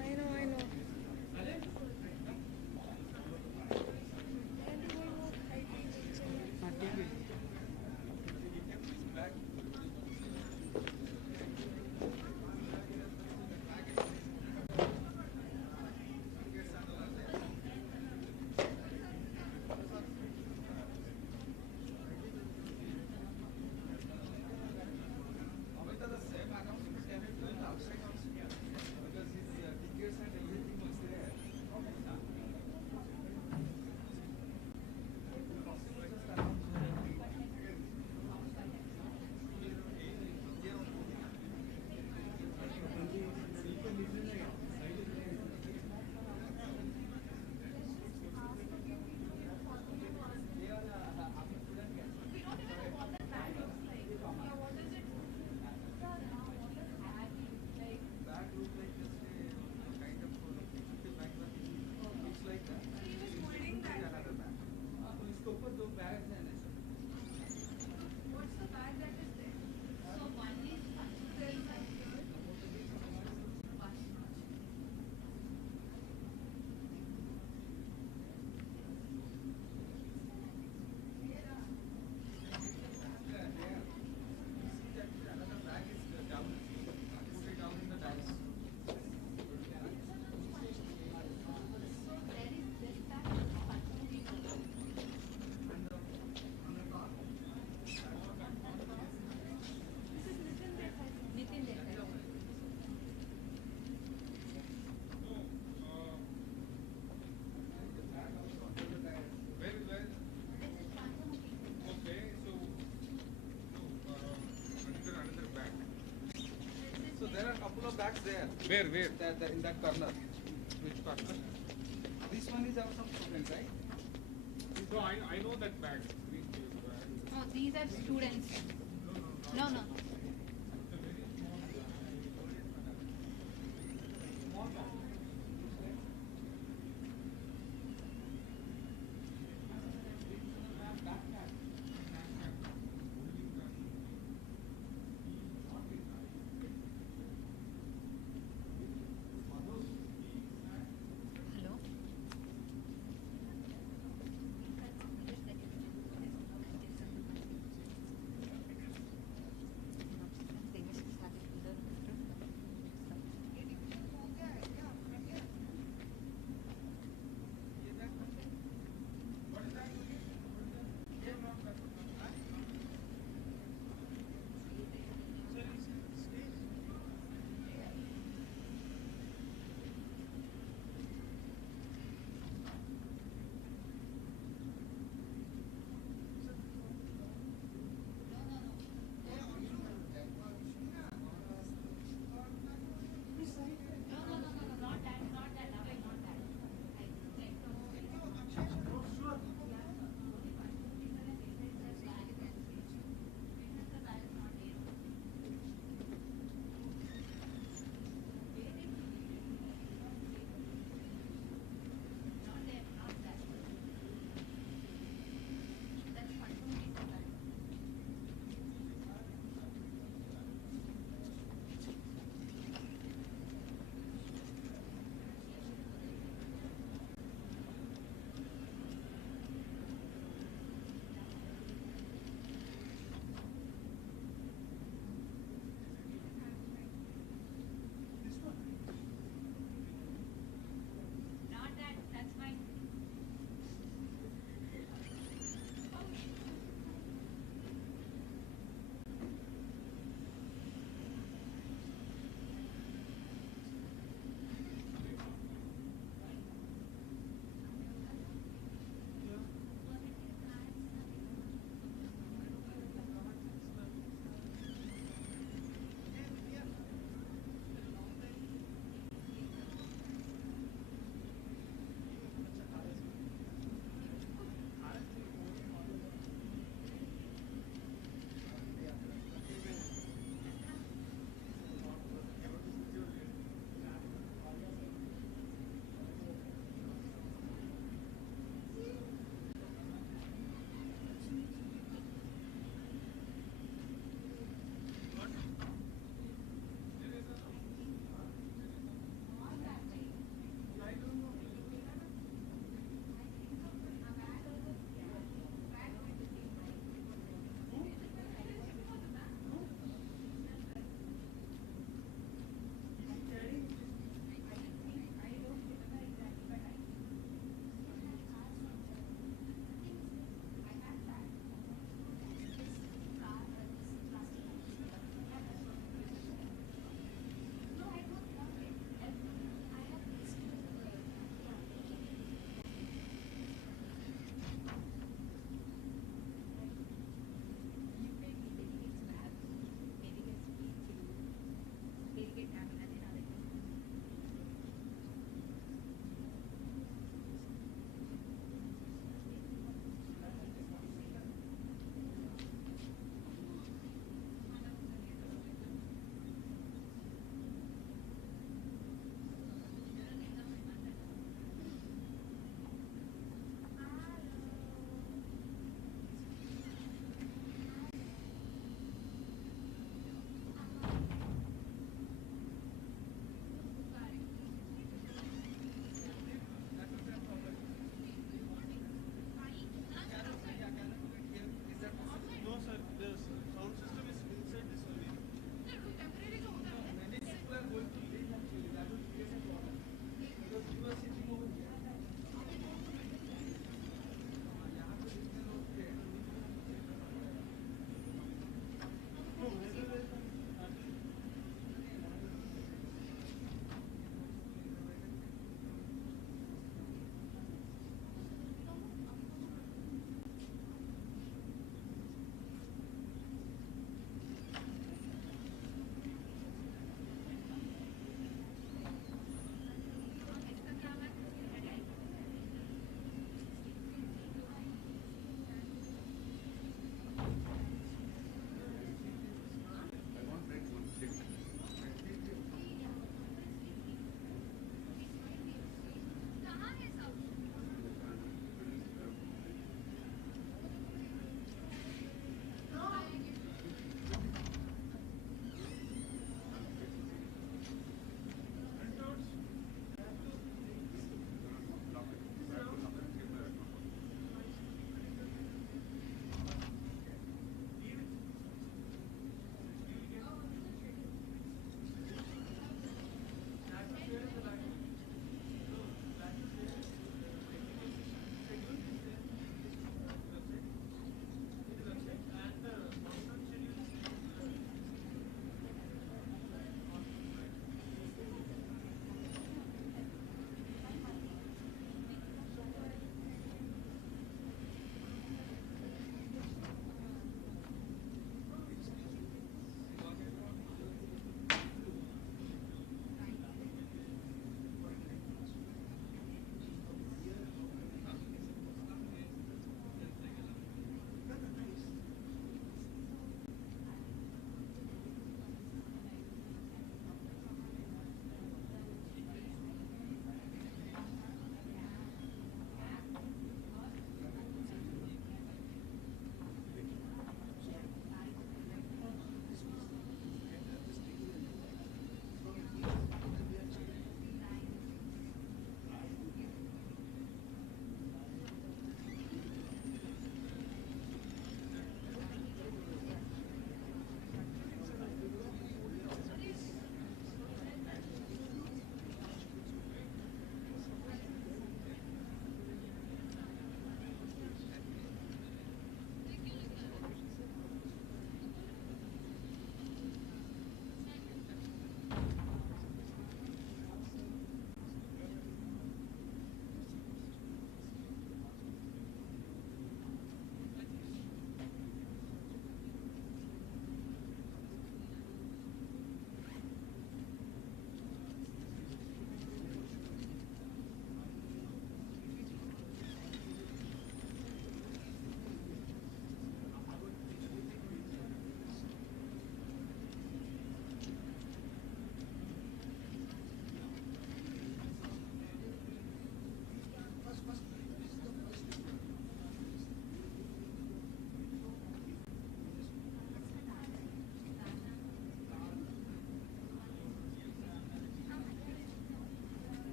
I know. हाँ ठीक है। bags there. Where? In that corner. Which corner? This one is our some student, right? So I know that bag. Oh, these are students. No.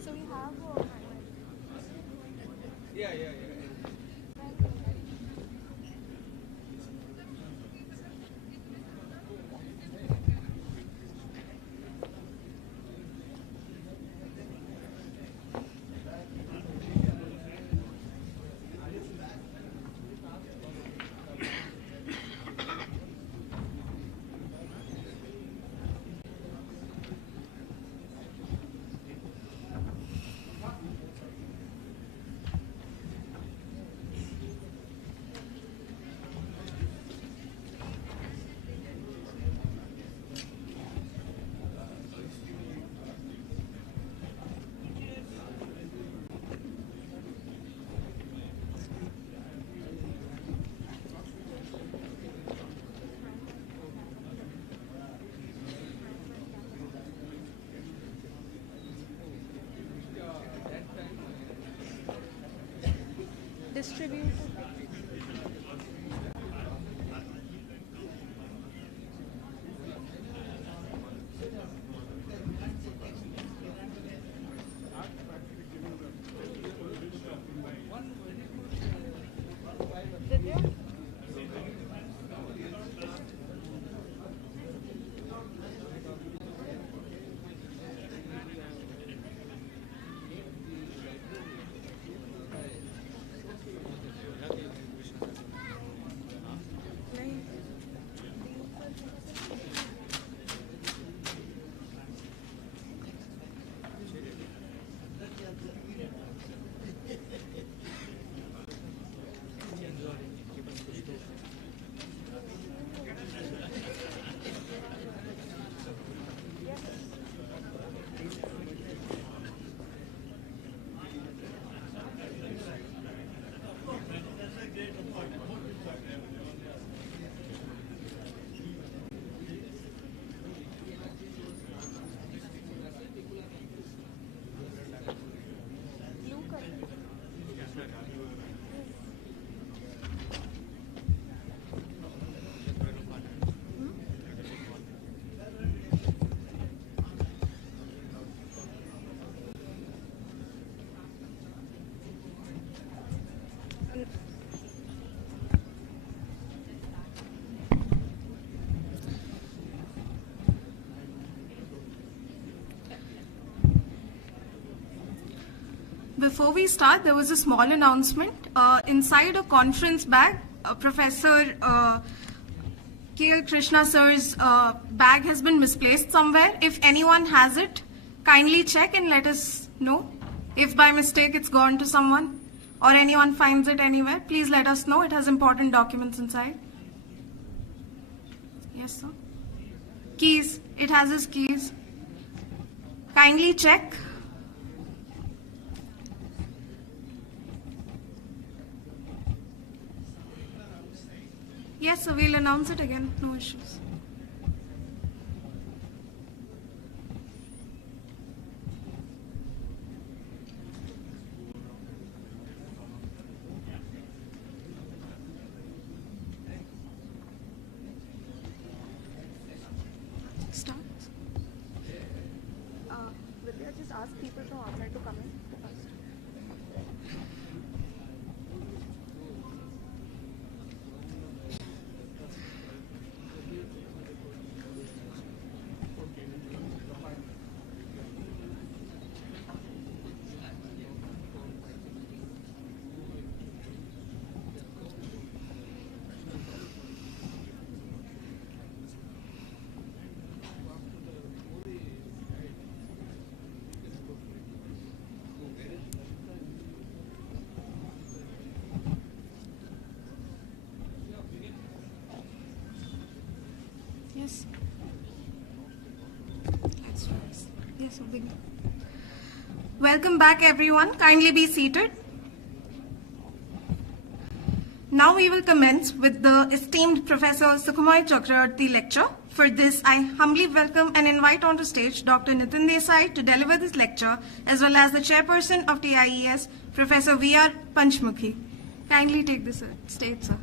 So we have distributed. Before we start, there was a small announcement. Inside a conference bag, Professor K.L. Krishna sir's bag has been misplaced somewhere. If anyone has it, kindly check and let us know. If by mistake it's gone to someone or anyone finds it anywhere, please let us know. It has important documents inside. Yes, sir. Keys. It has his keys. Kindly check. Yes, so we'll announce it again. No issues. Start. Vidya, just ask people from outside to come in first. Yes. Let's try this. Yes, we'll begin. Welcome back, everyone. Kindly be seated. Now we will commence with the esteemed Professor Sukhmay Chakravarti lecture. For this, I humbly welcome and invite onto stage Dr. Nitin Desai to deliver this lecture, as well as the chairperson of TIES, Professor V.R. Panchmukhi. Kindly take the stage, sir.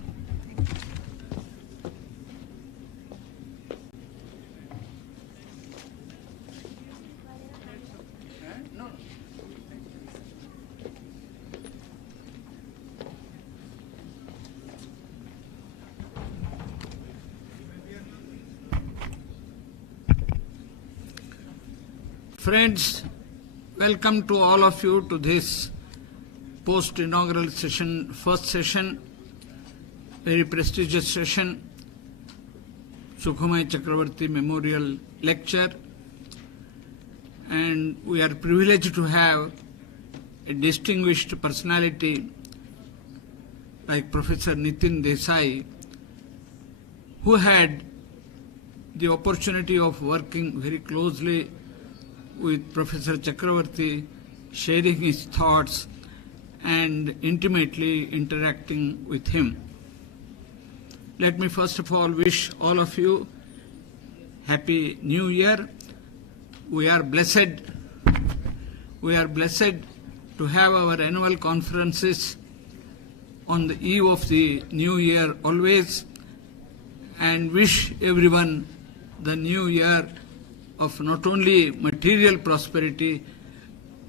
Friends, welcome to all of you to this post-inaugural session, first session, very prestigious session, Sukhmay Chakravarti Memorial Lecture. And we are privileged to have a distinguished personality like Professor Nitin Desai, who had the opportunity of working very closely with Professor Chakravarti, sharing his thoughts and intimately interacting with him. Let me first of all wish all of you Happy New Year. We are blessed to have our annual conferences on the eve of the New Year always, and wish everyone the New Year of not only material prosperity,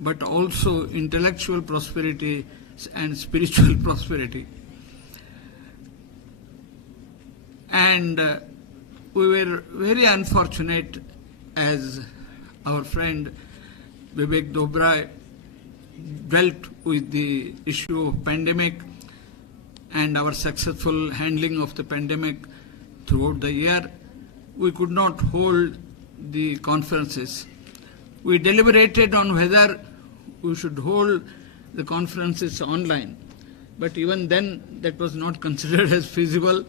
but also intellectual prosperity and spiritual prosperity. And we were very unfortunate, as our friend Bibek Dobrai dealt with the issue of pandemic and our successful handling of the pandemic throughout the year. We could not hold the conferences. We deliberated on whether we should hold the conferences online, but even then that was not considered as feasible,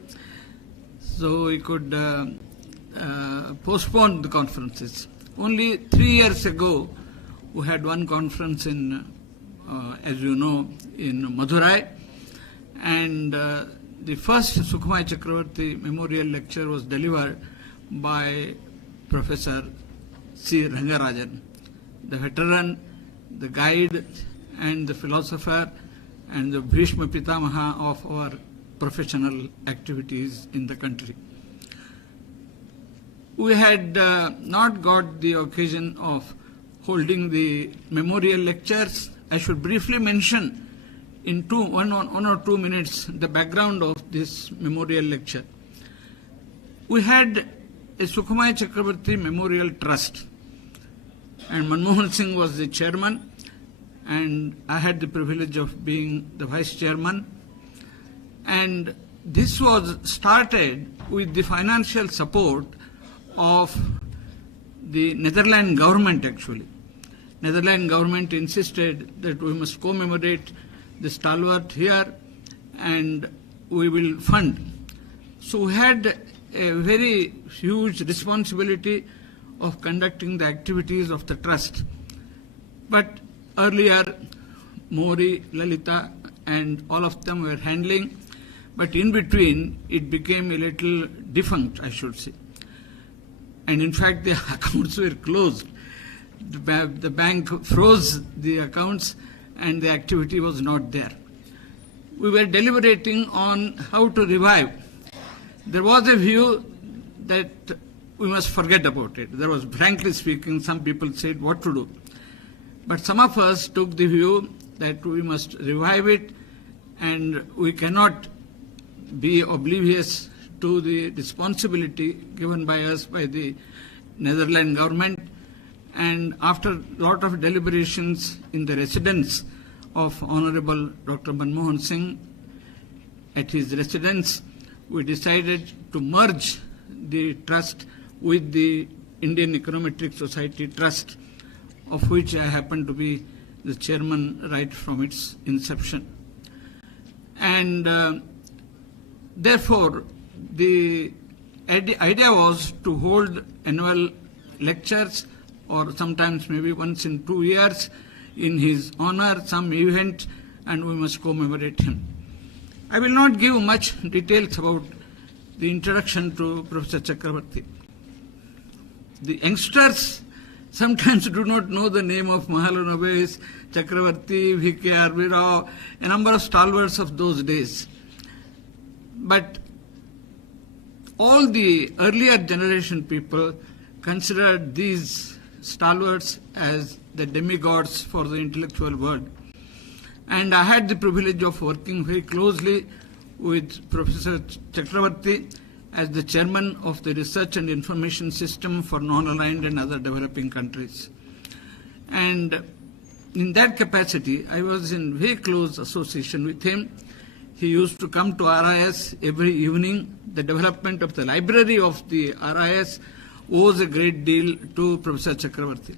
so we could postpone the conferences. Only 3 years ago we had one conference in, as you know, in Madurai, and the first Sukhmay Chakravarti Memorial Lecture was delivered by Professor C. Rangarajan, the veteran, the guide, and the philosopher, and the Bhishma Pitamaha of our professional activities in the country. We had not got the occasion of holding the memorial lectures. I should briefly mention in one or two minutes the background of this memorial lecture. We had a Sukhmay Chakravarti Memorial Trust, and Manmohan Singh was the chairman, and I had the privilege of being the vice chairman. And this was started with the financial support of the Netherlands government actually. Netherlands government insisted that we must commemorate the stalwart here and we will fund. So we had a very huge responsibility of conducting the activities of the trust. But earlier, Mori, Lalita, and all of them were handling, but in between, it became a little defunct, I should say. And in fact, the accounts were closed. The bank froze the accounts and the activity was not there. We were deliberating on how to revive. There was a view that we must forget about it. There was, frankly speaking, some people said what to do. But some of us took the view that we must revive it and we cannot be oblivious to the responsibility given by us by the Netherlands government. And after a lot of deliberations in the residence of Honorable Dr. Manmohan Singh, at his residence, we decided to merge the trust with the Indian Econometric Society Trust, of which I happen to be the chairman right from its inception. And therefore, the idea was to hold annual lectures, or sometimes maybe once in 2 years, in his honor, some event, and we must commemorate him. I will not give much details about the introduction to Professor Chakravarti. The youngsters sometimes do not know the name of Mahalanobis, Chakravarti, V.K. R.V. Rao, a number of stalwarts of those days. But all the earlier generation people considered these stalwarts as the demigods for the intellectual world. And I had the privilege of working very closely with Professor Chakravarti as the chairman of the Research and Information System for Non-Aligned and Other Developing Countries. And in that capacity, I was in very close association with him. He used to come to RIS every evening. The development of the library of the RIS owes a great deal to Professor Chakravarti.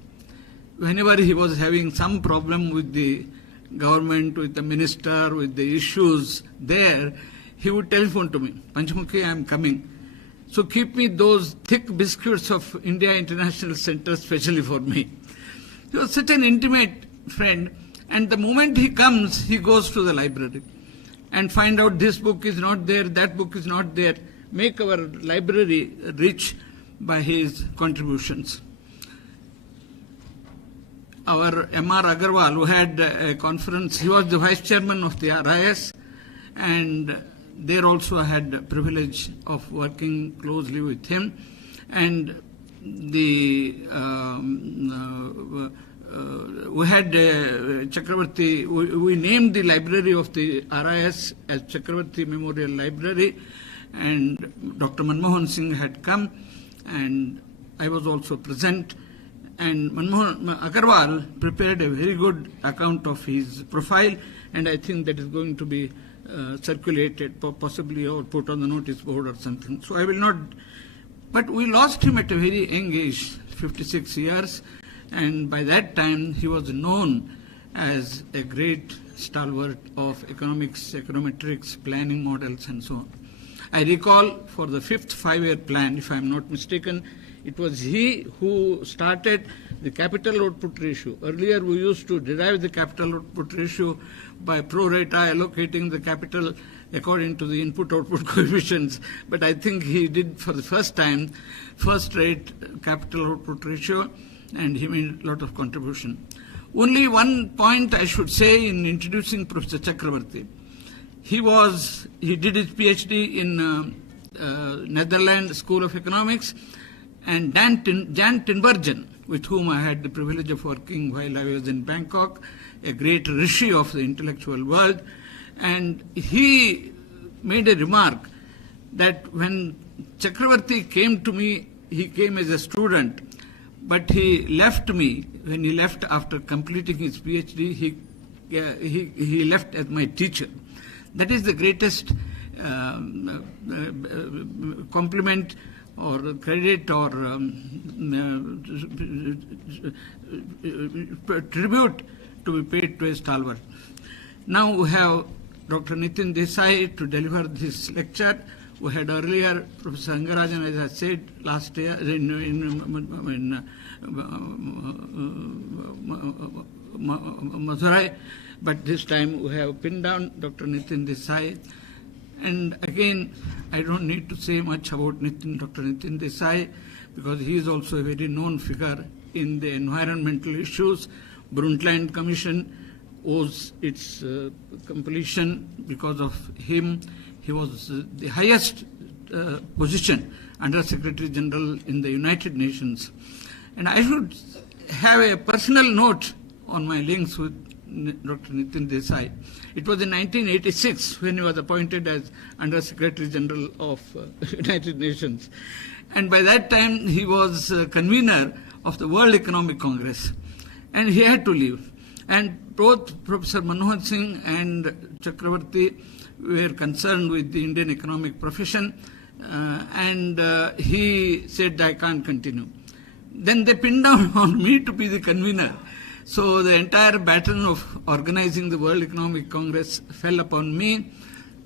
Whenever he was having some problem with the government, with the minister, with the issues there, he would telephone to me, Panchmukhi, I am coming. So keep me those thick biscuits of India International Center specially for me. He was such an intimate friend, and the moment he comes, he goes to the library and find out this book is not there, that book is not there, make our library rich by his contributions. Our M.R. Agarwal, who had a conference, he was the vice chairman of the RIS, and there also I had the privilege of working closely with him. And the we had Chakravarti, we named the library of the RIS as Chakravarti Memorial Library, and Dr. Manmohan Singh had come, and I was also present. And Manmohan Agarwal prepared a very good account of his profile, and I think that is going to be circulated, possibly, or put on the notice board or something. So I will not. But we lost him at a very young age, 56 years, and by that time he was known as a great stalwart of economics, econometrics, planning models, and so on. I recall for the 5th five-year plan, if I am not mistaken, it was he who started the capital output ratio. Earlier we used to derive the capital output ratio by pro rata allocating the capital according to the input-output coefficients. But I think he did for the first time first-rate capital output ratio, and he made a lot of contribution. Only one point I should say in introducing Professor Chakravarti. He did his PhD in Netherlands School of Economics, and Jan Tinbergen, with whom I had the privilege of working while I was in Bangkok, a great rishi of the intellectual world, and he made a remark that when Chakravarti came to me, he came as a student, but he left me, when he left after completing his PhD, he left as my teacher. That is the greatest compliment or credit or tribute to be paid to a stalwart. Now we have Dr. Nitin Desai to deliver this lecture. We had earlier Professor Angarajan, as I said, last year in Madurai, but this time we have pinned down Dr. Nitin Desai. And again, I don't need to say much about Dr. Nitin Desai, because he is also a very known figure in the environmental issues. Brundtland Commission owes its completion because of him. He was the highest position Under Secretary General in the United Nations. And I should have a personal note on my links with Dr. Nitin Desai. It was in 1986 when he was appointed as Under Secretary General of United Nations. And by that time he was convener of the World Economic Congress. And he had to leave. And both Professor Manmohan Singh and Chakravarti were concerned with the Indian economic profession, and he said, I can't continue. Then they pinned down on me to be the convener. So the entire baton of organizing the World Economic Congress fell upon me.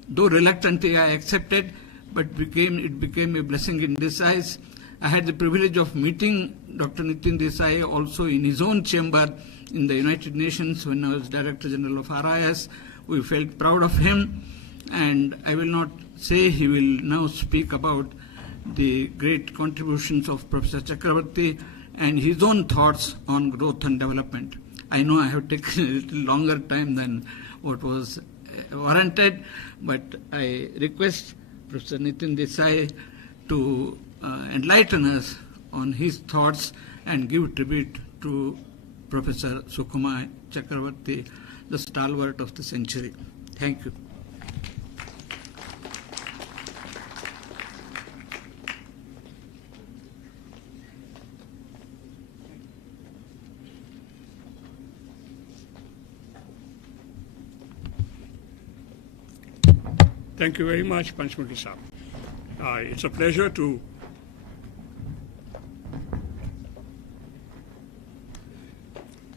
Though reluctantly I accepted, but it became a blessing in disguise. I had the privilege of meeting Dr. Nitin Desai also in his own chamber in the United Nations when I was Director General of RIS. We felt proud of him. and I will not say he will now speak about the great contributions of Professor Chakravarti and his own thoughts on growth and development. I know I have taken a little longer time than what was warranted, but I request Professor Nitin Desai to enlighten us on his thoughts and give tribute to Professor Sukhumay Chakravarti, the stalwart of the century. Thank you. Thank you very much, Panchmukhi Saab. It's a pleasure to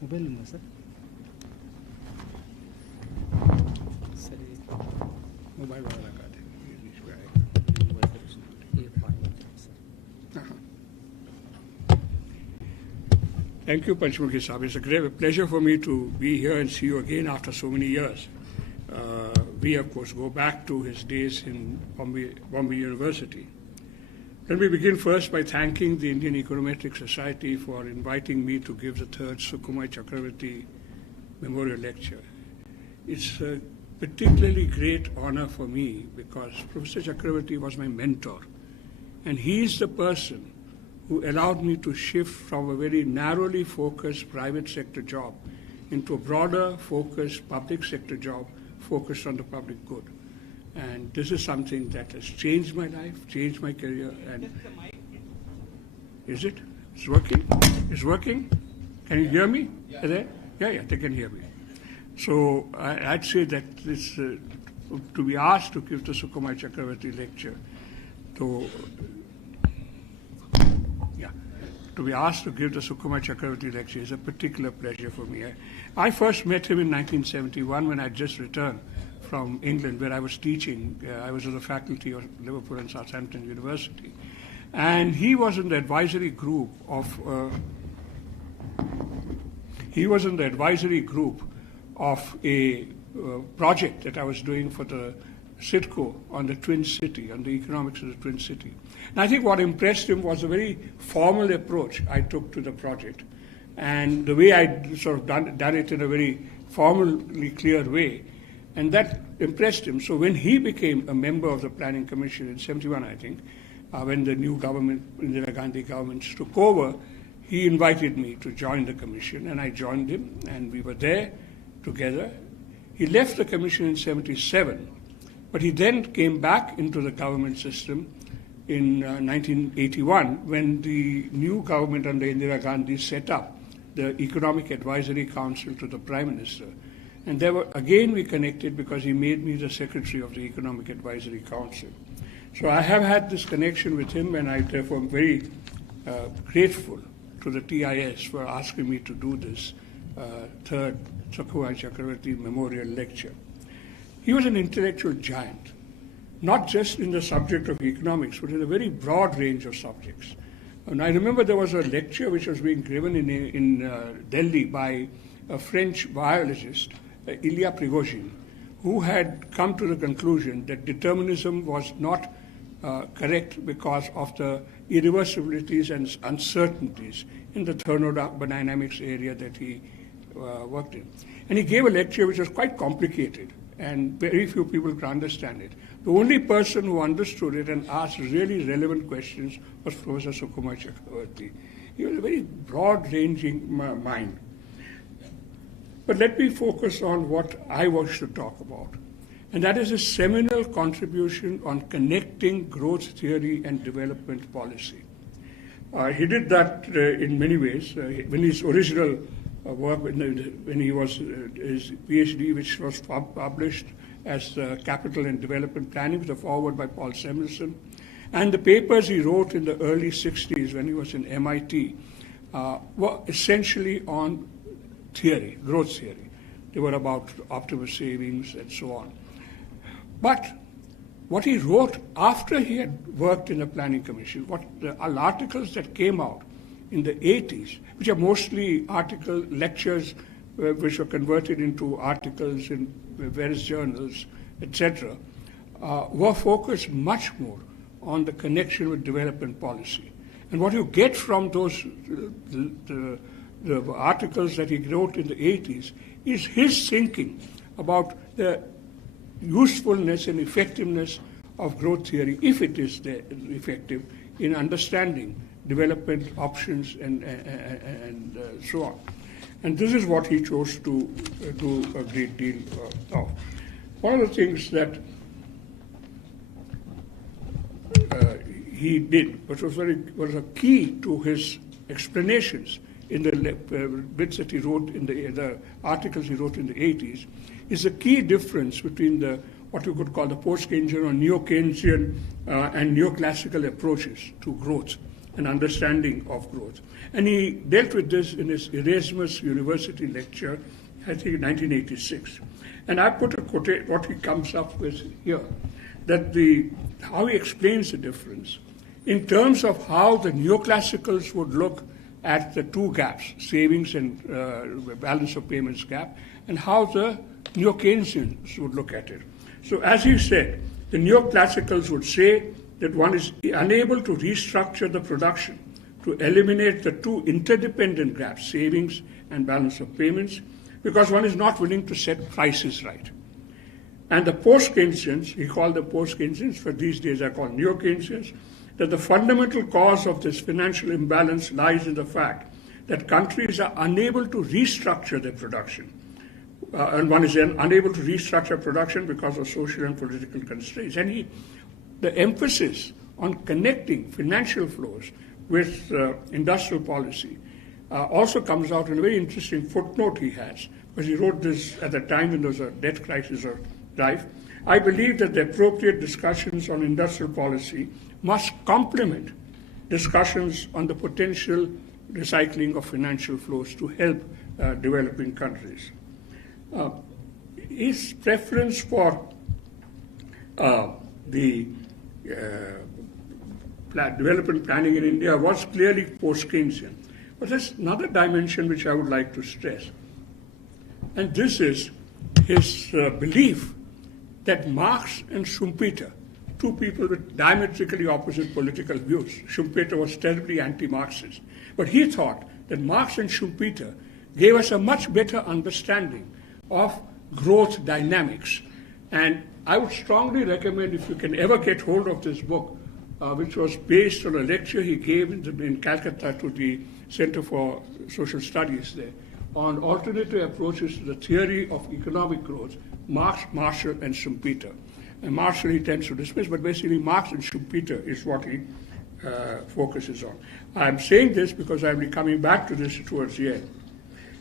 mobile number sir sir mobile वाला लगा दें बीच में आएगा। Thank you, Panchmukhi Saab. It's a great pleasure for me to be here and see you again after so many years. We, of course, go back to his days in Bombay University. Let me begin first by thanking the Indian Econometric Society for inviting me to give the third Sukhumay Chakravarti Memorial Lecture. It's a particularly great honor for me because Professor Chakravarti was my mentor, and he is the person who allowed me to shift from a very narrowly focused private sector job into a broader focused public sector job focused on the public good. And this is something that has changed my life, changed my career. And is it? It's working? It's working? Can you hear me? Yeah, yeah, they can hear me. So I'd say that this, to be asked to give the Sukhumay Chakravarti lecture, to be asked to give the Sukhumay Chakravarti lecture is a particular pleasure for me. I first met him in 1971 when I just returned from England, where I was teaching. I was on the faculty of Liverpool and Southampton University. And he was in the advisory group of a project that I was doing for the CITCO on the Twin City, on the economics of the Twin City. And I think what impressed him was a very formal approach I took to the project, and the way I sort of done it in a very formally clear way, and that impressed him. So when he became a member of the Planning Commission in 71, I think, when the new government, Indira Gandhi government, took over, he invited me to join the commission, and I joined him, and we were there together. He left the commission in 77, but he then came back into the government system in 1981 when the new government under Indira Gandhi set up the Economic Advisory Council to the Prime Minister. And there were, again we connected because he made me the secretary of the Economic Advisory Council. So I have had this connection with him, and I therefore am very grateful to the TIS for asking me to do this third Sukhumay Chakravarti Memorial Lecture. He was an intellectual giant, not just in the subject of economics, but in a very broad range of subjects. And I remember there was a lecture which was being given in Delhi by a French biologist, Ilya Prigozhin, who had come to the conclusion that determinism was not correct because of the irreversibilities and uncertainties in the thermodynamics area that he worked in. And he gave a lecture which was quite complicated, and very few people could understand it. The only person who understood it and asked really relevant questions was Professor Sukhumay Chakravarti. He was a very broad-ranging mind. But let me focus on what I wish to talk about, and that is a seminal contribution on connecting growth theory and development policy. He did that in many ways. When his original work, when he was his PhD, which was published as Capital and Development Planning, with a foreword by Paul Samuelson, and the papers he wrote in the early 60s when he was in MIT were essentially on theory, growth theory. They were about optimal savings and so on. But what he wrote after he had worked in the Planning Commission, what the articles that came out in the 80s, which are mostly lectures which were converted into articles in various journals, etc., were focused much more on the connection with development policy. And what you get from those the articles that he wrote in the 80s is his thinking about the usefulness and effectiveness of growth theory, if it is effective in understanding development options and so on. And this is what he chose to do a great deal of. One of the things that he did, which was a key to his explanations in the bits that he wrote in the articles he wrote in the 80s, is the key difference between what you could call the post-Keynesian or neo-Keynesian and neoclassical approaches to growth and understanding of growth. And he dealt with this in his Erasmus University lecture, I think in 1986. And I put a quote, what he comes up with here, that how he explains the difference in terms of how the neoclassicals would look at the two gaps, savings and balance of payments gap, and how the neo-Keynesians would look at it. So as he said, the neoclassicals would say that one is unable to restructure the production to eliminate the two interdependent gaps, savings and balance of payments, because one is not willing to set prices right. And the post-Keynesians, he called the post-Keynesians, for these days I call neo-Keynesians, that the fundamental cause of this financial imbalance lies in the fact that countries are unable to restructure their production. And one is then unable to restructure production because of social and political constraints. And the emphasis on connecting financial flows with industrial policy also comes out in a very interesting footnote he has, because he wrote this at the time when there was a debt crisis or rife. I believe that the appropriate discussions on industrial policy must complement discussions on the potential recycling of financial flows to help developing countries. His preference for the development planning in India was clearly post-Keynesian. But there's another dimension which I would like to stress. And this is his belief that Marx and Schumpeter, two people with diametrically opposite political views, Schumpeter was terribly anti-Marxist, but he thought that Marx and Schumpeter gave us a much better understanding of growth dynamics. And I would strongly recommend, if you can ever get hold of this book, which was based on a lecture he gave in Calcutta to the Center for Social Studies there, on alternative approaches to the theory of economic growth, Marx, Marshall, and Schumpeter. And Marshall he tends to dismiss, but basically Marx and Schumpeter is what he focuses on. I'm saying this because I'll be coming back to this towards the end.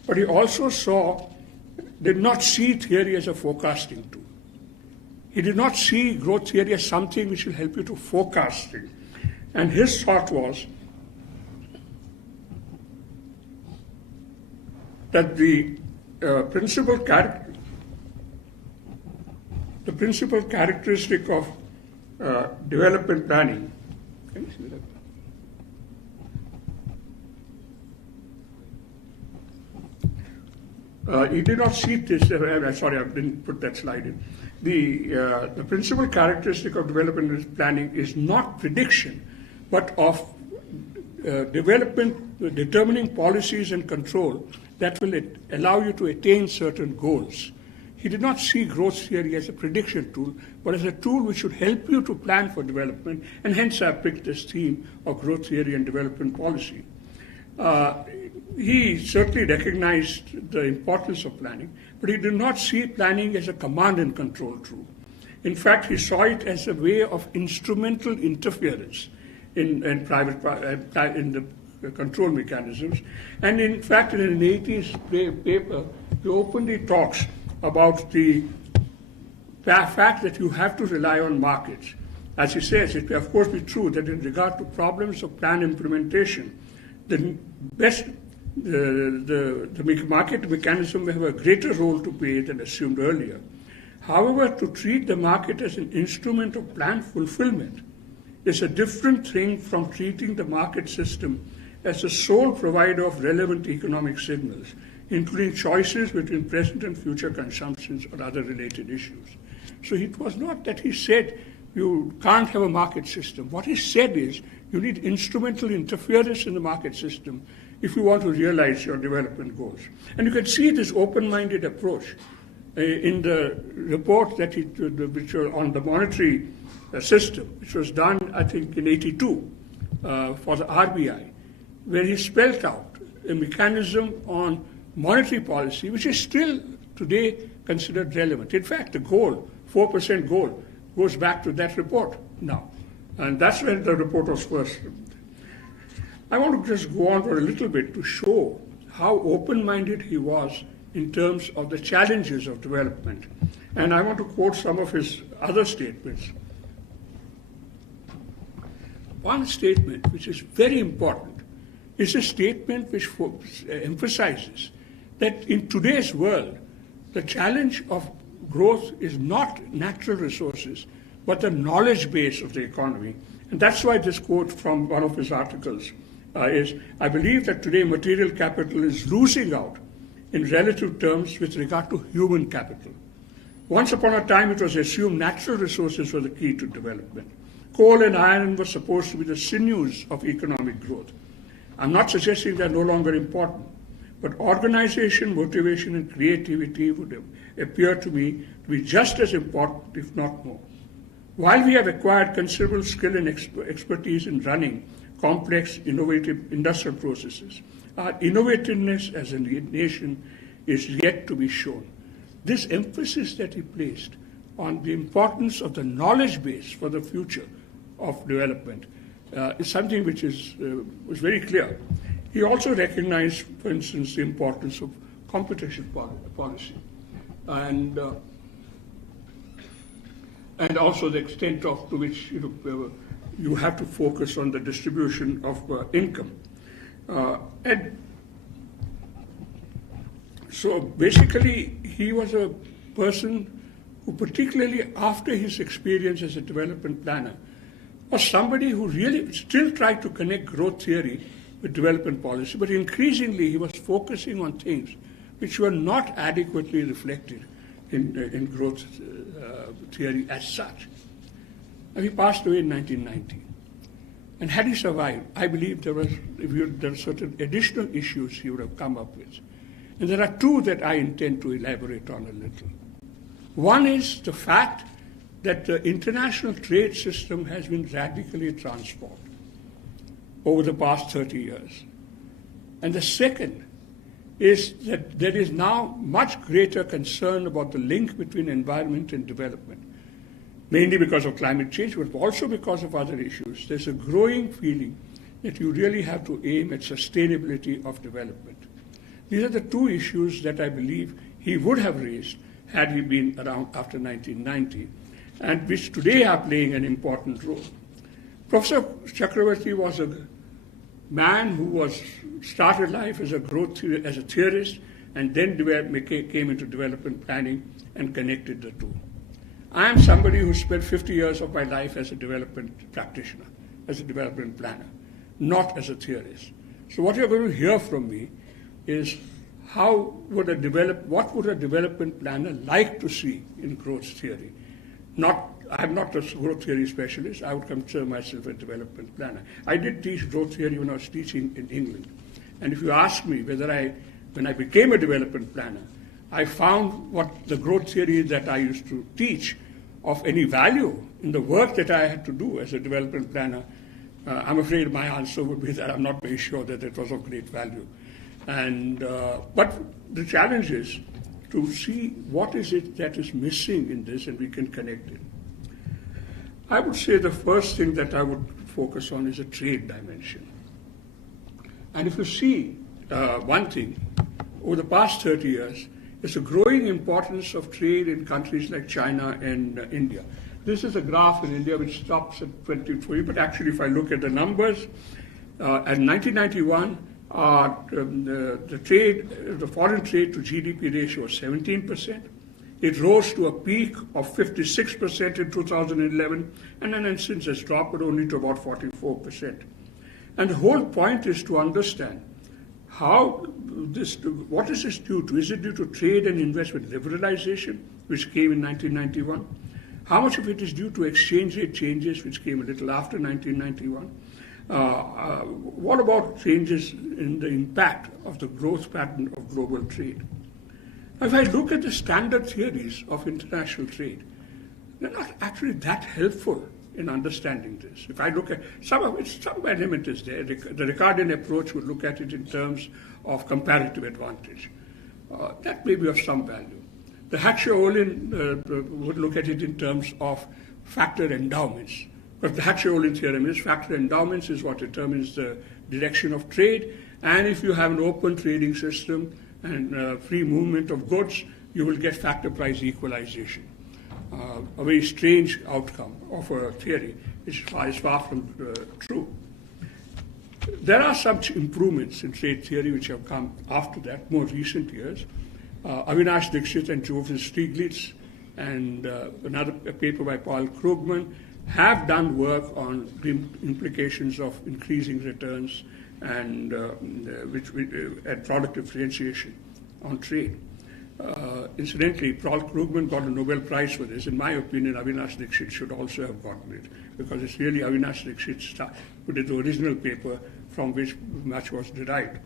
But he also did not see theory as a forecasting tool. He did not see growth theory as something which will help you to forecast things. And his thought was that the principal characteristic of development planning, he did not see this, sorry, I didn't put that slide in. The principal characteristic of development planning is not prediction, but of determining policies and control that will allow you to attain certain goals. He did not see growth theory as a prediction tool, but as a tool which should help you to plan for development, and hence I picked this theme of growth theory and development policy. He certainly recognized the importance of planning, but he did not see planning as a command and control tool. In fact, he saw it as a way of instrumental interference in the control mechanisms. And in fact, in an 80s paper, he openly talks about the fact that you have to rely on markets. As he says, it may of course be true that in regard to problems of plan implementation, the market mechanism will have a greater role to play than assumed earlier. However, to treat the market as an instrument of plan fulfillment is a different thing from treating the market system as the sole provider of relevant economic signals, including choices between present and future consumptions or other related issues. So it was not that he said you can't have a market system. What he said is you need instrumental interference in the market system if you want to realize your development goals. And you can see this open-minded approach in the report that which was on the monetary system, which was done, I think, in '82 for the RBI, where he spelled out a mechanism on monetary policy, which is still today considered relevant. In fact, the goal, 4% goal, goes back to that report now. And that's when the report was first. I want to just go on for a little bit to show how open-minded he was in terms of the challenges of development. And I want to quote some of his other statements. One statement which is very important is a statement which emphasizes that in today's world, the challenge of growth is not natural resources, but the knowledge base of the economy. And that's why this quote from one of his articles is, I believe that today material capital is losing out in relative terms with regard to human capital. Once upon a time, it was assumed natural resources were the key to development. Coal and iron were supposed to be the sinews of economic growth. I'm not suggesting they're no longer important, but organization, motivation, and creativity would appear to me to be just as important, if not more. While we have acquired considerable skill and expertise in running complex, innovative industrial processes, our innovativeness as a nation is yet to be shown. This emphasis that he placed on the importance of the knowledge base for the future of development is something which was very clear. He also recognized, for instance, the importance of competition policy and also the extent to which you have to focus on the distribution of income. And so basically, he was a person who, particularly after his experience as a development planner, was somebody who really still tried to connect growth theory with development policy, but increasingly he was focusing on things which were not adequately reflected in growth theory as such. And he passed away in 1990. And had he survived, I believe there were certain additional issues he would have come up with. And there are two that I intend to elaborate on a little. One is the fact that the international trade system has been radically transformed over the past 30 years. And the second is that there is now much greater concern about the link between environment and development, mainly because of climate change, but also because of other issues. There's a growing feeling that you really have to aim at sustainability of development. These are the two issues that I believe he would have raised had he been around after 1990, and which today are playing an important role. Professor Chakravarty was a man who started life as a theorist, and then came into development planning and connected the two. I am somebody who spent 50 years of my life as a development practitioner, as a development planner, not as a theorist. So what you're going to hear from me is what would a development planner like to see in growth theory? I'm not a growth theory specialist. I would consider myself a development planner. I did teach growth theory when I was teaching in England. And if you ask me when I became a development planner, I found what the growth theory that I used to teach of any value in the work that I had to do as a development planner, I'm afraid my answer would be that I'm not very sure that it was of great value. But the challenge is to see what is it that is missing in this, and we can connect it. I would say the first thing that I would focus on is a trade dimension. And if you see one thing, over the past 30 years, there's a growing importance of trade in countries like China and India. This is a graph in India which stops at 23, but actually if I look at the numbers, in 1991, the foreign trade to GDP ratio was 17%. It rose to a peak of 56% in 2011, and then since has dropped only to about 44%. And the whole point is to understand what is this due to? Is it due to trade and investment liberalization, which came in 1991? How much of it is due to exchange rate changes, which came a little after 1991? What about changes in the impact of the growth pattern of global trade? If I look at the standard theories of international trade, they're not actually that helpful in understanding this. If I look at some element is there. The Ricardian approach would look at it in terms of comparative advantage. That may be of some value. The Haxey-Ohlin would look at it in terms of factor endowments. But the Haxey-Ohlin theorem is factor endowments is what determines the direction of trade. And if you have an open trading system and free movement of goods, you will get factor price equalization. A very strange outcome of a theory, which is far from true. There are some improvements in trade theory which have come after that, more recent years. Avinash Dixit and Joseph Stiglitz and another paper by Paul Krugman have done work on the implications of increasing returns and product differentiation on trade. Incidentally, Paul Krugman got a Nobel Prize for this. In my opinion, Avinash Dixit should also have gotten it, because it's really Avinash Dixit who did the original paper from which much was derived.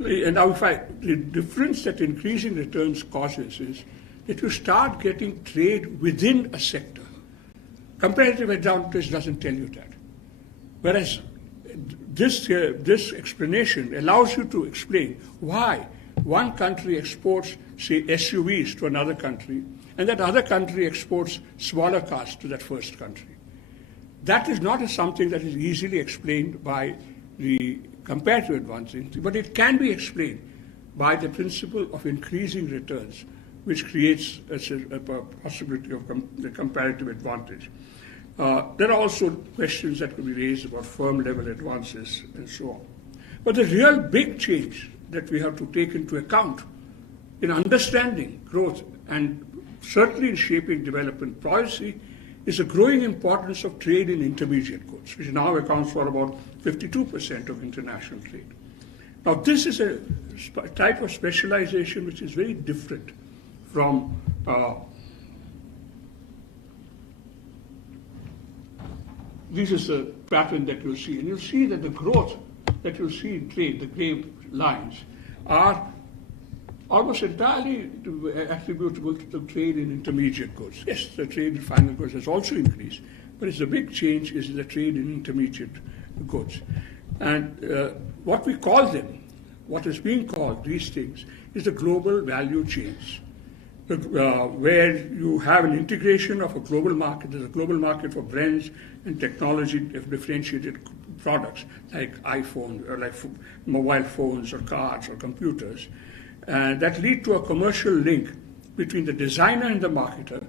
And now, the difference that increasing returns causes is that you start getting trade within a sector. Comparative advantage doesn't tell you that. Whereas this explanation allows you to explain why one country exports, say, SUVs to another country, and that other country exports smaller cars to that first country. That is not something that is easily explained by the comparative advantage, but it can be explained by the principle of increasing returns, which creates a possibility of the comparative advantage. There are also questions that could be raised about firm-level advances and so on. But the real big change that we have to take into account in understanding growth and certainly in shaping development policy is the growing importance of trade in intermediate goods, which now accounts for about 52% of international trade. Now, this is a type of specialization which is very different from this is a pattern that you'll see. And you'll see that the growth that you'll see in trade, the gray lines, are almost entirely attributable to the trade in intermediate goods. Yes, the trade in final goods has also increased, but the big change is the trade in intermediate goods. And what we call them, what is being called these things, is the global value chains, where you have an integration of a global market. There's a global market for brands and technology differentiated products like iPhone, or like mobile phones or cars or computers, that lead to a commercial link between the designer and the marketer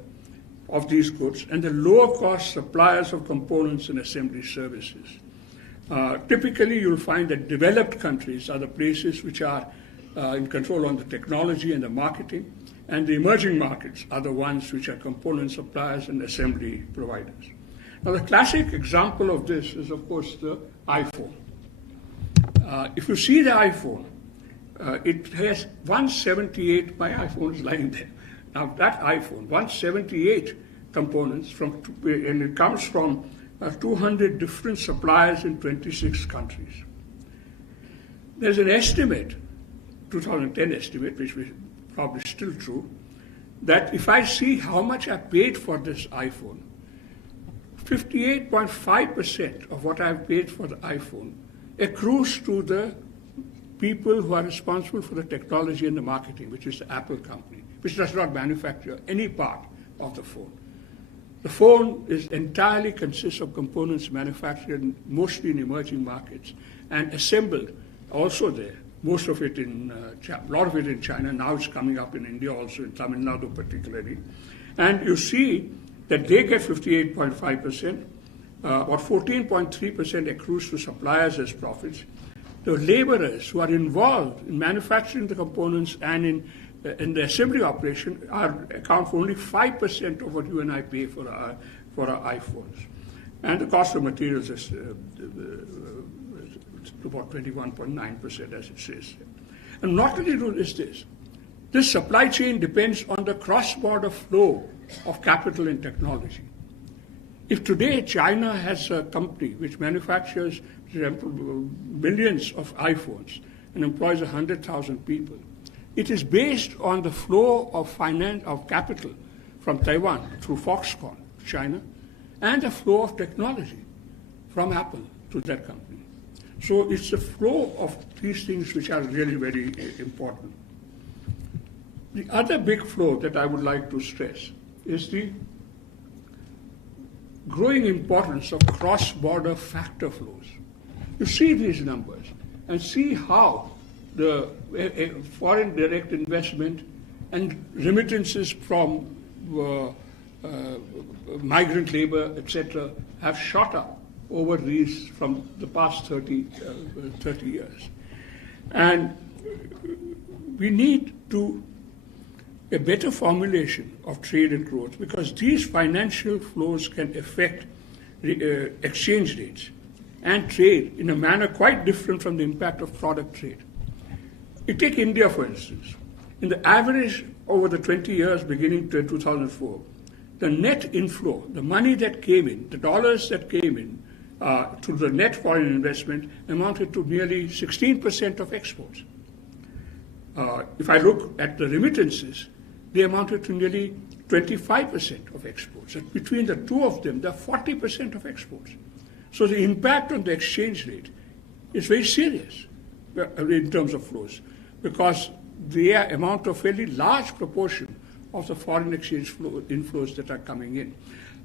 of these goods and the lower cost suppliers of components and assembly services. Typically, you'll find that developed countries are the places which are in control on the technology and the marketing, and the emerging markets are the ones which are component suppliers and assembly providers. Now, the classic example of this is, of course, the iPhone. If you see the iPhone, it has 178, my iPhone is lying there. Now, that iPhone, 178 components, and it comes from 200 different suppliers in 26 countries. There's an estimate, 2010 estimate, which is probably still true, that if I see how much I paid for this iPhone, 58.5% of what I've paid for the iPhone accrues to the people who are responsible for the technology and the marketing, which is the Apple company, which does not manufacture any part of the phone. The phone entirely consists of components manufactured mostly in emerging markets and assembled also there. Most of it a lot of it in China. Now it's coming up in India also, in Tamil Nadu particularly. And you see that they get 58.5%, about 14.3% accrues to suppliers as profits. The laborers who are involved in manufacturing the components and in the assembly operation account for only 5% of what you and I pay for our iPhones. And the cost of materials is about 21.9%, as it says. And not only is this supply chain depends on the cross-border flow of capital and technology. If today China has a company which manufactures millions of iPhones and employs 100,000 people, it is based on the flow of capital from Taiwan through Foxconn, China, and the flow of technology from Apple to that company. So it's the flow of these things which are really very important. The other big flow that I would like to stress is the growing importance of cross-border factor flows. You see these numbers and see how the foreign direct investment and remittances from migrant labor, etc., have shot up over these from the past 30 years. And we need a better formulation of trade and growth, because these financial flows can affect exchange rates and trade in a manner quite different from the impact of product trade. You take India, for instance. In the average over the 20 years beginning to 2004, the net inflow, the money that came in, the dollars that came in to the net foreign investment amounted to nearly 16% of exports. If I look at the remittances, they amounted to nearly 25% of exports. And between the two of them, they're 40% of exports. So the impact on the exchange rate is very serious in terms of flows, because they amount to a fairly large proportion of the foreign exchange inflows that are coming in.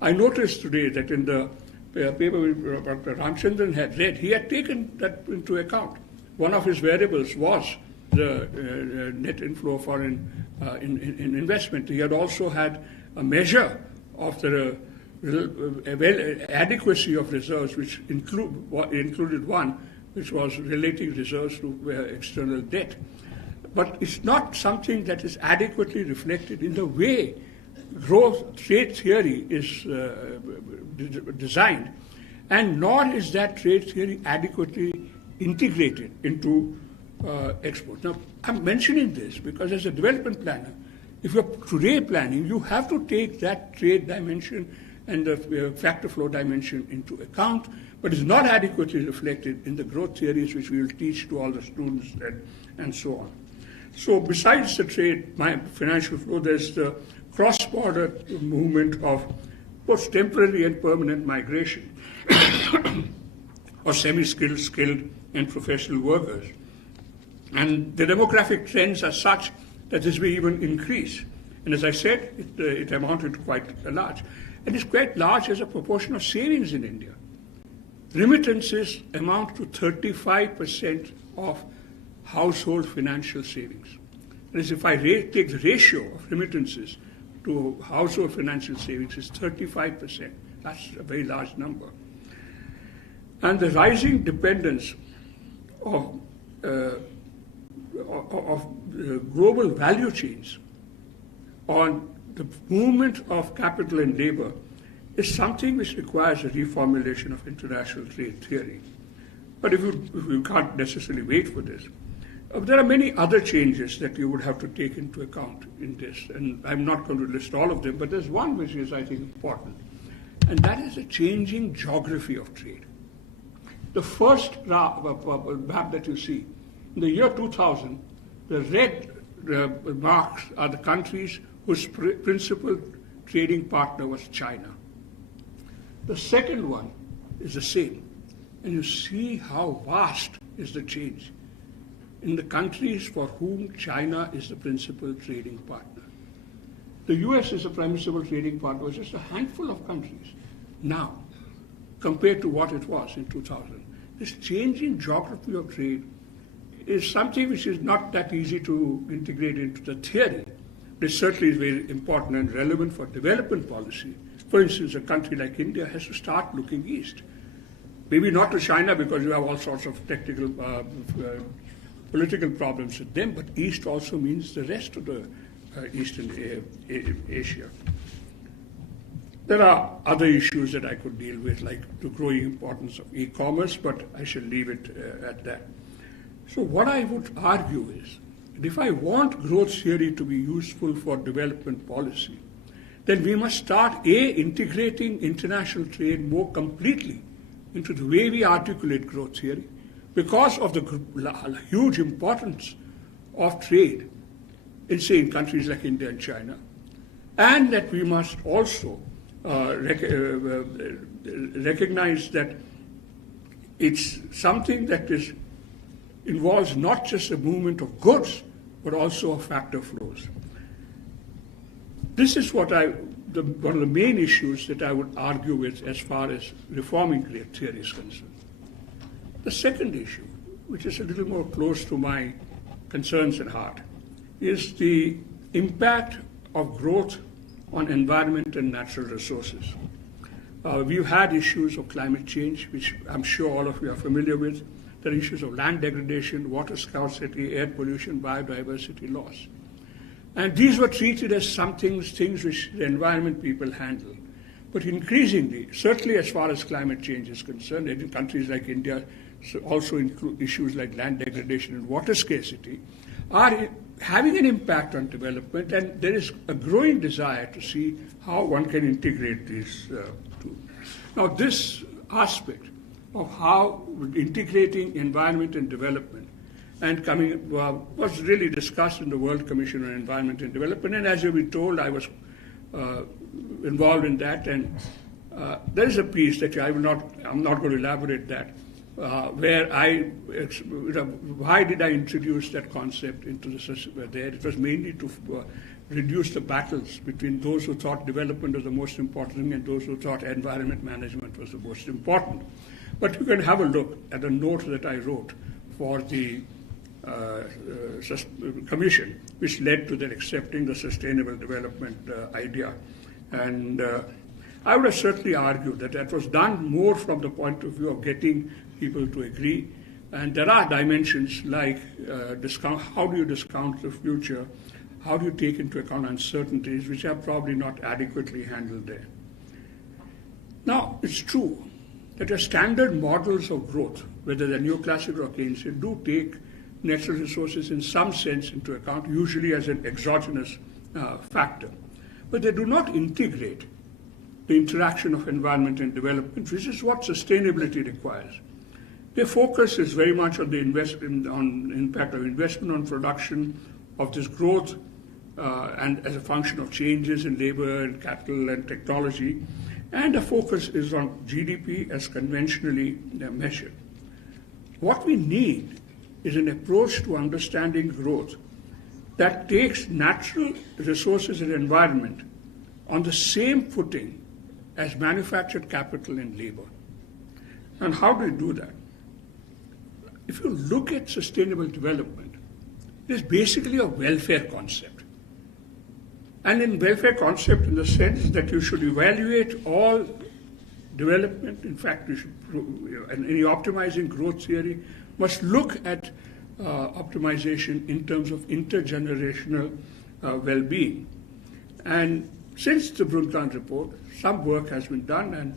I noticed today that in the paper Dr. Ramchandran had read, he had taken that into account. One of his variables was the net inflow of foreign in investment. He had also had a measure of the adequacy of reserves, which included one which was relating reserves to external debt. But it's not something that is adequately reflected in the way growth trade theory is designed, and nor is that trade theory adequately integrated into exports. Now, I'm mentioning this because as a development planner, if you're today planning, you have to take that trade dimension and the factor flow dimension into account, but it's not adequately reflected in the growth theories which we will teach to all the students and so on. So besides the trade, financial flow, there's the cross-border movement of both temporary and permanent migration of semi-skilled, skilled, and professional workers. And the demographic trends are such that this will even increase. And as I said, it amounted to quite large. And it's quite large as a proportion of savings in India. Remittances amount to 35% of household financial savings. That is, if I take the ratio of remittances to household financial savings, is 35%. That's a very large number. And the rising dependence of global value chains on the movement of capital and labor is something which requires a reformulation of international trade theory. But if you can't necessarily wait for this, there are many other changes that you would have to take into account in this, and I'm not going to list all of them, but there's one which is, I think, important, and that is the changing geography of trade. The first map that you see, in the year 2000, the red marks are the countries whose principal trading partner was China. The second one is the same, and you see how vast is the change in the countries for whom China is the principal trading partner. The US is the principal trading partner with just a handful of countries now, compared to what it was in 2000. This changing geography of trade is something which is not that easy to integrate into the theory. It certainly is very important and relevant for development policy. For instance, a country like India has to start looking east. Maybe not to China because you have all sorts of technical, political problems with them, but east also means the rest of the Eastern Asia. There are other issues that I could deal with, like the growing importance of e-commerce, but I shall leave it at that. So what I would argue is, that if I want growth theory to be useful for development policy, then we must start integrating international trade more completely into the way we articulate growth theory, because of the huge importance of trade in, say, in countries like India and China, and that we must also recognize that it's something that involves not just the movement of goods, but also of factor flows. This is what one of the main issues that I would argue with as far as reforming growth theory is concerned. The second issue, which is a little more close to my concerns at heart, is the impact of growth on environment and natural resources. We've had issues of climate change, which I'm sure all of you are familiar with. There are issues of land degradation, water scarcity, air pollution, biodiversity loss. And these were treated as things which the environment people handle. But increasingly, certainly as far as climate change is concerned, in countries like India, also include issues like land degradation and water scarcity, are having an impact on development, and there is a growing desire to see how one can integrate these two. Now, this aspect of how integrating environment and development and was really discussed in the World Commission on Environment and Development, and as you've been told, I was involved in that, and there is a piece that I'm not going to elaborate that, where why did I introduce that concept into the system there? It was mainly to reduce the battles between those who thought development was the most important thing and those who thought environment management was the most important. But you can have a look at the note that I wrote for the commission, which led to their accepting the sustainable development idea. And I would have certainly argued that that was done more from the point of view of getting people to agree. And there are dimensions like how do you discount the future? How do you take into account uncertainties, which are probably not adequately handled there? Now, it's true that the standard models of growth, whether they're neoclassical or Keynesian, do take natural resources in some sense into account, usually as an exogenous factor. But they do not integrate the interaction of environment and development, which is what sustainability requires. Their focus is very much on the impact of investment on production, of this growth, and as a function of changes in labor and capital and technology. And the focus is on GDP as conventionally measured. What we need is an approach to understanding growth that takes natural resources and environment on the same footing as manufactured capital and labor. And how do we do that? If you look at sustainable development, it is basically a welfare concept. And in welfare concept in the sense that you should evaluate all development. In fact, you should, any optimizing growth theory must look at optimization in terms of intergenerational well-being. And since the Brundtland report, some work has been done, and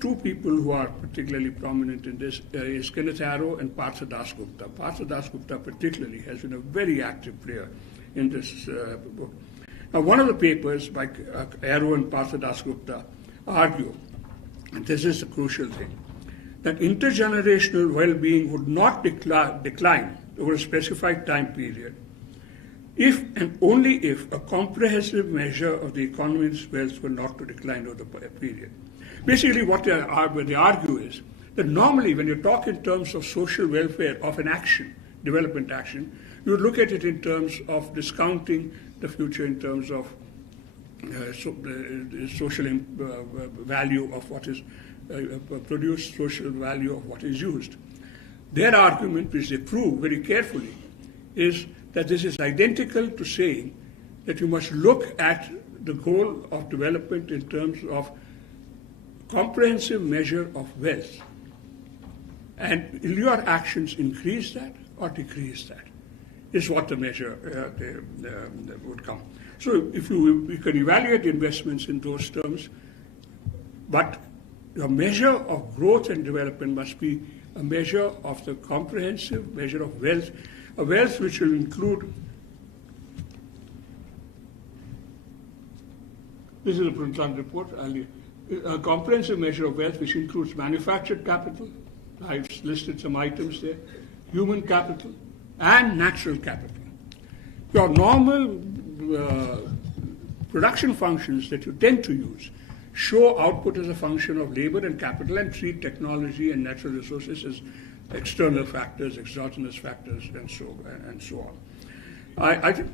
two people who are particularly prominent in this is Kenneth Arrow and Partha Dasgupta. Partha Dasgupta particularly has been a very active player in this book. Now, one of the papers by Arrow and Partha Dasgupta argue, and this is a crucial thing, that intergenerational well-being would not decline over a specified time period if and only if a comprehensive measure of the economy's wealth were not to decline over the period. Basically, what they argue is that normally when you talk in terms of social welfare of an action, development action, you look at it in terms of discounting the future in terms of social value of what is produced, social value of what is used. Their argument, which they prove very carefully, is that this is identical to saying that you must look at the goal of development in terms of comprehensive measure of wealth. And will your actions increase that or decrease that? Is what the measure would come. So if you can evaluate investments in those terms, but the measure of growth and development must be a measure of the comprehensive measure of wealth, a wealth which will include This is a Brundtland report. A comprehensive measure of wealth which includes manufactured capital, I've listed some items there, human capital, and natural capital. Your normal production functions that you tend to use show output as a function of labor and capital and treat technology and natural resources as external factors, exogenous factors, and so on. I think.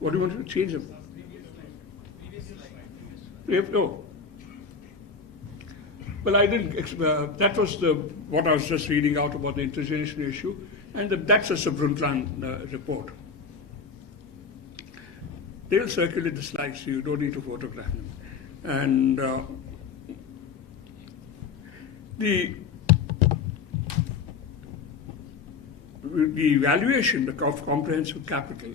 What do you want to change them? No. Well, I didn't. That was what I was just reading out about the intergenerational issue, and that's a Brundtland report. They will circulate the slides, so you don't need to photograph them. And the evaluation of comprehensive capital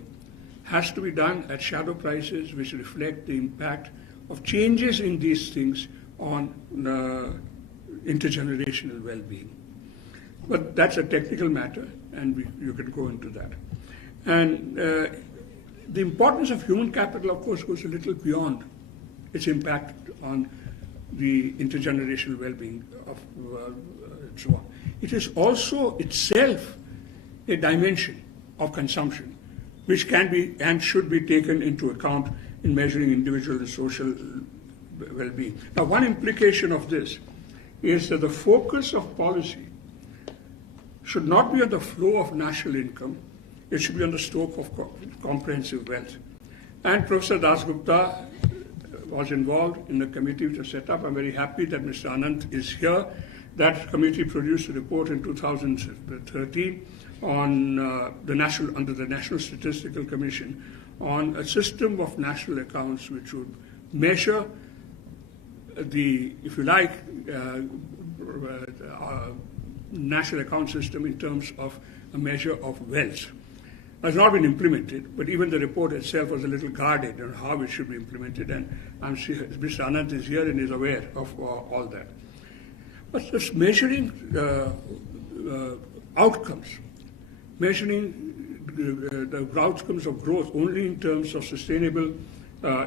has to be done at shadow prices which reflect the impact of changes in these things on intergenerational well-being. But that's a technical matter, and you can go into that. And the importance of human capital, of course, goes a little beyond its impact on the intergenerational well-being of and so on. It is also itself a dimension of consumption which can be and should be taken into account in measuring individual and social well-being. Now, one implication of this is that the focus of policy should not be on the flow of national income, it should be on the stoke of comprehensive wealth. And Professor Dasgupta was involved in the committee which was set up. I'm very happy that Mr. Anant is here. That committee produced a report in 2013 on under the National Statistical Commission on a system of national accounts which would measure the, if you like, national account system in terms of a measure of wealth. It has not been implemented, but even the report itself was a little guarded on how it should be implemented, and I'm sure Mr. Anant is here and is aware of all that. But just measuring outcomes, measuring the outcomes of growth only in terms of sustainable,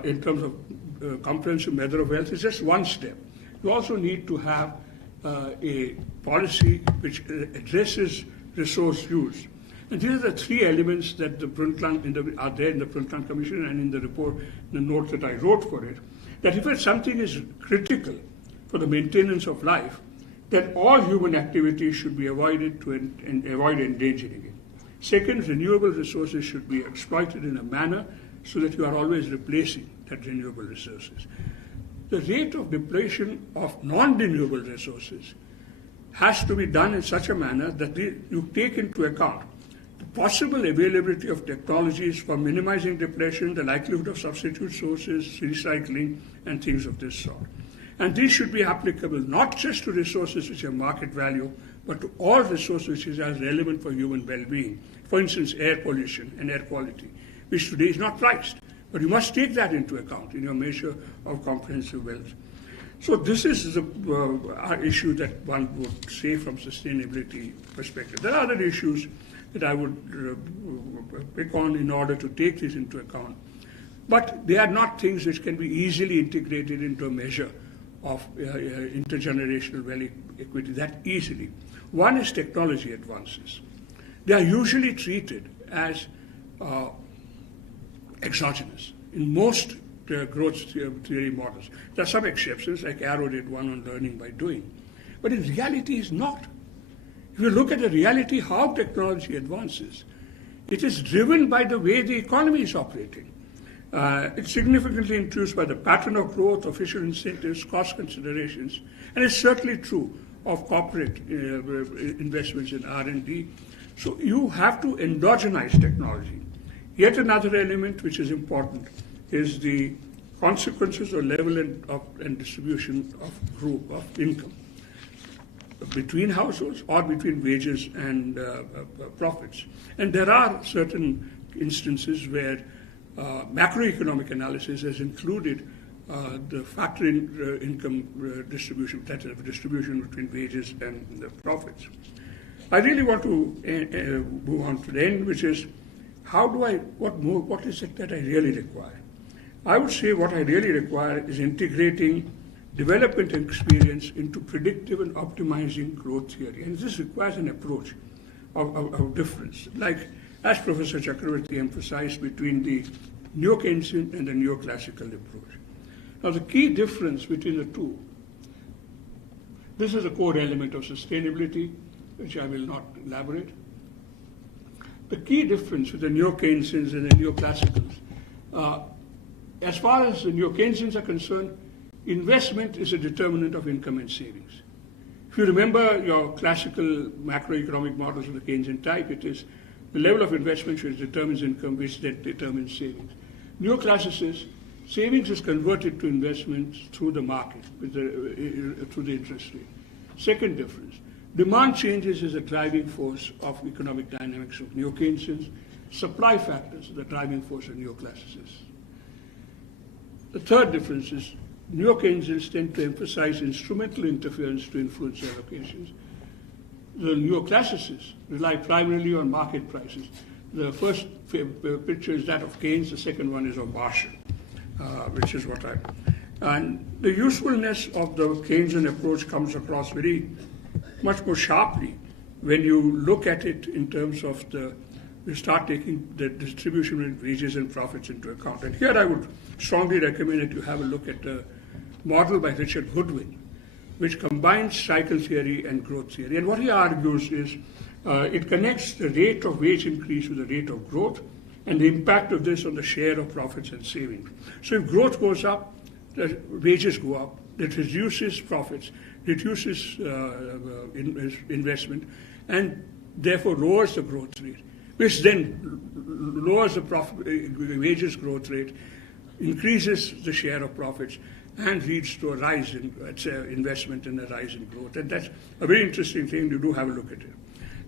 in terms of comprehensive measure of wealth is just one step. You also need to have a policy which addresses resource use. And these are the three elements that the Brundtland are there in the Brundtland Commission and in the report, the note that I wrote for it, that if something is critical for the maintenance of life, then all human activities should be avoided to avoid endangering it. Second, renewable resources should be exploited in a manner so that you are always replacing that renewable resources. The rate of depletion of non-renewable resources has to be done in such a manner that you take into account the possible availability of technologies for minimizing depletion, the likelihood of substitute sources, recycling, and things of this sort. And these should be applicable not just to resources which have market value, but to all resources which are relevant for human well-being. For instance, air pollution and air quality, which today is not priced. But you must take that into account in your measure of comprehensive wealth. So this is the issue that one would say from sustainability perspective. There are other issues that I would pick on in order to take this into account. But they are not things which can be easily integrated into a measure of intergenerational wealth equity that easily. One is technology advances. They are usually treated as exogenous in most growth theory models. There are some exceptions, like Arrow did one on learning by doing. But in reality, it's not. If you look at the reality, how technology advances, it is driven by the way the economy is operating. It's significantly influenced by the pattern of growth, official incentives, cost considerations, and it's certainly true of corporate investments in R&D. So you have to endogenize technology. Yet another element which is important is the consequences or level and distribution of income between households or between wages and profits. And there are certain instances where macroeconomic analysis has included the factor in income distribution, that is, distribution between wages and the profits. I really want to move on to the end, which is what is it that I really require? I would say what I really require is integrating development experience into predictive and optimizing growth theory. And this requires an approach of difference. Like, as Professor Chakravarti emphasized, between the neo-Keynesian and the neoclassical approach. Now, the key difference between the two, this is a core element of sustainability, which I will not elaborate. The key difference with the neo-Keynesians and the neoclassicals, as far as the neo-Keynesians are concerned, investment is a determinant of income and savings. If you remember your classical macroeconomic models of the Keynesian type, it is the level of investment which determines income, which then determines savings. Neoclassicists, savings is converted to investments through the market, through the interest rate. Second difference, demand changes is a driving force of economic dynamics of neo-Keynesians. Supply factors are the driving force of neoclassicists. The third difference is neo-Keynesians tend to emphasize instrumental interference to influence allocations. The neoclassicists rely primarily on market prices. The first picture is that of Keynes, the second one is of Marshall, which is what and the usefulness of the Keynesian approach comes across much more sharply when you look at it in terms of you start taking the distribution of wages and profits into account. And here I would strongly recommend that you have a look at a model by Richard Goodwin, which combines cycle theory and growth theory. And what he argues is it connects the rate of wage increase with the rate of growth and the impact of this on the share of profits and savings. So if growth goes up, the wages go up, that reduces profits, reduces investment, and therefore lowers the growth rate, which then lowers the wages growth rate, increases the share of profits, and leads to a rise in investment and a rise in growth. And that's a very interesting thing. You do have a look at it.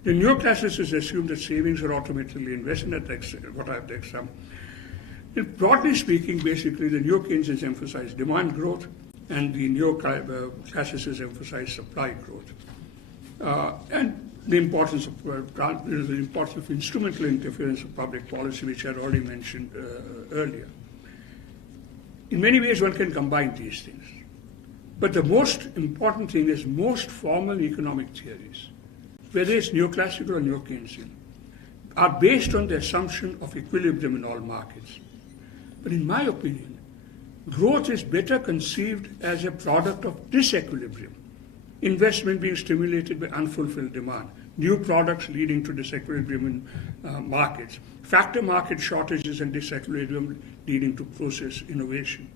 The neoclassicists assume that savings are automatically invested at what I have to examine. Broadly speaking, basically, the neo-Keynesians emphasize demand growth, and the neoclassicists emphasize supply growth. And the importance of instrumental interference of public policy, which I had already mentioned earlier. In many ways, one can combine these things. But the most important thing is most formal economic theories, whether it's neoclassical or neo-Keynesian, are based on the assumption of equilibrium in all markets. But in my opinion, growth is better conceived as a product of disequilibrium, investment being stimulated by unfulfilled demand, new products leading to disequilibrium in markets, factor market shortages and disequilibrium leading to process innovation.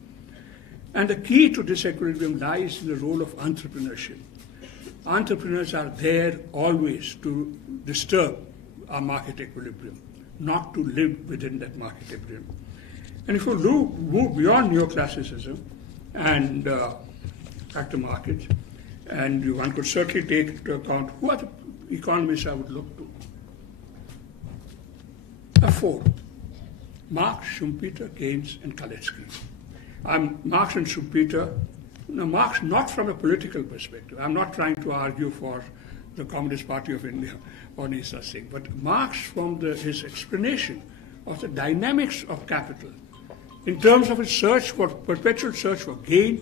And the key to disequilibrium lies in the role of entrepreneurship. Entrepreneurs are there always to disturb our market equilibrium, not to live within that market equilibrium. And if you move beyond neoclassicism and factor markets, and one could certainly take into account who are the economists I would look to. Four: Marx, Schumpeter, Keynes, and Kalecki. Marx and Schumpeter. Now, Marx not from a political perspective. I'm not trying to argue for the Communist Party of India or any such thing, but Marx from his explanation of the dynamics of capital in terms of its perpetual search for gain,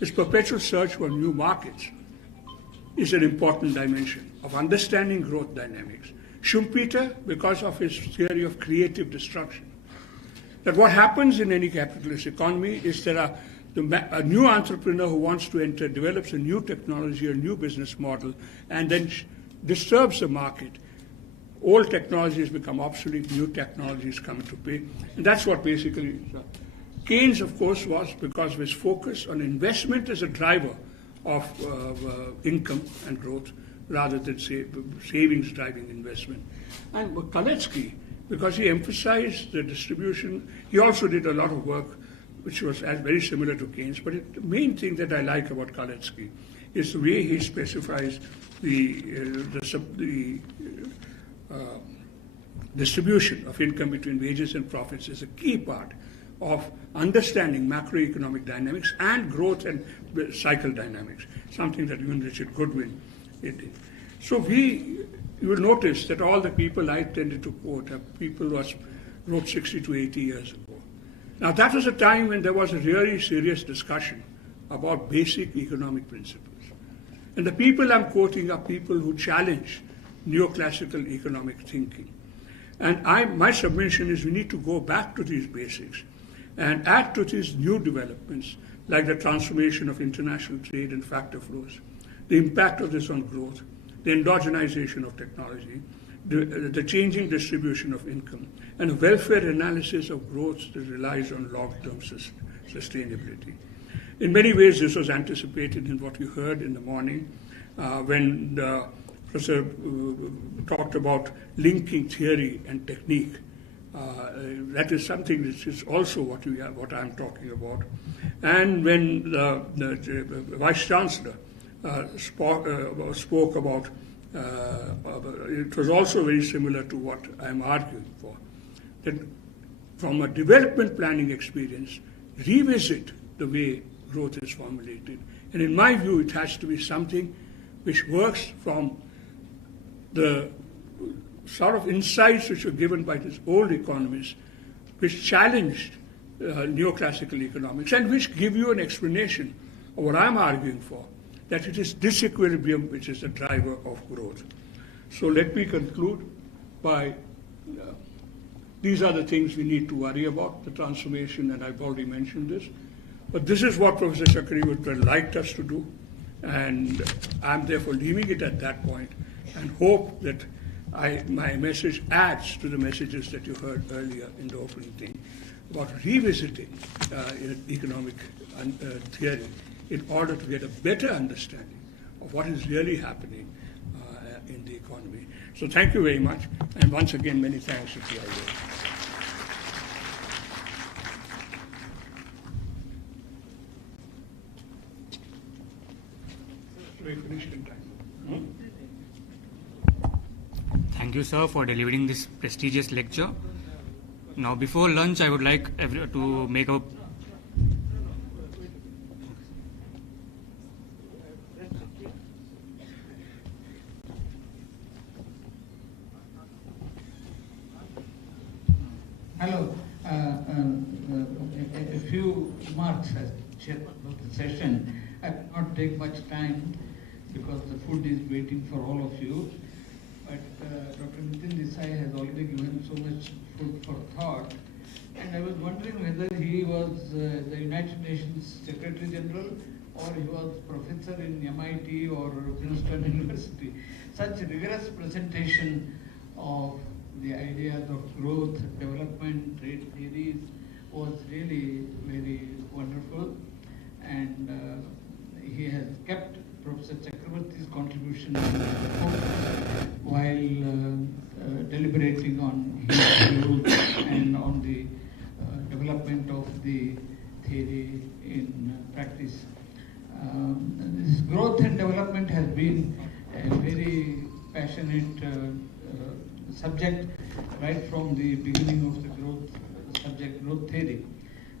its perpetual search for new markets, is an important dimension of understanding growth dynamics. Schumpeter, because of his theory of creative destruction, that what happens in any capitalist economy is there are a new entrepreneur who wants to enter, develops a new technology, a new business model, and then disturbs the market. Old technologies become obsolete, new technologies come into play. And that's what basically Keynes, of course, was because of his focus on investment as a driver of income and growth rather than savings driving investment. And Kalecki, because he emphasized the distribution, he also did a lot of work which was very similar to Keynes. But the main thing that I like about Kalecki is the way he specifies the distribution of income between wages and profits is a key part of understanding macroeconomic dynamics and growth and cycle dynamics, something that even Richard Goodwin did. So you will notice that all the people I tended to quote are people who are wrote 60 to 80 years ago. Now, that was a time when there was a really serious discussion about basic economic principles. And the people I'm quoting are people who challenge neoclassical economic thinking. And my submission is we need to go back to these basics and add to these new developments, like the transformation of international trade and factor flows, the impact of this on growth, the endogenization of technology, the changing distribution of income, and a welfare analysis of growth that relies on long-term sustainability. In many ways, this was anticipated in what you heard in the morning when the Professor talked about linking theory and technique. That is something which is also what I'm talking about. And when the Vice Chancellor spoke about, it was also very similar to what I'm arguing for, that from a development planning experience, revisit the way growth is formulated. And in my view, it has to be something which works from the sort of insights which were given by these old economists, which challenged neoclassical economics and which give you an explanation of what I'm arguing for, that it is disequilibrium which is the driver of growth. So let me conclude by these are the things we need to worry about, the transformation, and I've already mentioned this. But this is what Professor Chakri would have liked us to do, and I'm therefore leaving it at that point and hope that my message adds to the messages that you heard earlier in the opening thing about revisiting economic theory in order to get a better understanding of what is really happening in the economy. So thank you very much, and once again, many thanks to PIA. Thank you, sir, for delivering this prestigious lecture. Now, before lunch, I would like to make a Hello. A few remarks as chair of the session. I will not take much time because the food is waiting for all of you. But Dr. Nitin Desai has already given so much food for thought. And I was wondering whether he was the United Nations Secretary General or he was professor in MIT or Princeton University. Such rigorous presentation of the ideas of growth, development, trade theories was really very wonderful. And he has kept Professor Chakrabarty's contribution while deliberating on his views and on the development of the theory in practice. This growth and development has been a very passionate subject right from the beginning of the growth subject, growth theory,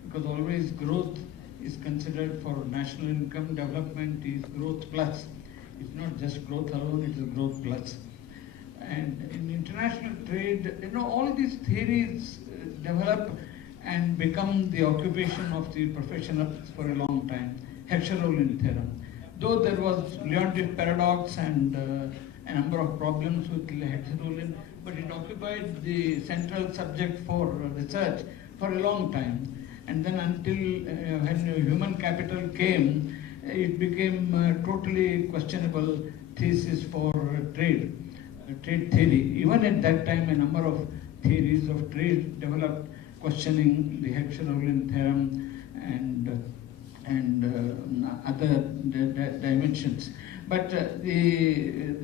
because always growth is considered for national income, development is growth plus. It's not just growth alone, it is growth plus. And in international trade, all these theories develop and become the occupation of the professionals for a long time. Heckscher-Ohlin theorem. Though there was Leontief paradox and a number of problems with Heckscher-Ohlin, but it occupied the central subject for research for a long time. And then until when human capital came, it became totally questionable thesis for trade theory. Even at that time, a number of theories of trade developed, questioning the Heckscher-Ohlin theorem and other dimensions. But the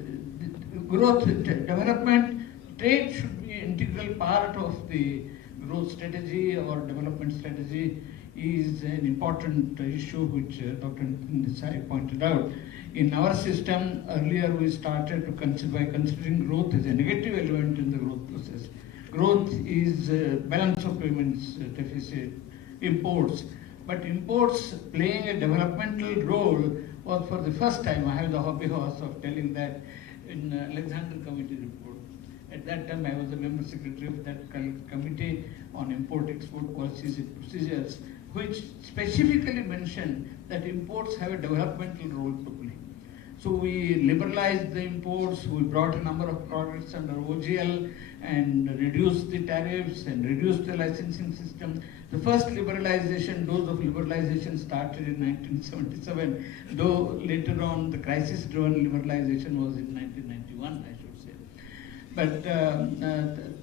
growth development, trade should be an integral part of the growth strategy or development strategy is an important issue which Dr. Nitin Desai pointed out. In our system, earlier we started to by considering growth as a negative element in the growth process. Growth is balance of payments deficit, imports. But imports playing a developmental role was for the first time, I have the hobby horse of telling that in Alexander Committee report. At that time, I was a member secretary of that committee on import-export policies and procedures, which specifically mentioned that imports have a developmental role to play. So we liberalized the imports, we brought a number of products under OGL and reduced the tariffs and reduced the licensing system. The first liberalization, dose of liberalization started in 1977, though later on the crisis-driven liberalization was in 1991, I should say. But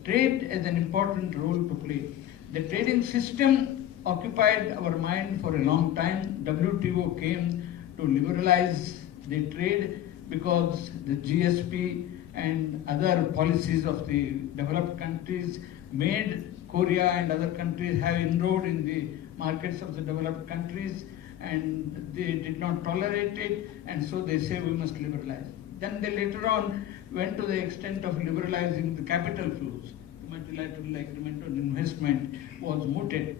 trade has an important role to play. The trading system occupied our mind for a long time. WTO came to liberalize the trade because the GSP and other policies of the developed countries made Korea and other countries have inroad in the markets of the developed countries, and they did not tolerate it, and so they say we must liberalize. Then they later on went to the extent of liberalizing the capital flows. The multilateral agreement on investment was mooted.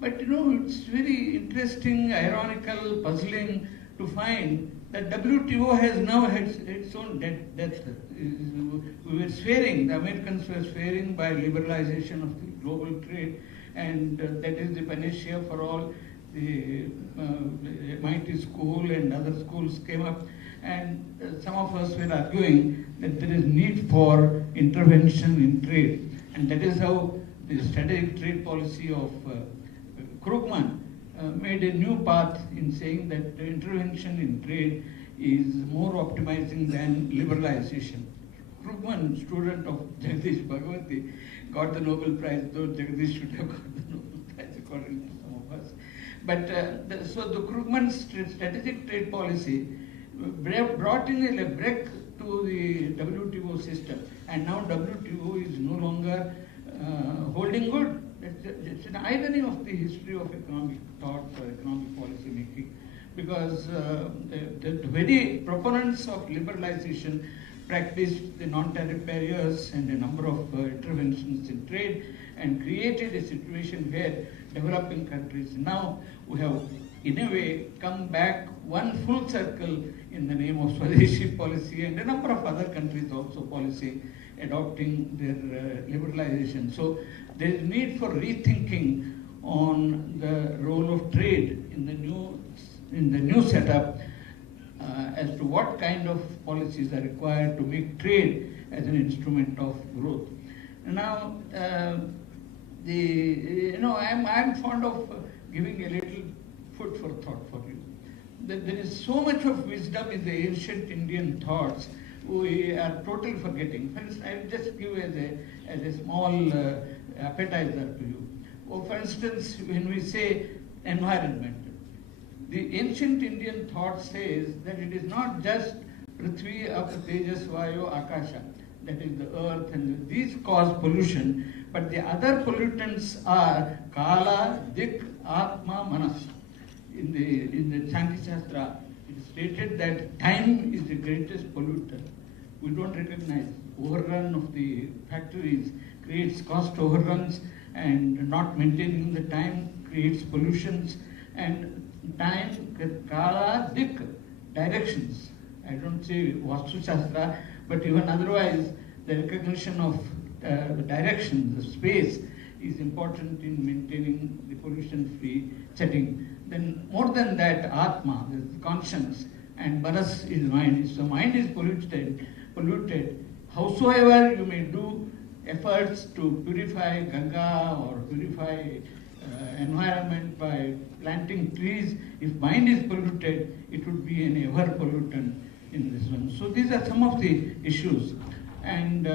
But you know, it's very interesting, ironical, puzzling to find that WTO has now had its own death. We were swearing, the Americans were swearing by liberalization of the global trade, and that is the panacea for all. The MIT school and other schools came up, and some of us were arguing that there is need for intervention in trade, and that is how the strategic trade policy of Krugman made a new path in saying that the intervention in trade is more optimizing than liberalization. Krugman, student of Jagdish Bhagwati, got the Nobel Prize, though Jagdish should have got the Nobel Prize according to some of us. But so the Krugman strategic trade policy brought in a break to the WTO system, and now WTO is no longer holding good. It's an irony of the history of economic thought or economic policy making, because the very proponents of liberalization practiced the non-tariff barriers and a number of interventions in trade and created a situation where developing countries now we have in a way come back one full circle in the name of Swadeshi policy, and a number of other countries also policy adopting their liberalization. So there is need for rethinking on the role of trade in the new setup as to what kind of policies are required to make trade as an instrument of growth. Now, I'm fond of giving a little food for thought for you. There is so much of wisdom in the ancient Indian thoughts we are totally forgetting. I will just give as a small appetizer to you. For instance, when we say environment, the ancient Indian thought says that it is not just Prithvi, Ap, Tejas, Vayu, Akasha, that is the earth, and these cause pollution, but the other pollutants are Kala, Dik, Atma, Manas. In the Sankhya Shastra, it is stated that time is the greatest polluter. We don't recognize overrun of the factories creates cost overruns, and not maintaining the time creates pollutions, and time, Kala, Dik, directions. I don't say Vastu Shastra, but even otherwise, the recognition of the direction, the space, is important in maintaining the pollution-free setting. Then more than that, Atma, the conscience, and Manas is mind. So mind is polluted. Howsoever you may do efforts to purify Ganga or purify environment by planting trees, if mind is polluted, it would be an ever pollutant in this one. So these are some of the issues. And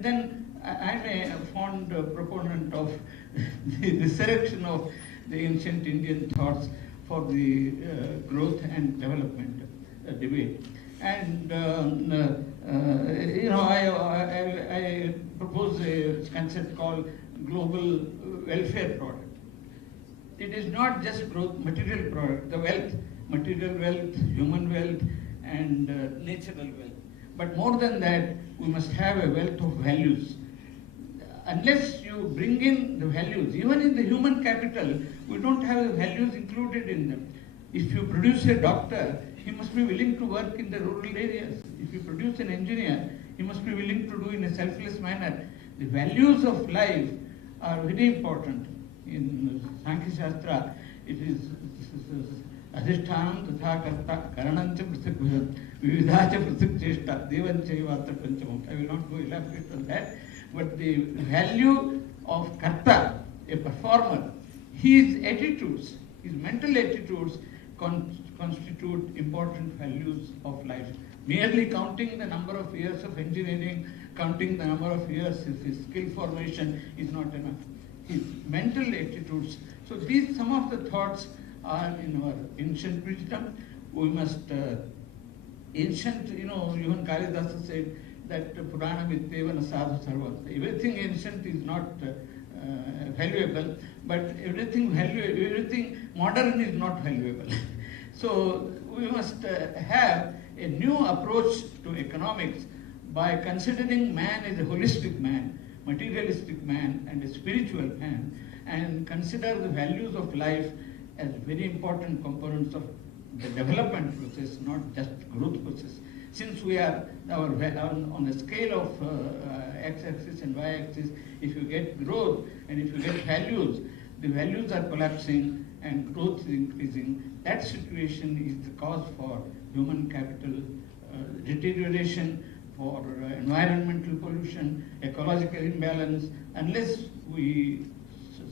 then I'm a fond proponent of the resurrection of the ancient Indian thoughts for the growth and development debate. And I propose a concept called global welfare product. It is not just growth, material product, the wealth, material wealth, human wealth, and natural wealth. But more than that, we must have a wealth of values. Unless you bring in the values, even in the human capital, we don't have the values included in them. If you produce a doctor, he must be willing to work in the rural areas. If you produce an engineer, he must be willing to do in a selfless manner. The values of life are very important. In Sankhya Shastra, it is adhishthanam tatha karta karanancha prithak vividhacha prithak cheshta devanchayavatra panchamam. I will not go elaborate on that, but the value of karta, a performer, his attitudes, his mental attitudes constitute important values of life. Merely counting the number of years of engineering, counting the number of years of his skill formation is not enough. His mental attitudes. So these, some of the thoughts are in our ancient wisdom. We must, ancient, even Kalidasa said that Purana Vittevana Sadhu Sarva. Everything ancient is not valuable, but everything modern is not valuable. So we must have a new approach to economics by considering man as a holistic man, materialistic man, and a spiritual man, and consider the values of life as very important components of the development process, not just growth process. Since we are on a scale of x-axis and y-axis, if you get growth and if you get values, the values are collapsing and growth is increasing. That situation is the cause for human capital deterioration, for environmental pollution, ecological imbalance. Unless we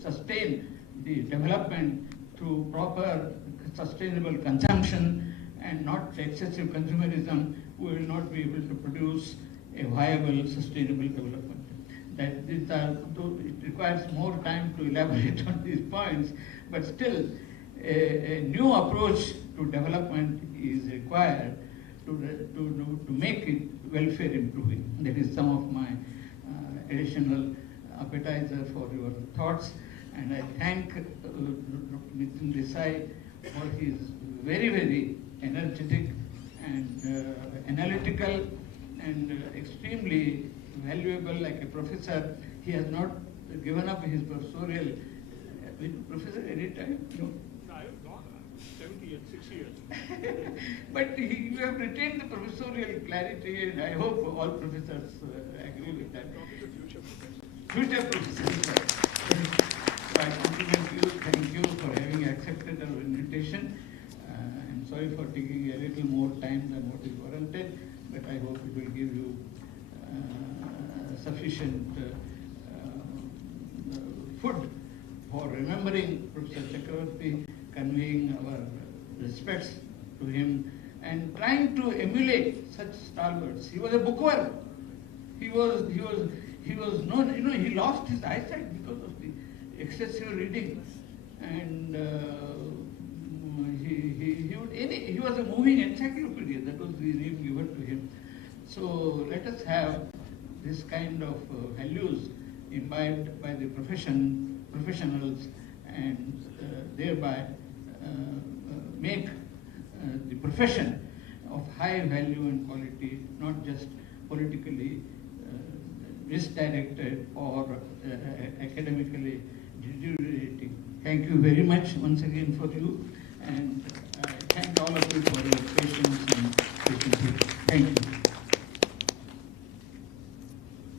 sustain the development through proper sustainable consumption and not excessive consumerism, we will not be able to produce a viable, sustainable development. It requires more time to elaborate on these points, but still a new approach to development is required to make it welfare improving. That is some of my additional appetizer for your thoughts, and I thank Nitin Desai for his very, very energetic and analytical and extremely valuable, like a professor. He has not given up his professorial. Professor, any time? No. I have gone 6 years. But you have retained the professorial clarity, and I hope all professors agree with that. Future professors. So I compliment you. Thank you for having accepted our invitation. I'm sorry for taking a little more time than what is warranted, but I hope it will give you sufficient food for remembering Professor Chakravarti, conveying our respects to him, and trying to emulate such stalwarts. He was a bookworm. He was known. He lost his eyesight because of the excessive reading, and he was a moving encyclopedia. That was the name given to him. So let us have this kind of values imbibed by the professionals, and thereby make the profession of high value and quality, not just politically misdirected or academically deteriorating. Thank you very much once again for you, and I thank all of you for your patience and patience. Thank you.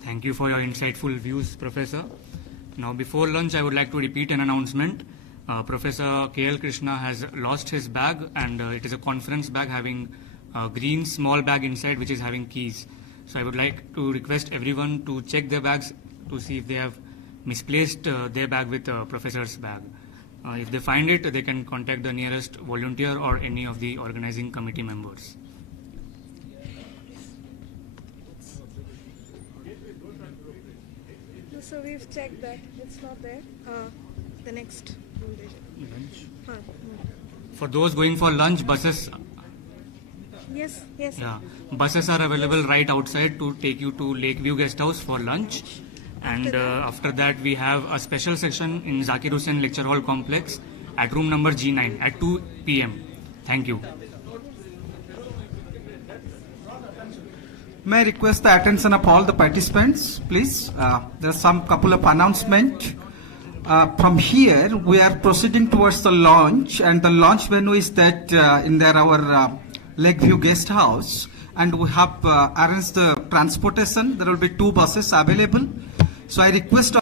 Thank you for your insightful views, Professor. Now, before lunch, I would like to repeat an announcement. Professor K.L. Krishna has lost his bag, and it is a conference bag having a green small bag inside, which is having keys. So I would like to request everyone to check their bags to see if they have misplaced their bag with Professor's bag. If they find it, they can contact the nearest volunteer or any of the organizing committee members. So we've checked that it's not there. The next lunch. For those going for lunch, buses. Yes. Yeah, buses are available right outside to take you to Lakeview Guest House for lunch. And after that, we have a special section in Zakir Hussain Lecture Hall Complex at room number G9 at 2 p.m. Thank you. May I request the attention of all the participants, please? There are some couple of announcements. From here, we are proceeding towards the launch, and the launch venue is that in our Lakeview Guest House. and we have arranged the transportation. There will be 2 buses available. So I request